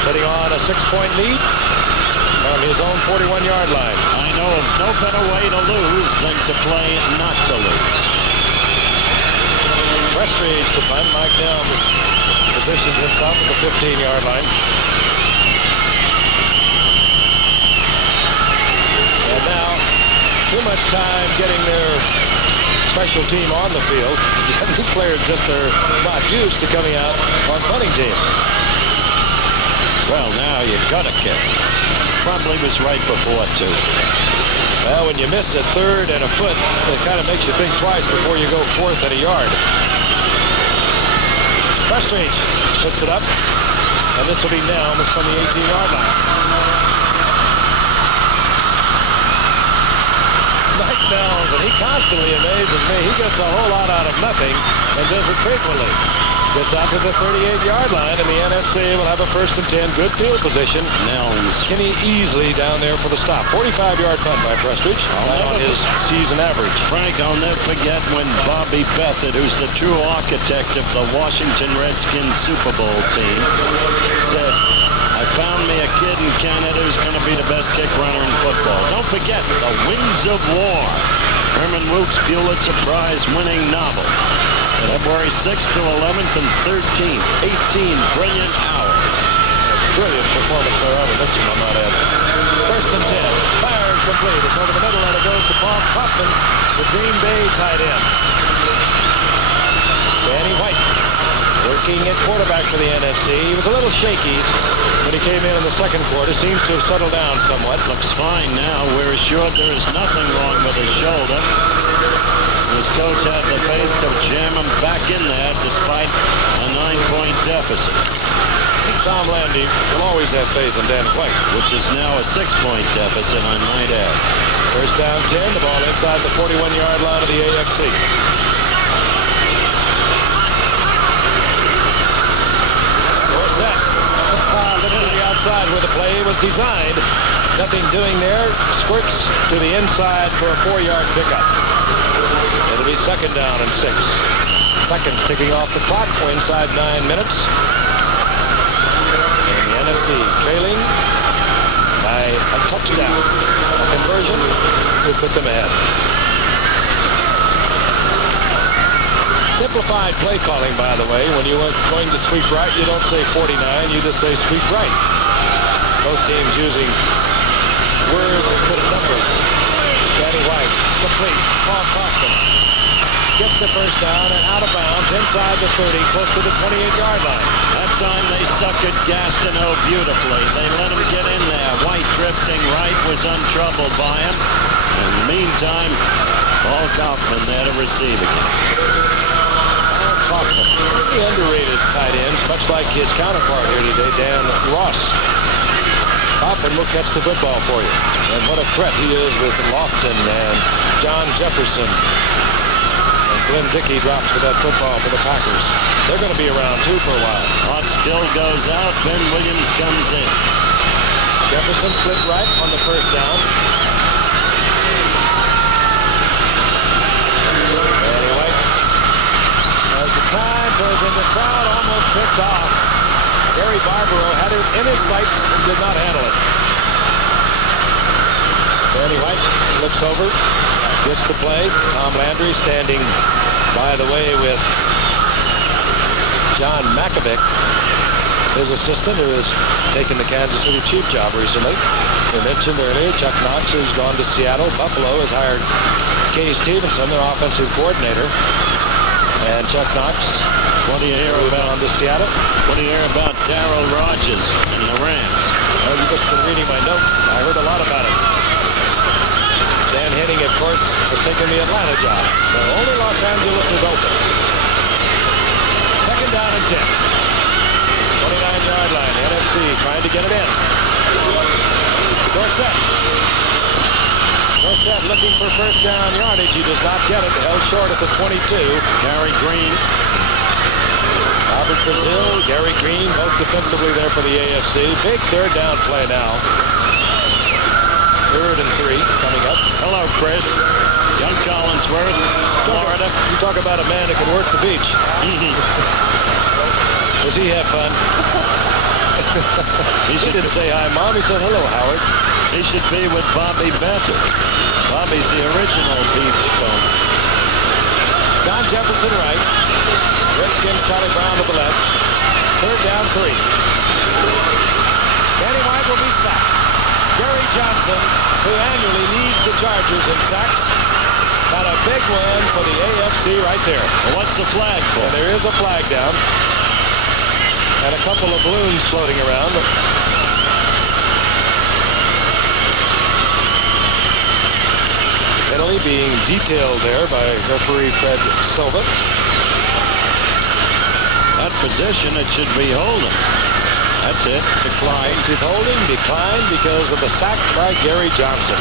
Sitting on a 6-point lead from his own 41-yard line. I know of no better way to lose than to play not to lose. Westridge to punt. Mike Nelms positions himself at the 15-yard line. And now, too much time getting their special team on the field. These players just are not used to coming out on punting teams. Well, now you've got to kick. Probably was right before, too. Well, when you miss a third and a foot, it kind of makes you think twice before you go fourth and a yard. Prestridge puts it up, and this will be Nelms from the 18-yard line. Mike Nelms, and he constantly amazes me. He gets a whole lot out of nothing and does it frequently. Gets out to the 38-yard line, and the NFC will have a 1st and 10. Good field position. Nelms. Kinney easily down there for the stop. 45-yard punt by Prestridge on his season average. Frank, I'll never forget when Bobby Beathard, who's the true architect of the Washington Redskins Super Bowl team, said, I found me a kid in Canada who's going to be the best kick runner in football. Don't forget, The Winds of War, Herman Wouk's Pulitzer Prize winning novel. February 6th to 11th and 13th, 18 brilliant hours. Brilliant performance by Robert Mitchum, I might add. 1st and 10, fired complete. It's over the middle, and it goes to Paul Kaufman, the Green Bay tight end. Danny White working at quarterback for the NFC. He was a little shaky when he came in the second quarter. Seems to have settled down somewhat. Looks fine now. We're assured there is nothing wrong with his shoulder. His coach had the faith to jam him back in there despite a 9-point deficit. Tom Landy will always have faith in Dan White, which is now a 6-point deficit, I might add. 1st down 10, the ball inside the 41-yard line of the AFC. Set. Looking to the outside where the play was designed. Nothing doing there. Squirts to the inside for a 4-yard pickup. It'll be 2nd down and 6. Seconds ticking off the clock. We're inside 9 minutes. And the NFC trailing by a touchdown. A conversion will put them ahead. Simplified play calling, by the way. When you are going to sweep right, you don't say 49, you just say sweep right. Both teams using words instead of numbers. Danny White, complete. Paul Kaufman gets the 1st down and out of bounds inside the 30, close to the 28-yard line. That time they suckered Gastineau beautifully. They let him get in there. White drifting right was untroubled by him. In the meantime, Paul Kaufman there to receive again. The underrated tight ends, much like his counterpart here today, Dan Ross. Kaufman will catch the football for you. And what a threat he is with Lofton and John Jefferson. And Glenn Dickey drops for that football for the Packers. They're going to be around, too, for a while. Hot still goes out. Ben Williams comes in. Jefferson split right on the 1st down. Time for the crowd almost picked off. Gary Barbaro had it in his sights and did not handle it. Danny White looks over, gets the play. Tom Landry standing by the way with John Mackovic, his assistant, who has taken the Kansas City Chiefs job recently. We mentioned earlier, Chuck Knox has gone to Seattle. Buffalo has hired Kay Stevenson, their offensive coordinator. And Chuck Knox, what do you hear about on to Seattle? What do you hear about Darryl Rogers and the Rams? Well, you've just been reading my notes. I heard a lot about it. Dan Henning, of course, was taking the Atlanta job. So only Los Angeles is open. 2nd down and 10. 29-yard line. NFC trying to get it in. Dorsett looking for 1st down yardage. He does not get it. Held short at the 22. Gary Green. Robert Brazil, Gary Green, both defensively there for the AFC. Big 3rd down play now. 3rd and 3 coming up. Hello, Chris. Young Collinsworth, Florida. You talk about a man that can work the beach. Does he have fun? He didn't say hi, Mom. He said, hello, Howard. He should be with Bobby Beathard. Bobby's the original beach bum. John Jefferson right. Redskins, Charlie Brown to the left. 3rd down 3. Danny White will be sacked. Jerry Johnson, who annually leads the Chargers in sacks, got a big one for the AFC right there. Well, what's the flag for? And there is a flag down. And a couple of balloons floating around. finally being detailed there by referee Fred Silva. That position, it should be holding. That's it. Declined. Is it holding? Declined because of the sack by Gary Johnson.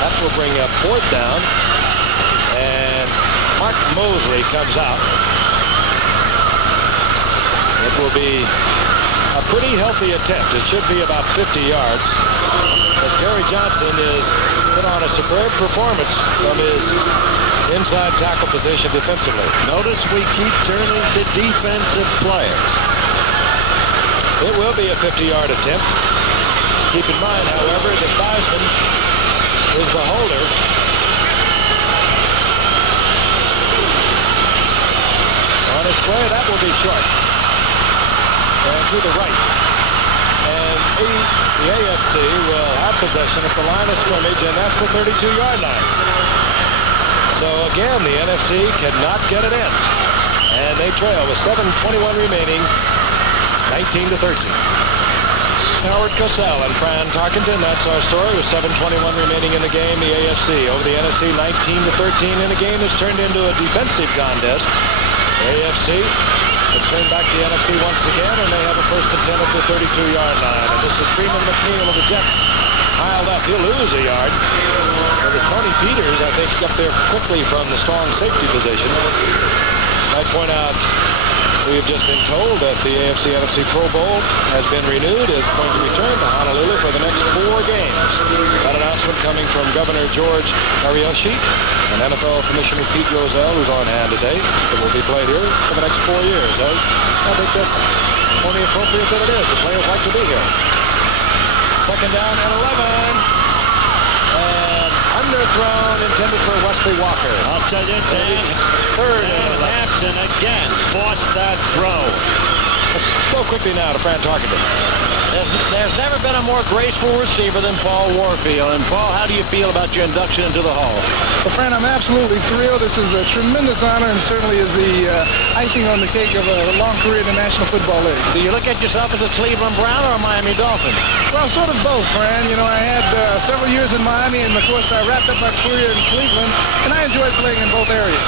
That will bring up 4th down. And Mark Mosley comes out. It will be a pretty healthy attempt. It should be about 50 yards. As Gary Johnson is put on a superb performance from his inside tackle position defensively. Notice we keep turning to defensive players. It will be a 50-yard attempt. Keep in mind, however, that Theismann is the holder. On its way, that will be short. And to the right. And the AFC will have possession at the line of scrimmage, and that's the 32-yard line. So again, the NFC cannot get it in. And they trail with 7:21 remaining, 19-13. Howard Cosell and Fran Tarkenton, that's our story, with 7:21 remaining in the game. The AFC over the NFC 19-13, and the game has turned into a defensive contest. The AFC has turned back the NFC once again, and they have a 1st and 10 at the 32-yard line. And this is Freeman McNeil of the Jets. Piled up. He'll lose a yard. But it's Tony Peters, I think, up there quickly from the strong safety position. I point out, we have just been told that the AFC-NFC Pro Bowl has been renewed. It's going to return to Honolulu for the next 4 games. That announcement coming from Governor George Ariyoshi and NFL Commissioner Pete Rozelle, who's on hand today. It will be played here for the next 4 years. I think that's only appropriate that it is. The players like to be here. 2nd down and 11. And underthrown, intended for Wesley Walker. I'll tell you, Dan, 3rd and 11. Hampton again forced that throw. Let's go quickly now to Fran Tarkenton. There's never been a more graceful receiver than Paul Warfield. And Paul, how do you feel about your induction into the Hall? Well, Fran, I'm absolutely thrilled. This is a tremendous honor and certainly is the icing on the cake of a long career in the National Football League. Do you look at yourself as a Cleveland Brown or a Miami Dolphin? Well, sort of both, Fran. You know, I had several years in Miami, and of course I wrapped up my career in Cleveland, and I enjoyed playing in both areas.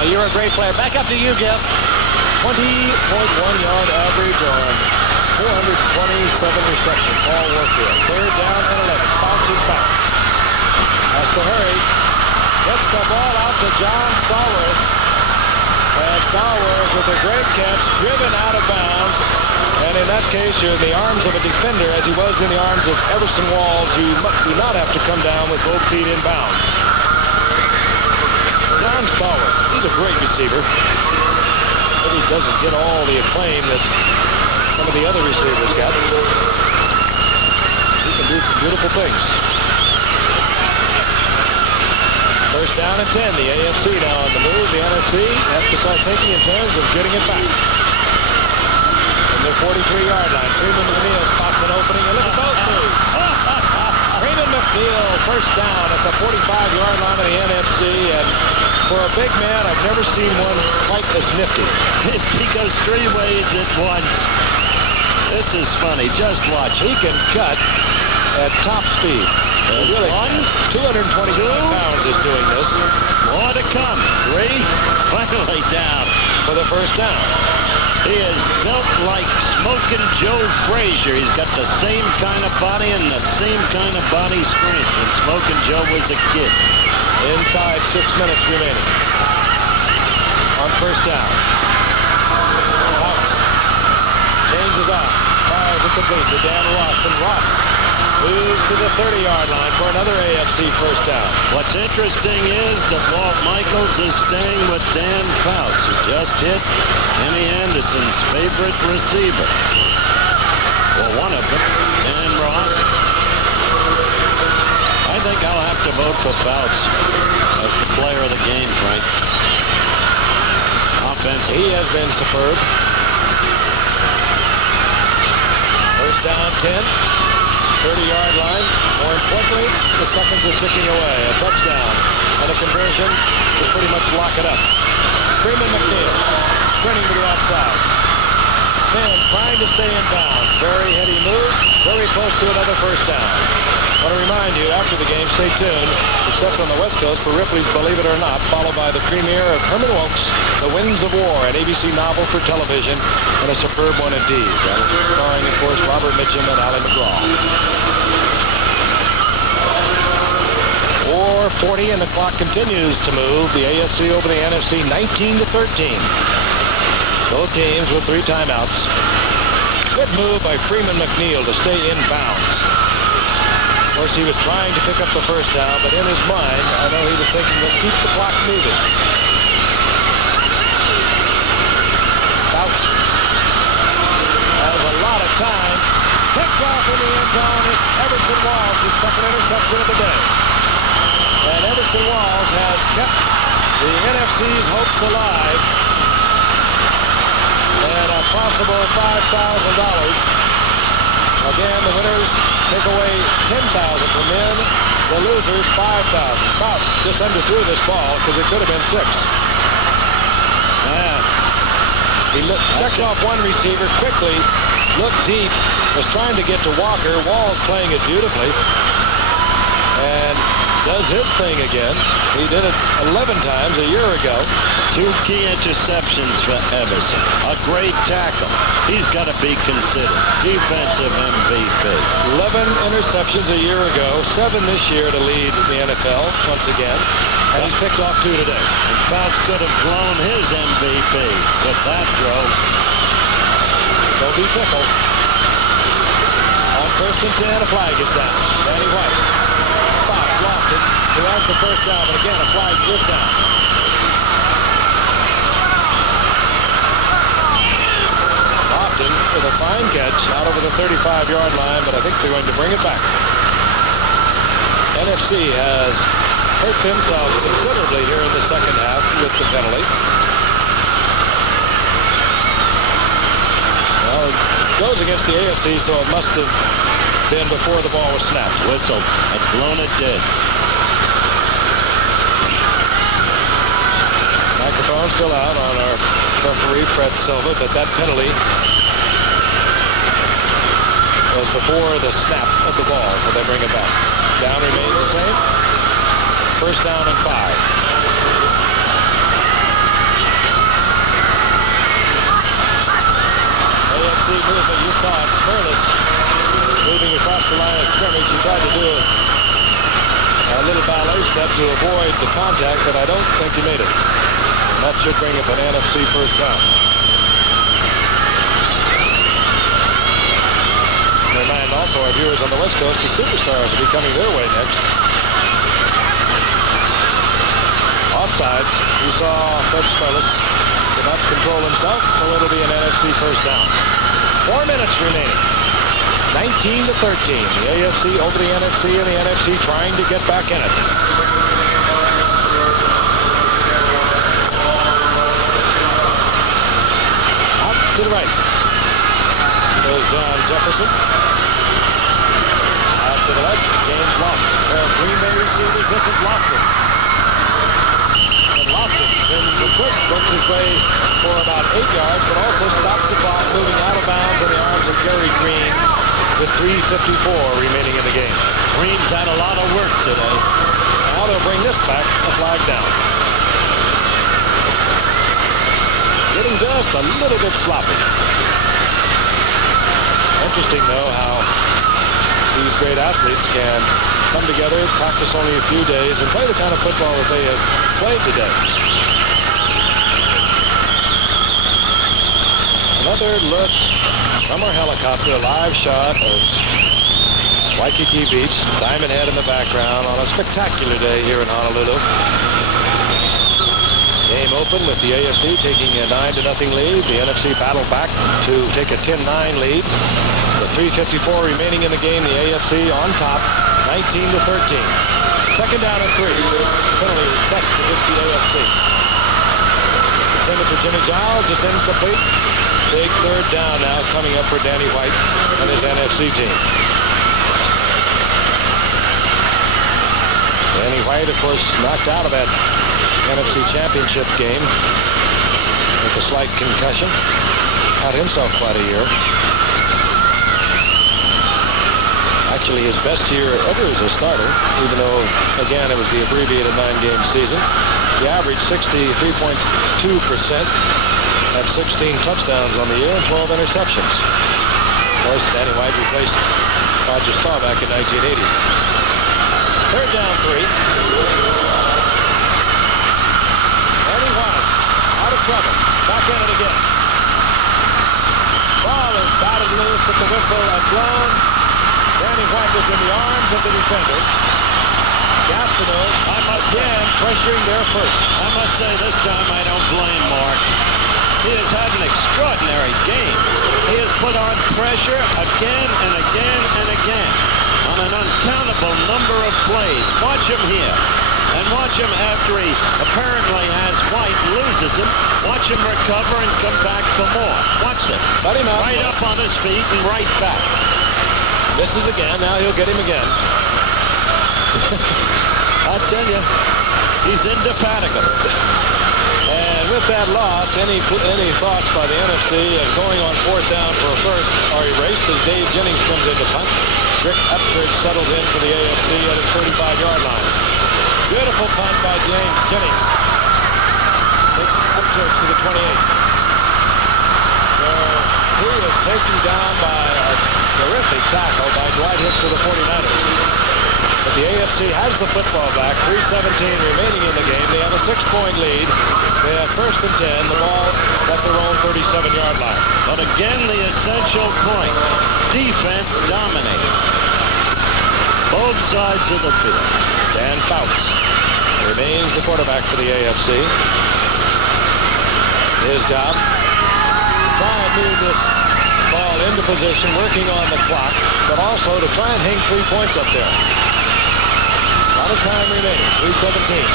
Well, you're a great player. Back up to you, Jeff. 20.1-yard average on 427 receptions. Paul Warfield. 3rd down and 11. Bounces back. Has to hurry. Gets the ball out to John Stallworth. And Stallworth with a great catch, driven out of bounds. And in that case, you're in the arms of a defender, as he was in the arms of Everson Walls, who do not have to come down with both feet in bounds. John Stallworth, he's a great receiver. But he doesn't get all the acclaim that some of the other receivers got. He can do some beautiful things. 1st down and 10. The AFC now on the move. The NFC has to start thinking in terms of getting it back. From their 43-yard line, Freeman McNeil spots an opening. And look at those two. Freeman McNeil, 1st down at the 45-yard line of the NFC. And for a big man, I've never seen one quite as nifty. He goes 3 ways at once. This is funny. Just watch. He can cut at top speed. Really, 225 pounds is doing this. More to come. 3. Finally down for the 1st down. He is built like Smoking Joe Frazier. He's got the same kind of body and the same kind of body strength when Smoking Joe was a kid. Inside 6 minutes remaining. On 1st down. House changes off. Fires it complete to Dan Ross. And Ross moves to the 30-yard line for another AFC 1st down. What's interesting is that Walt Michaels is staying with Dan Fouts, who just hit Kenny Anderson's favorite receiver. Well, one of them, Dan Ross. I think I'll have to vote for Fouts as the player of the game, Frank. Offense, he has been superb. 1st down, 10. 30-yard line. More importantly, the seconds are ticking away. A touchdown and a conversion to pretty much lock it up. Freeman McNeil sprinting to the outside. Finn trying to stay in bounds. Very heady move. Very close to another first down. I want to remind you, after the game, stay tuned, except on the West Coast, for Ripley's Believe It or Not, followed by the premiere of Herman Wouk's The Winds of War, an ABC novel for television, and a superb one indeed. Starring, of course, Robert Mitchum and Ally McGraw. 4:40, and the clock continues to move. The AFC over the NFC, 19-13. Both teams with 3 timeouts. Good move by Freeman McNeil to stay in bounds. Of course, he was trying to pick up the first down, but in his mind, I know he was thinking, let's keep the clock moving. Fouts has a lot of time. Picked off in the end zone is Everson Walls, his second interception of the day. And Everson Walls has kept the NFC's hopes alive. And a possible $5,000. Again, the winners take away $10,000 from men. The losers, $5,000. Fouts just underthrew this ball because it could have been 6. Man, he checked off one receiver quickly, looked deep, was trying to get to Walker. Walls playing it beautifully. And does his thing again. He did it 11 times a year ago. 2 key interceptions for Everson. A great tackle. He's got to be considered defensive MVP. 11 interceptions a year ago, 7 this year to lead the NFL once again. And he's picked off 2 today. And Fouts could have blown his MVP with that throw. Don't be fickle. On 1st and 10, a flag is down. Danny White. Fouts lost it. Who has the first down, but again, a flag is down. Lofton with a fine catch out over the 35-yard line, but I think they're going to bring it back. NFC has hurt themselves considerably here in the second half with the penalty. Well, it goes against the AFC, so it must have been before the ball was snapped. Whistle, and blown it did. Microphone still out on our referee, Fred Silva, but that penalty was before the snap of the ball, so they bring it back. Down remains the same. First down and 5. AFC movement, you saw it. Furnace moving across the line of scrimmage. He tried to do a little ballet step to avoid the contact, but I don't think he made it. That should bring up an NFC first down. Remind also our viewers on the West Coast, the Superstars will be coming their way next. Offsides, you saw Fred Sperlis did not control himself, so it'll be an NFC first down. 4 minutes remaining. 19-13. The AFC over the NFC, and the NFC trying to get back in it. Out to the right goes John Jefferson. Out to the left, James Lofton. Pair of Green Bay receivers. This is Lofton. And Lofton spins the twist, works his way for about 8 yards, but also stops the clock, moving out of bounds in the arms of Gary Green with 3:54 remaining in the game. Green's had a lot of work today. Now they'll bring this back, a flag down. Getting just a little bit sloppy. Interesting, though, how these great athletes can come together, practice only a few days, and play the kind of football that they have played today. Another look from our helicopter, a live shot of Waikiki Beach, Diamond Head in the background on a spectacular day here in Honolulu. Game open with the AFC taking a 9-0 lead. The NFC battled back to take a 10-9 lead. With 3:54 remaining in the game, the AFC on top, 19-13. Second down and 3. Penalty was pressed against the AFC. Intended for Jimmy Giles. It's incomplete. Big third down now coming up for Danny White and his NFC team. Danny White, of course, knocked out of that NFC Championship game with a slight concussion. count himself quite a year. Actually, his best year ever as a starter, even though, again, it was the abbreviated 9-game season. He averaged 63.2%, had 16 touchdowns on the year and 12 interceptions. Of course, Danny White replaced Roger Staubach in 1980. Third down 3. Danny White out of trouble. Back in it again. Ball is batted loose at the whistle and blown. Danny White was in the arms of the defender. Gastineau, again, pressuring there first. I must say this time I don't blame Mark. He has had an extraordinary game. He has put on pressure again and again and again on an uncountable number of plays. Watch him here. And watch him after he apparently has White, loses him. Watch him recover and come back for more. Watch this. Right up on his feet and right back. Misses again. Now he'll get him again. I'll tell you, he's indefatigable. And with that loss, any thoughts by the NFC of going on fourth down for a first are erased as Dave Jennings comes in to punt. Rick Upchurch settles in for the AFC at his 35-yard line. Beautiful punt by James Jennings. Takes Upchurch to the 28. He was taken down by a terrific tackle by Dwight Hicks of the 49ers. But the AFC has the football back. 3:17 remaining in the game. They have a 6-point lead. They have first and 10. The ball at their own 37-yard line. But again, the essential point. Defense dominating. Both sides of the field. Dan Fouts remains the quarterback for the AFC. His job, try and move this ball into position, working on the clock, but also to try and hang 3 points up there. A lot of time remaining, 3:17.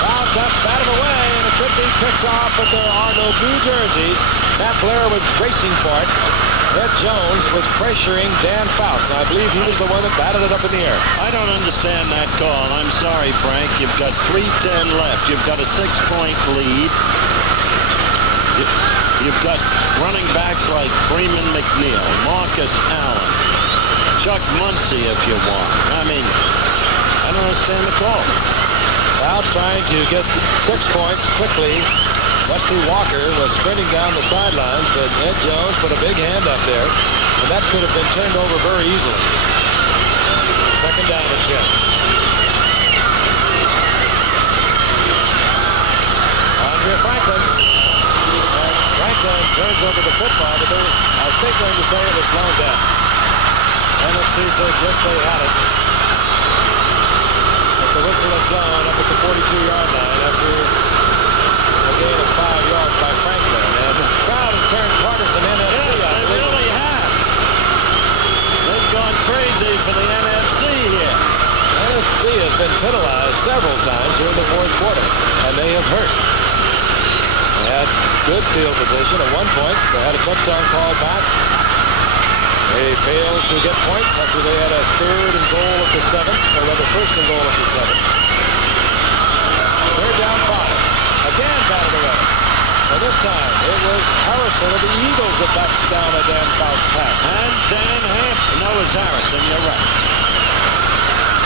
Foul cut, batted away, and it could be picked off, but there are no blue jerseys. Matt Blair was racing for it. Ed Jones was pressuring Dan Fouts. I believe he was the one that batted it up in the air. I don't understand that call. I'm sorry, Frank. You've got 3:10 left. You've got a 6-point lead. You've got running backs like Freeman McNeil, Marcus Allen, Chuck Muncie if you want. I mean, I don't understand the call. Fouts trying to get 6 points quickly. Wesley Walker was sprinting down the sidelines, but Ed Jones put a big hand up there, and that could have been turned over very easily. Second down and 10. Andre Franklin. And Franklin turns over the football, but I think going to say it was blown down. NFC says yes, they had it. But the whistle is blown up at the 42-yard line after a gain of 5 yards by Franklin. And the crowd has turned partisan NFC. They really have. They've gone crazy for the NFC here. NFC has been penalized several times here in the fourth quarter, and they have hurt. They had good field position at one point. They had a touchdown call back. They failed to get points after they had a third and goal at the 7, or rather first and goal at the 7. Third down 5. Again batted away. And this time it was Harrison of the Eagles that backs down a Dan Fouts pass. And Dan Hampton. No, it's Harrison. You're right.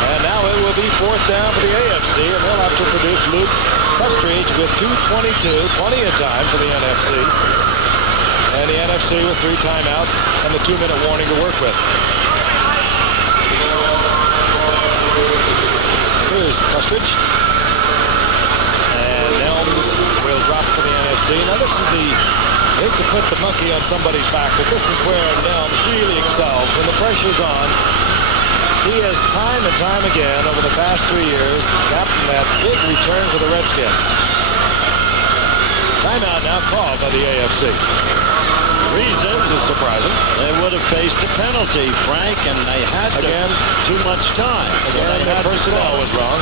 And now it will be fourth down for the AFC, and they'll have to produce Luke Kustridge with 2:22, plenty of time for the NFC. And the NFC with 3 timeouts and the 2-minute warning to work with. Here's Kustridge. And Nelms will drop for the NFC. Now this is I hate to put the monkey on somebody's back, but this is where Nelms really excels. When the pressure's on, he has time and time again over the past 3 years gotten that big return for the Redskins. Timeout now called by the AFC. Reasons is surprising. They would have faced a penalty, Frank, and they had too much time. Again, that personnel was wrong.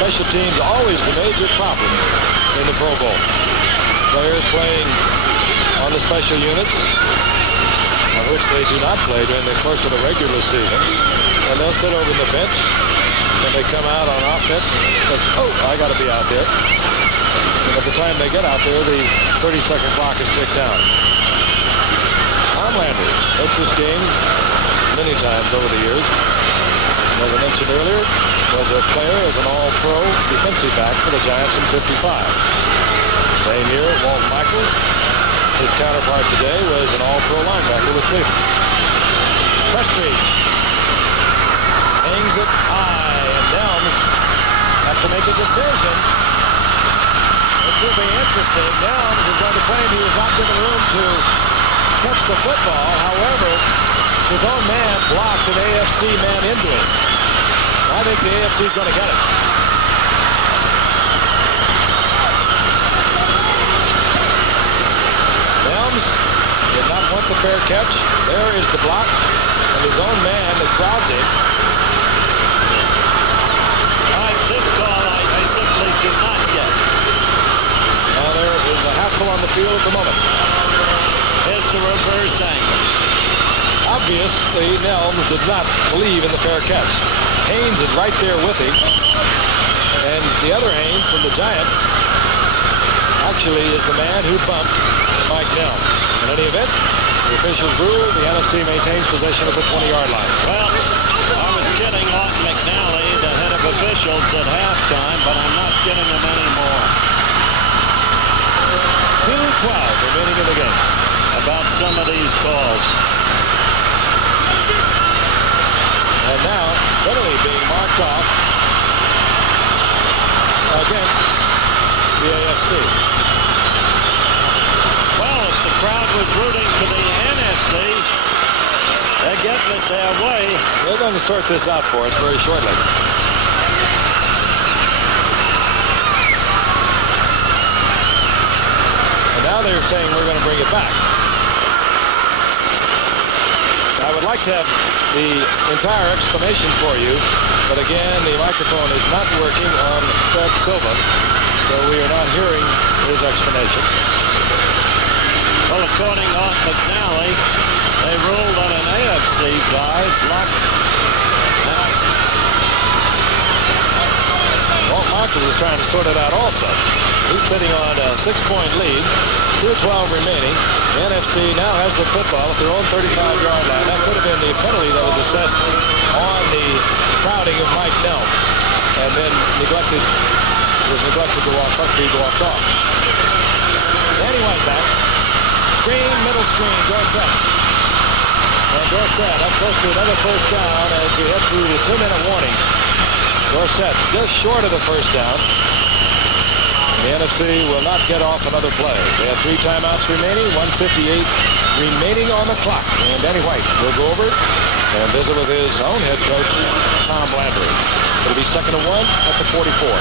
Special teams always the major problem in the Pro Bowl. Players playing on the special units, of which they do not play during the course of the regular season. And they'll sit over the bench And they come out on offense and think, oh, I got to be out there. And at the time they get out there, the 30-second clock is ticked down. Tom Landry coached this game many times over the years. As I mentioned earlier, was a player as an all-pro defensive back for the Giants in '55. Same year, Walt Michaels, his counterpart today, was an all-pro linebacker with Cleveland. Prestige hangs it high, and Nelms have to make a decision. This will be interesting. Nelms is going to claim he was not given room to catch the football. However, his own man blocked an AFC man into him. I think the AFC is going to get it. Nelms did not want the fair catch. There is the block. And his own man that crowds him. This call I simply do not get. Now there is a hassle on the field at the moment. Here's the reverse angle. Obviously, Nelms did not believe in the fair catch. Haynes is right there with him. And the other Haynes from the Giants actually is the man who bumped Mike Nelms. In any event, the officials rule the NFC maintains possession of the 20-yard line. Well, I was kidding Art McNally, the head of officials at halftime, but I'm not kidding him anymore. 2:12 remaining in the game. About some of these calls. And now, penalty being marked off against the AFC. Well, if the crowd was rooting for the NFC, they're getting it their way. They're going to sort this out for us very shortly. And now they're saying we're going to bring it back. I would like to have the entire explanation for you, but again, the microphone is not working on Fred Silva, so we are not hearing his explanation. Well, according to Art McNally, they ruled on an AFC guy blocked. Walt Michaels is trying to sort it out also. He's sitting on a 6-point lead, 2:12 remaining. The NFC now has the football at their own 35-yard line. That could have been the penalty that was assessed on the crowding of Mike Nelms, and then was neglected to walk up, he walked off. Danny White back. Screen, middle screen, Dorsett. And Dorsett up close to another first down as we head through the 2-minute warning. Dorsett just short of the first down. The NFC will not get off another play. They have 3 timeouts remaining, 1:58 remaining on the clock. And Danny White will go over and visit with his own head coach, Tom Landry. It'll be 2nd and 1 at the 44.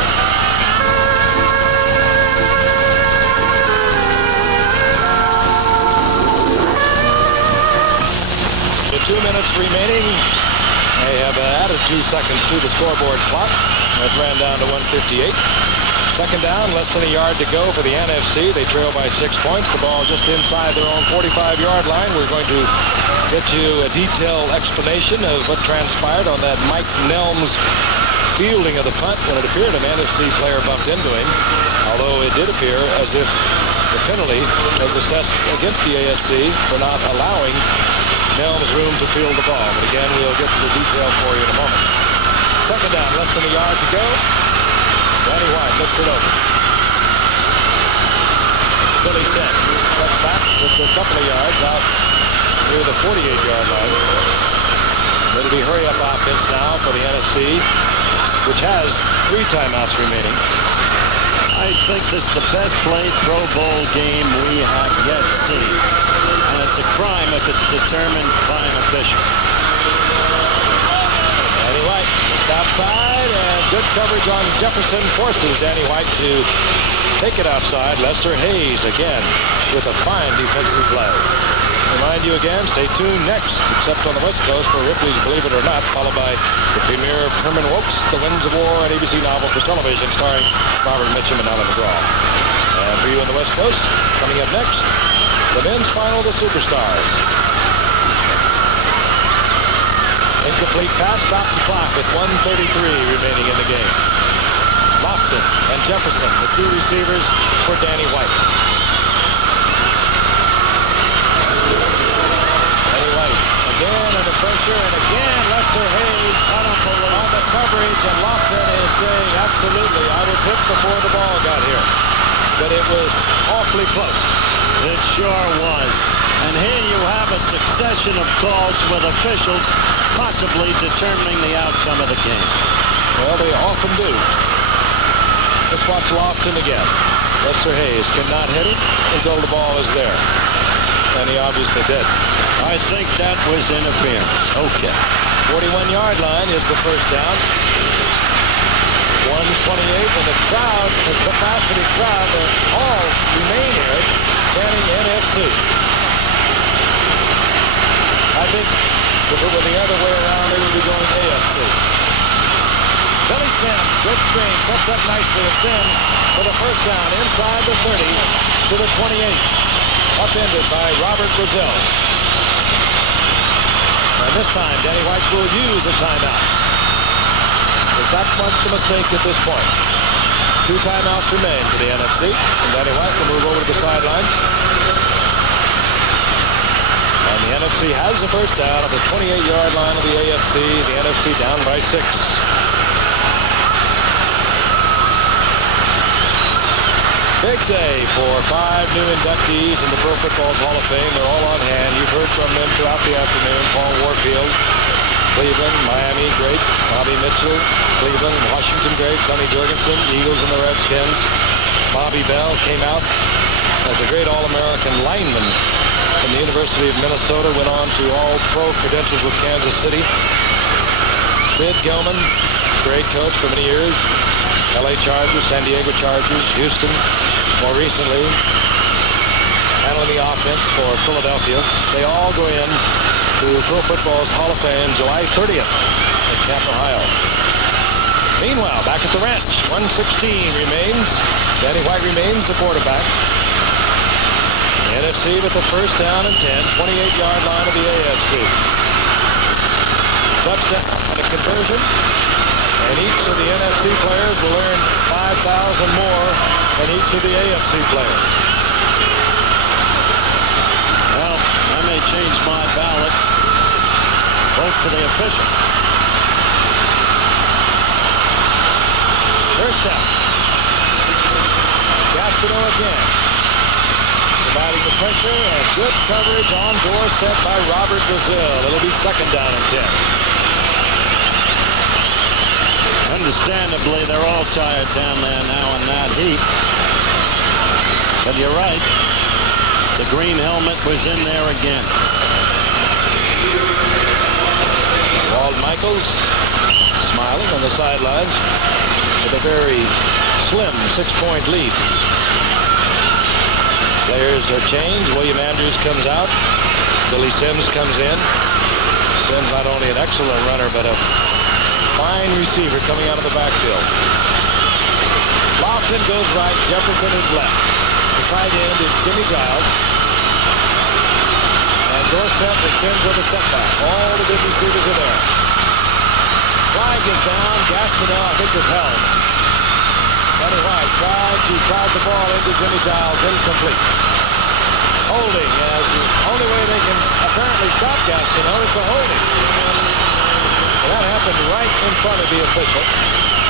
With 2 minutes remaining, they have added 2 seconds to the scoreboard clock. It ran down to 1:58. 2nd down, less than a yard to go for the NFC. They trail by 6 points. The ball just inside their own 45-yard line. We're going to get you a detailed explanation of what transpired on that Mike Nelms fielding of the punt when it appeared an NFC player bumped into him. Although it did appear as if the penalty was assessed against the AFC for not allowing Nelms room to field the ball. But again, we'll get to the detail for you in a moment. 2nd down, less than a yard to go. Danny White looks it over. Billy Sims steps back, gets a couple of yards out near the 48-yard line. It'll be hurry-up offense now for the NFC, which has 3 timeouts remaining. I think this is the best played Pro Bowl game we have yet seen. And it's a crime if it's determined by an official. Danny White outside, and good coverage on Jefferson forces Danny White to take it outside. Lester Hayes again with a fine defensive play. Remind you again, stay tuned next, except on the West Coast, for Ripley's Believe It or Not, followed by the premiere of Herman Wilkes, The Winds of War, an ABC novel for television starring Robert Mitchum and Alan McGraw. And for you on the West Coast, coming up next, the men's final of the Superstars. Incomplete pass stops the clock at 1:33 remaining in the game. Lofton and Jefferson, the two receivers for Danny White. Danny White again under pressure, and again Lester Hayes on the coverage, and Lofton is saying, absolutely, I was hit before the ball got here. But it was awfully close. It sure was. And here you have a succession of calls with officials possibly determining the outcome of the game. Well, they often do. Let's watch Lofton again. Lester Hayes cannot hit it until the ball is there. And he obviously did. I think that was interference. Okay. 41-yard line is the first down. 128, and the crowd, the capacity crowd, they all remain here chanting NFC. I think if it were the other way around, they would be going AFC. Billy Sims, good screen, sets up nicely at Sims for the first down inside the 30 to the 28. Upended by Robert Brazil. And this time, Danny White will use a timeout. There's not much of a mistake at this point. 2 timeouts remain for the NFC. And Danny White will move over to the sidelines. And the NFC has the first down at the 28-yard line of the AFC. The NFC down by 6. Big day for 5 new inductees in the Pro Football Hall of Fame. They're all on hand. You've heard from them throughout the afternoon. Paul Warfield, Cleveland, Miami great. Bobby Mitchell, Cleveland, Washington great. Sonny Jurgensen, Eagles and the Redskins. Bobby Bell came out as a great All-American lineman from the University of Minnesota. Went on to All-Pro credentials with Kansas City. Sid Gilman, great coach for many years. LA Chargers, San Diego Chargers, Houston. More recently, handling the offense for Philadelphia. They all go in to Pro Football's Hall of Fame July 30th in Canton, Ohio. Meanwhile, back at the ranch, 116 remains. Danny White remains the quarterback. The NFC with the first down and 10, 28-yard line of the AFC. Touchdown and a conversion. And each of the NFC players will earn $5,000 more than each of the AFC players. Well, I may change my ballot. Vote for the official. First down. Gastineau again. Providing the pressure and good coverage on Dorsett by Robert Brazil. It'll be second down and 10. Understandably, they're all tired down there now in that heat. But you're right. The green helmet was in there again. Walt Michaels smiling on the sidelines with a very slim 6-point lead. Players are changed. William Andrews comes out. Billy Sims comes in. Sims not only an excellent runner, but a fine receiver coming out of the backfield. Lofton goes right, Jefferson is left. The tight end is Jimmy Giles. And Dorsett and Sims with a setback. All the good receivers are there. Flag is down. Gastineau, I think, is held. Danny White tried the ball into Jimmy Giles, incomplete. Holding as the only way they can apparently stop Gastineau is the holding. That happened right in front of the official.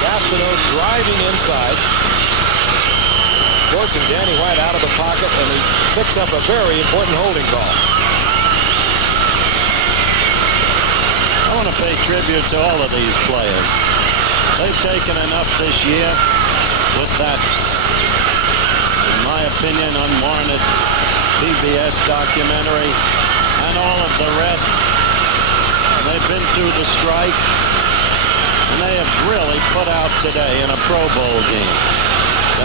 Gastineau driving inside. Forcing Danny White out of the pocket, and he picks up a very important holding call. I want to pay tribute to all of these players. They've taken enough this year with that, in my opinion, unwarranted PBS documentary and all of the rest. They've been through the strike, and they have really put out today in a Pro Bowl game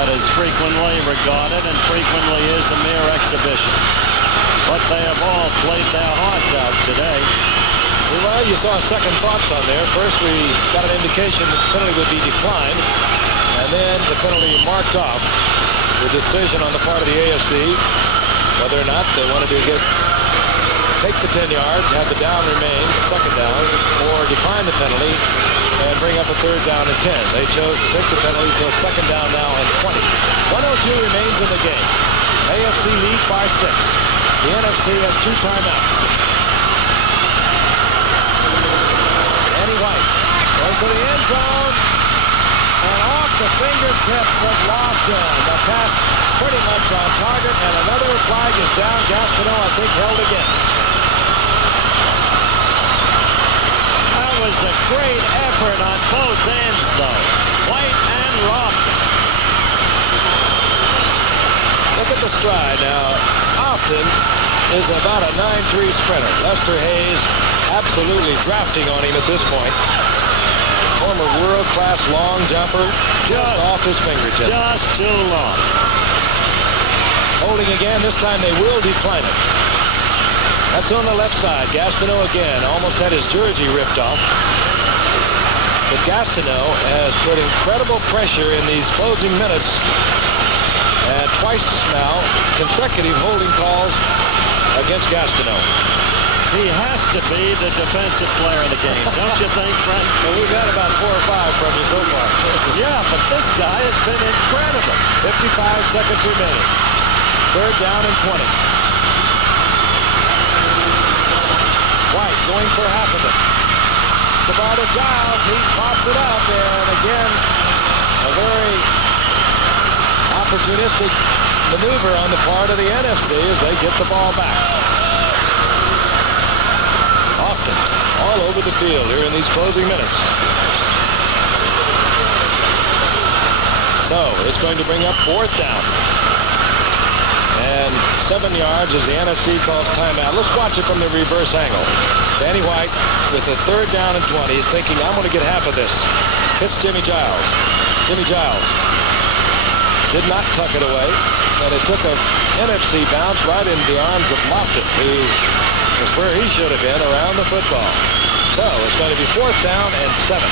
that is frequently regarded and frequently is a mere exhibition. But they have all played their hearts out today. Well, you saw second thoughts on there. First, we got an indication that the penalty would be declined, and then the penalty marked off. The decision on the part of the AFC, whether or not they wanted to get take the 10 yards, have the down remain, second down, or decline the penalty and bring up a third down and 10. They chose to take the penalty, so it's second down now and 20. 1:02 remains in the game. AFC leads by 6. The NFC has 2 timeouts. Danny White going for the end zone. And off the fingertips of Lofton. The pass pretty much on target, and another flag is down. Gastineau, I think, held again. That was a great effort on both ends, though. White and Lofton. Look at the stride now. Lofton is about a 9.3 sprinter. Lester Hayes absolutely drafting on him at this point. Former world-class long jumper, just off his fingertips. Just too long. Holding again, this time they will decline it. That's on the left side. Gastineau again, almost had his jersey ripped off. But Gastineau has put incredible pressure in these closing minutes. And twice now, consecutive holding calls against Gastineau. He has to be the defensive player of the game, don't you think, Frank? Well, we've got about 4 or 5 from you so far. Yeah, but this guy has been incredible. 55 seconds remaining. Third down and 20. White going for half of it. The ball to Giles. He pops it out there. And again, a very opportunistic maneuver on the part of the NFC as they get the ball back. Often all over the field here in these closing minutes. So it's going to bring up 4th down. And 7 yards as the NFC calls timeout. Let's watch it from the reverse angle. Danny White with the 3rd down and 20 is thinking, I'm going to get half of this. Hits Jimmy Giles. Jimmy Giles did not tuck it away, but it took a NFC bounce right into the arms of Lofton, who was where he should have been, around the football. So it's going to be 4th down and 7.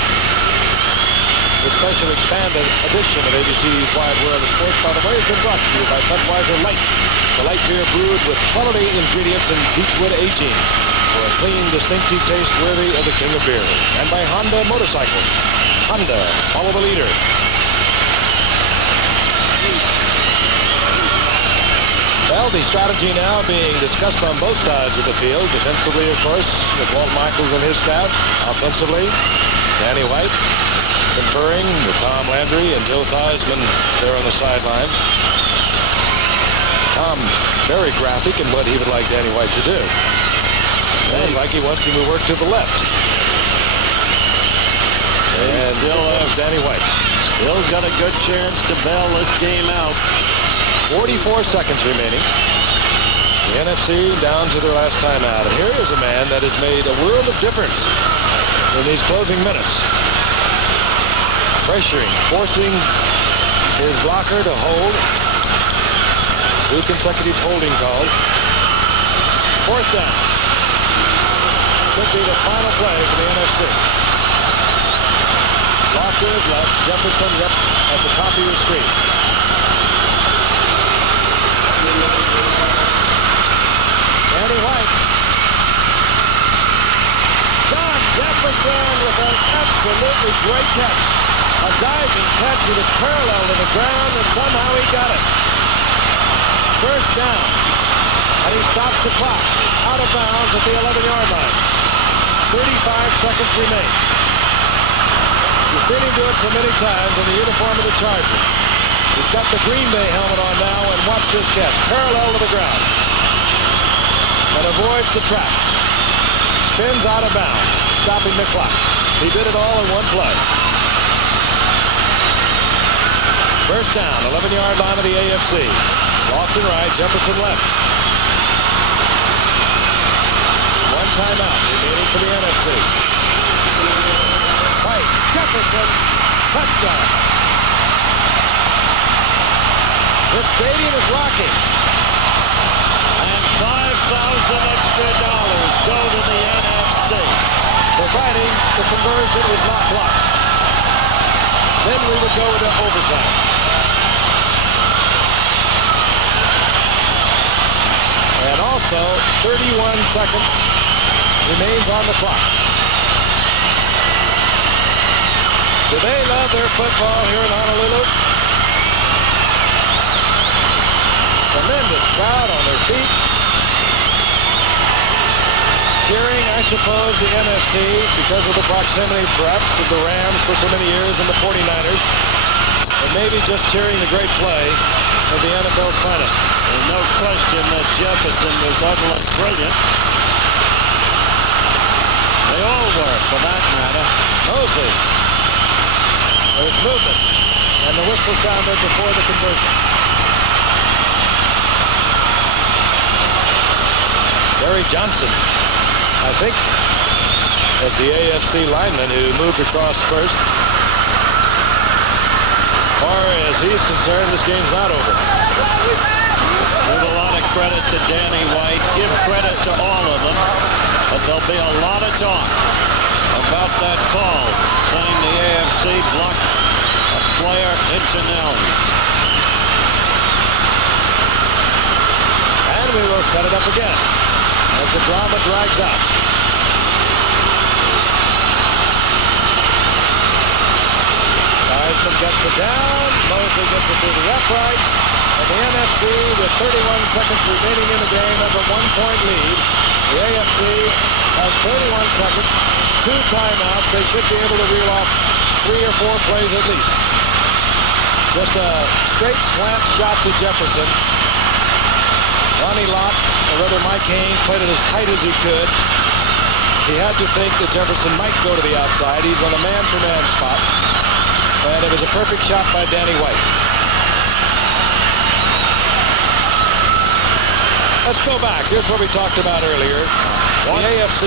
The special expanded edition of ABC's Wide World of Sports, by the way, has been brought to you by Budweiser Light. The light beer brewed with quality ingredients and Beechwood aging for a clean, distinctive taste worthy of the king of beers. And by Honda Motorcycles. Honda, follow the leader. Well, the strategy now being discussed on both sides of the field. Defensively, of course, with Walt Michaels and his staff. Offensively, Danny White conferring with Tom Landry and Joe Theismann there on the sidelines. Tom, very graphic in what he would like Danny White to do. Sounds like he wants him to work to the left. And still has Danny White. Still got a good chance to bail this game out. 44 seconds remaining. The NFC down to their last timeout. And here is a man that has made a world of difference in these closing minutes. Pressuring, forcing his blocker to hold. 2 consecutive holding calls. 4th down. Could be the final play for the NFC. Blocker is left. Jefferson up at the top of your screen. Danny White. John Jefferson with an absolutely great catch. A diving catch that is parallel to the ground, and somehow he got it. First down. And he stops the clock. Out of bounds at the 11-yard line. 35 seconds remain. You've seen him do it so many times in the uniform of the Chargers. He's got the Green Bay helmet on now, and watch this catch. Parallel to the ground. And avoids the trap. Spins out of bounds, stopping the clock. He did it all in one play. First down, 11-yard line of the AFC. Lofton right, Jefferson left. 1 timeout remaining for the NFC. Right, Jefferson, touchdown. The stadium is rocking. And $5,000 extra go to the NFC. Providing the conversion was not blocked. Then we would go to overtime. And also So 31 seconds remains on the clock. Do they love their football here in Honolulu? Tremendous crowd on their feet. Cheering, I suppose, the NFC because of the proximity, perhaps, of the Rams for so many years and the 49ers. But maybe just cheering the great play of the NFL's finest. There's no question that Jefferson was utterly brilliant. They all were, for that matter. Mosley. There was movement, and the whistle sounded before the conversion. Barry Johnson, I think, as the AFC lineman who moved across first. As far as he's concerned, this game's not over. Give a lot of credit to Danny White. Give credit to all of them. But there'll be a lot of talk about that call saying the AFC blocked a player into Nellens. And we will set it up again as the drama drags out. Heisman gets it down. Mosley gets it through the upright. And the NFC, with 31 seconds remaining in the game, has a 1-point lead. The AFC has 31 seconds, 2 timeouts. They should be able to reel off 3 or 4 plays at least. Just a straight slant shot to Jefferson. Ronnie Lott, or rather Mike Haynes, played it as tight as he could. He had to think that Jefferson might go to the outside. He's on a man-for-man spot. And it was a perfect shot by Danny White. Let's go back. Here's what we talked about earlier. The AFC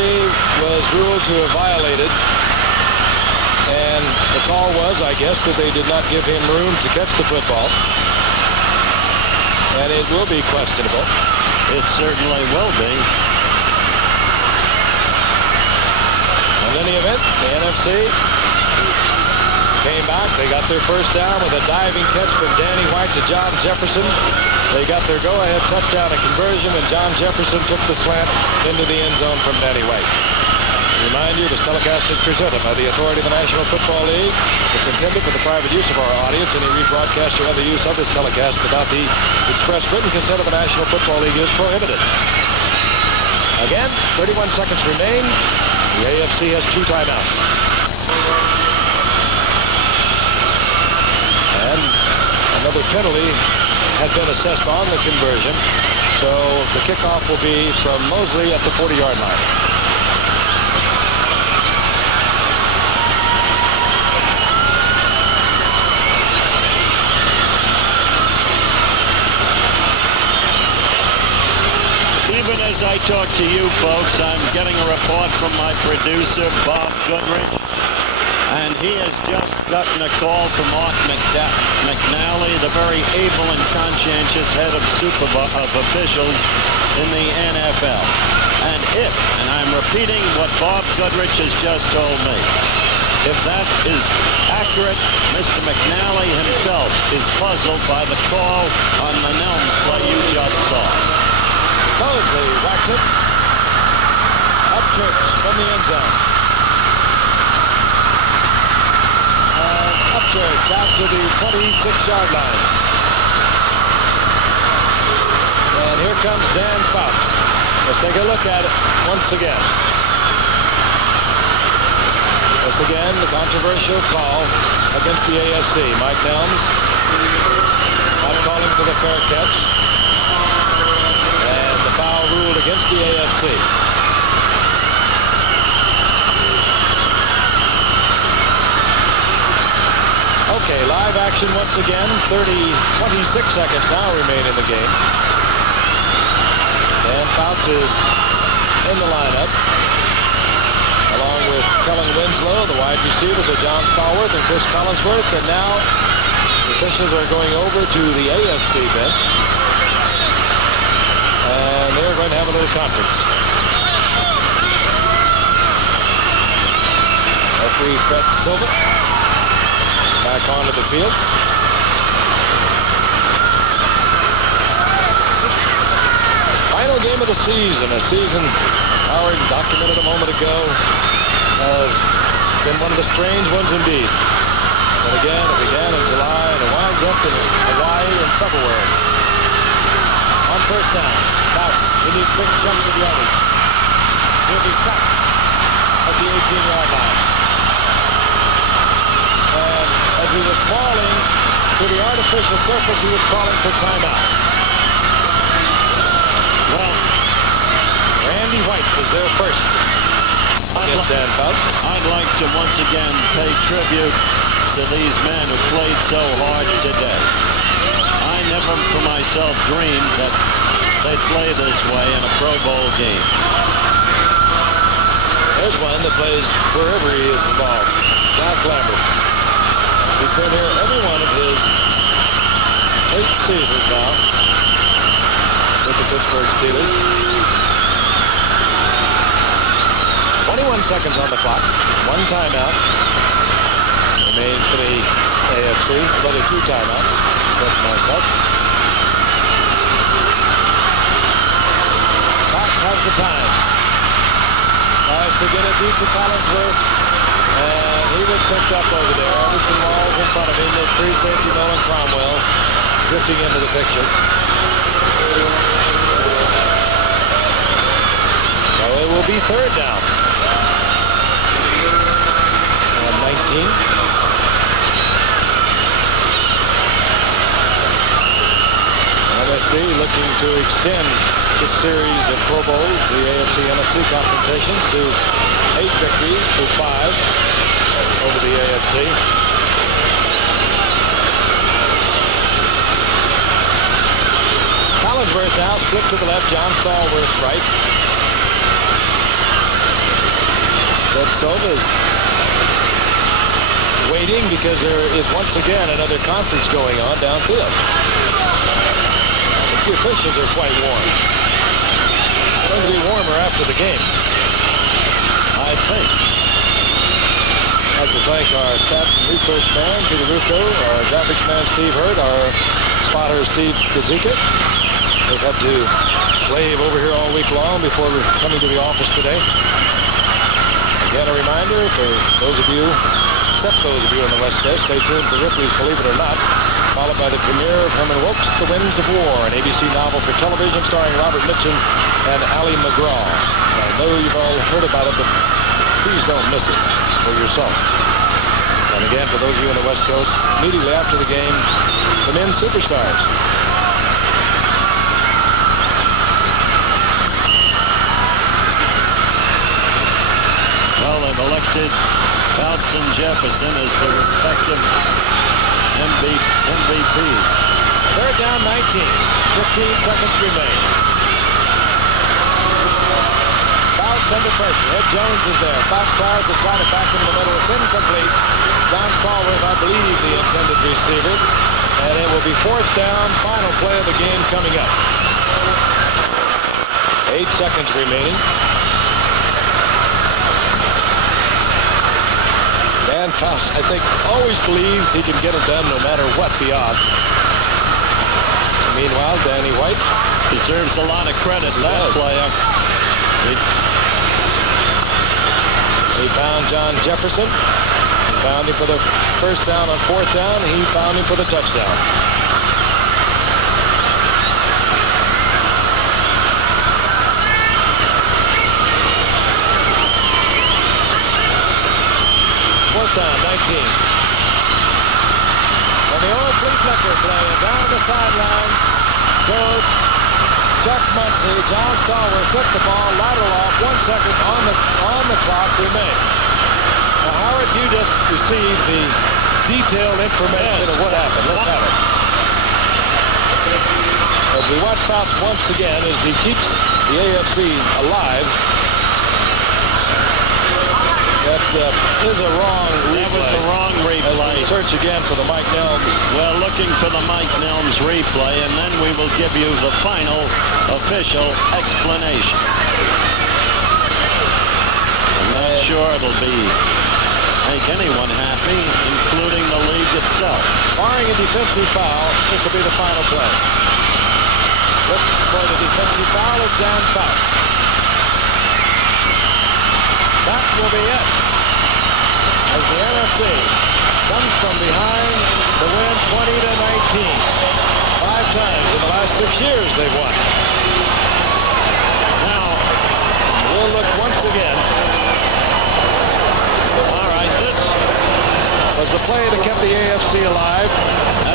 was ruled to have violated, and the call was, I guess, that they did not give him room to catch the football. And it will be questionable. It certainly will be. In any event, the NFC came back. They got their first down with a diving catch from Danny White to John Jefferson. They got their go-ahead touchdown and conversion when John Jefferson took the slant into the end zone from Danny White. Remind you, this telecast is presented by the authority of the National Football League. It's intended for the private use of our audience. Any rebroadcast or other use of this telecast without the express written consent of the National Football League is prohibited. Again, 31 seconds remain. The AFC has 2 timeouts. And another penalty had been assessed on the conversion. So the kickoff will be from Mosley at the 40-yard line. Even as I talk to you folks, I'm getting a report from my producer, Bob Goodrich. And he has just gotten a call from Art McNally, the very able and conscientious head of officials in the NFL. And I'm repeating what Bob Goodrich has just told me, if that is accurate, Mr. McNally himself is puzzled by the call on the Nellens play you just saw. Mosley whacks it. Upchurch from the end zone. Upchurch out to the 26-yard line. And here comes Dan Fouts. Let's take a look at it once again. Once again, the controversial call against the AFC. Mike Nelms not calling for the fair catch. And the foul ruled against the AFC. Okay, live action once again. 26 seconds now remain in the game. Dan Fouts is in the lineup, along with Kellen Winslow, the wide receivers are John Stallworth and Chris Collinsworth. And now the officials are going over to the AFC bench. And they're going to have a little conference. Referee Fred Silva back onto the field. Final game of of the season. A season, as Howard documented a moment ago, has been one of the strange ones indeed. And again, it began in July and it winds up in Hawaii in February. On first down, Fouts, he needs big chunks of yardage. He'll be sacked at the 18-yard line. And as he was falling to the artificial surface, he was calling for timeout. Well, Randy White was there first. I'd like to once again pay tribute to these men who played so hard today. I never for myself dreamed that they'd play this way in a Pro Bowl game. There's one that plays wherever he is involved. Jack Lambert. He's been here every one of his 8 seasons now with the Pittsburgh Steelers. 21 seconds on the clock. One timeout remains for the AFC. Another 2 timeouts. But myself. Fox has the time. Tries to get it deep to Collinsworth. And he was picked up over there. Everson Walls in front of him. The free safety Nolan Cromwell drifting into the picture. So it will be third down. And 19. NFC looking to extend this series of Pro Bowls, the AFC-NFC confrontations, to 8 victories to 5 over the AFC. Collinsworth now split to the left, John Stallworth right. Doug Silva's waiting because there is once again another conference going on downfield. The officials are quite warm. It's going to be warmer after the game, I think. I'd like to thank our staff and research man, Peter Russo, our graphics man, Steve Hurd, our spotter, Steve Kazika. They've had to slave over here all week long before coming to the office today. Again, a reminder for those of you, except those of you on the West Coast, stay tuned for Ripley's Believe It or Not, followed by the premiere of Herman Wouk's The Winds of War, an ABC novel for television starring Robert Mitchum and Ali MacGraw. I know you've all heard about it, but please don't miss it for yourself. And again, for those of you on the West Coast, immediately after the game, the men's superstars. Well, they've elected Fouts and Jefferson as the respective MVPs. Third down, 19. 15 seconds remain. Fouts under pressure. Ed Jones is there. Fouts tries to slide it back into the middle. It's incomplete. John Stallworth, I believe, the intended receiver. And it will be fourth down. Final play of the game coming up. 8 seconds remaining. Dan Fouts, I think, always believes he can get it done no matter what the odds. Meanwhile, Danny White deserves a lot of credit, that player. He found John Jefferson. He found him for the first down on fourth down. He found him for the touchdown. Fourth down, 19. And the old flea flicker playing down the sideline goes Chuck Muncie. John Stallworth took the ball, lateral off, 1 second on the clock remains. Now, Howard, you just received the detailed information of what happened. Let's have it. As we watch Fouts once again as he keeps the AFC alive. That is a wrong replay. That was the wrong replay. Search again for the Mike Nelms. We're looking for the Mike Nelms replay, and then we will give you the final official explanation. I'm not sure it'll make anyone happy, including the league itself. Barring a defensive foul, this will be the final play. Look for the defensive offensive foul of Dan Fouts. That will be it. As the NFC comes from behind to win 20-19. 5 times in the last 6 years they've won. Now, we'll look once again. All right, this was the play that kept the AFC alive.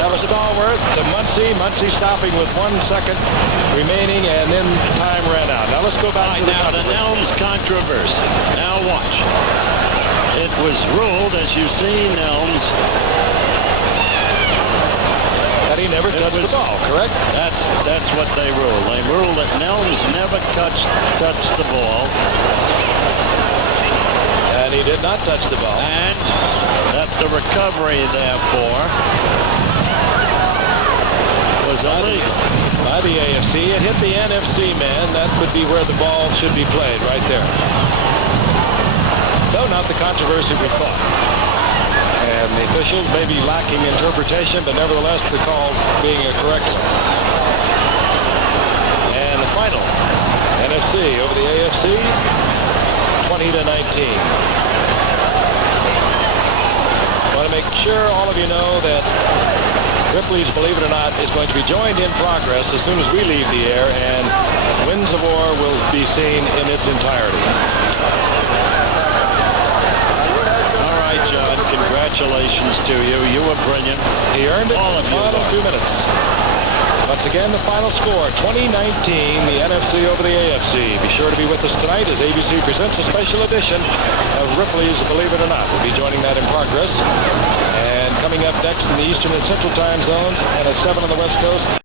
That was Stallworth to Muncie. Muncie stopping with 1 second remaining, and then time ran out. Now let's go back to the Nelms controversy. Now watch. It was ruled, as you see, Nelms, that he never touched the ball, correct? That's what they ruled. They ruled that Nelms never touched the ball. And he did not touch the ball. And that the recovery, therefore, was illegal. By the AFC. It hit the NFC man. That would be where the ball should be played, right there. Though not the controversy we thought. And the officials may be lacking interpretation, but nevertheless the call being a correct one. And the final, NFC over the AFC, 20-19. I want to make sure all of you know that Ripley's Believe It or Not is going to be joined in progress as soon as we leave the air, and Winds of War will be seen in its entirety. All right, John, congratulations to you. You were brilliant. He earned it in the final 2 minutes. Once again, the final score, 2019, the NFC over the AFC. Be sure to be with us tonight as ABC presents a special edition of Ripley's Believe It or Not. We'll be joining that in progress. And coming up next in the Eastern and Central time zones and at 7 on the West Coast,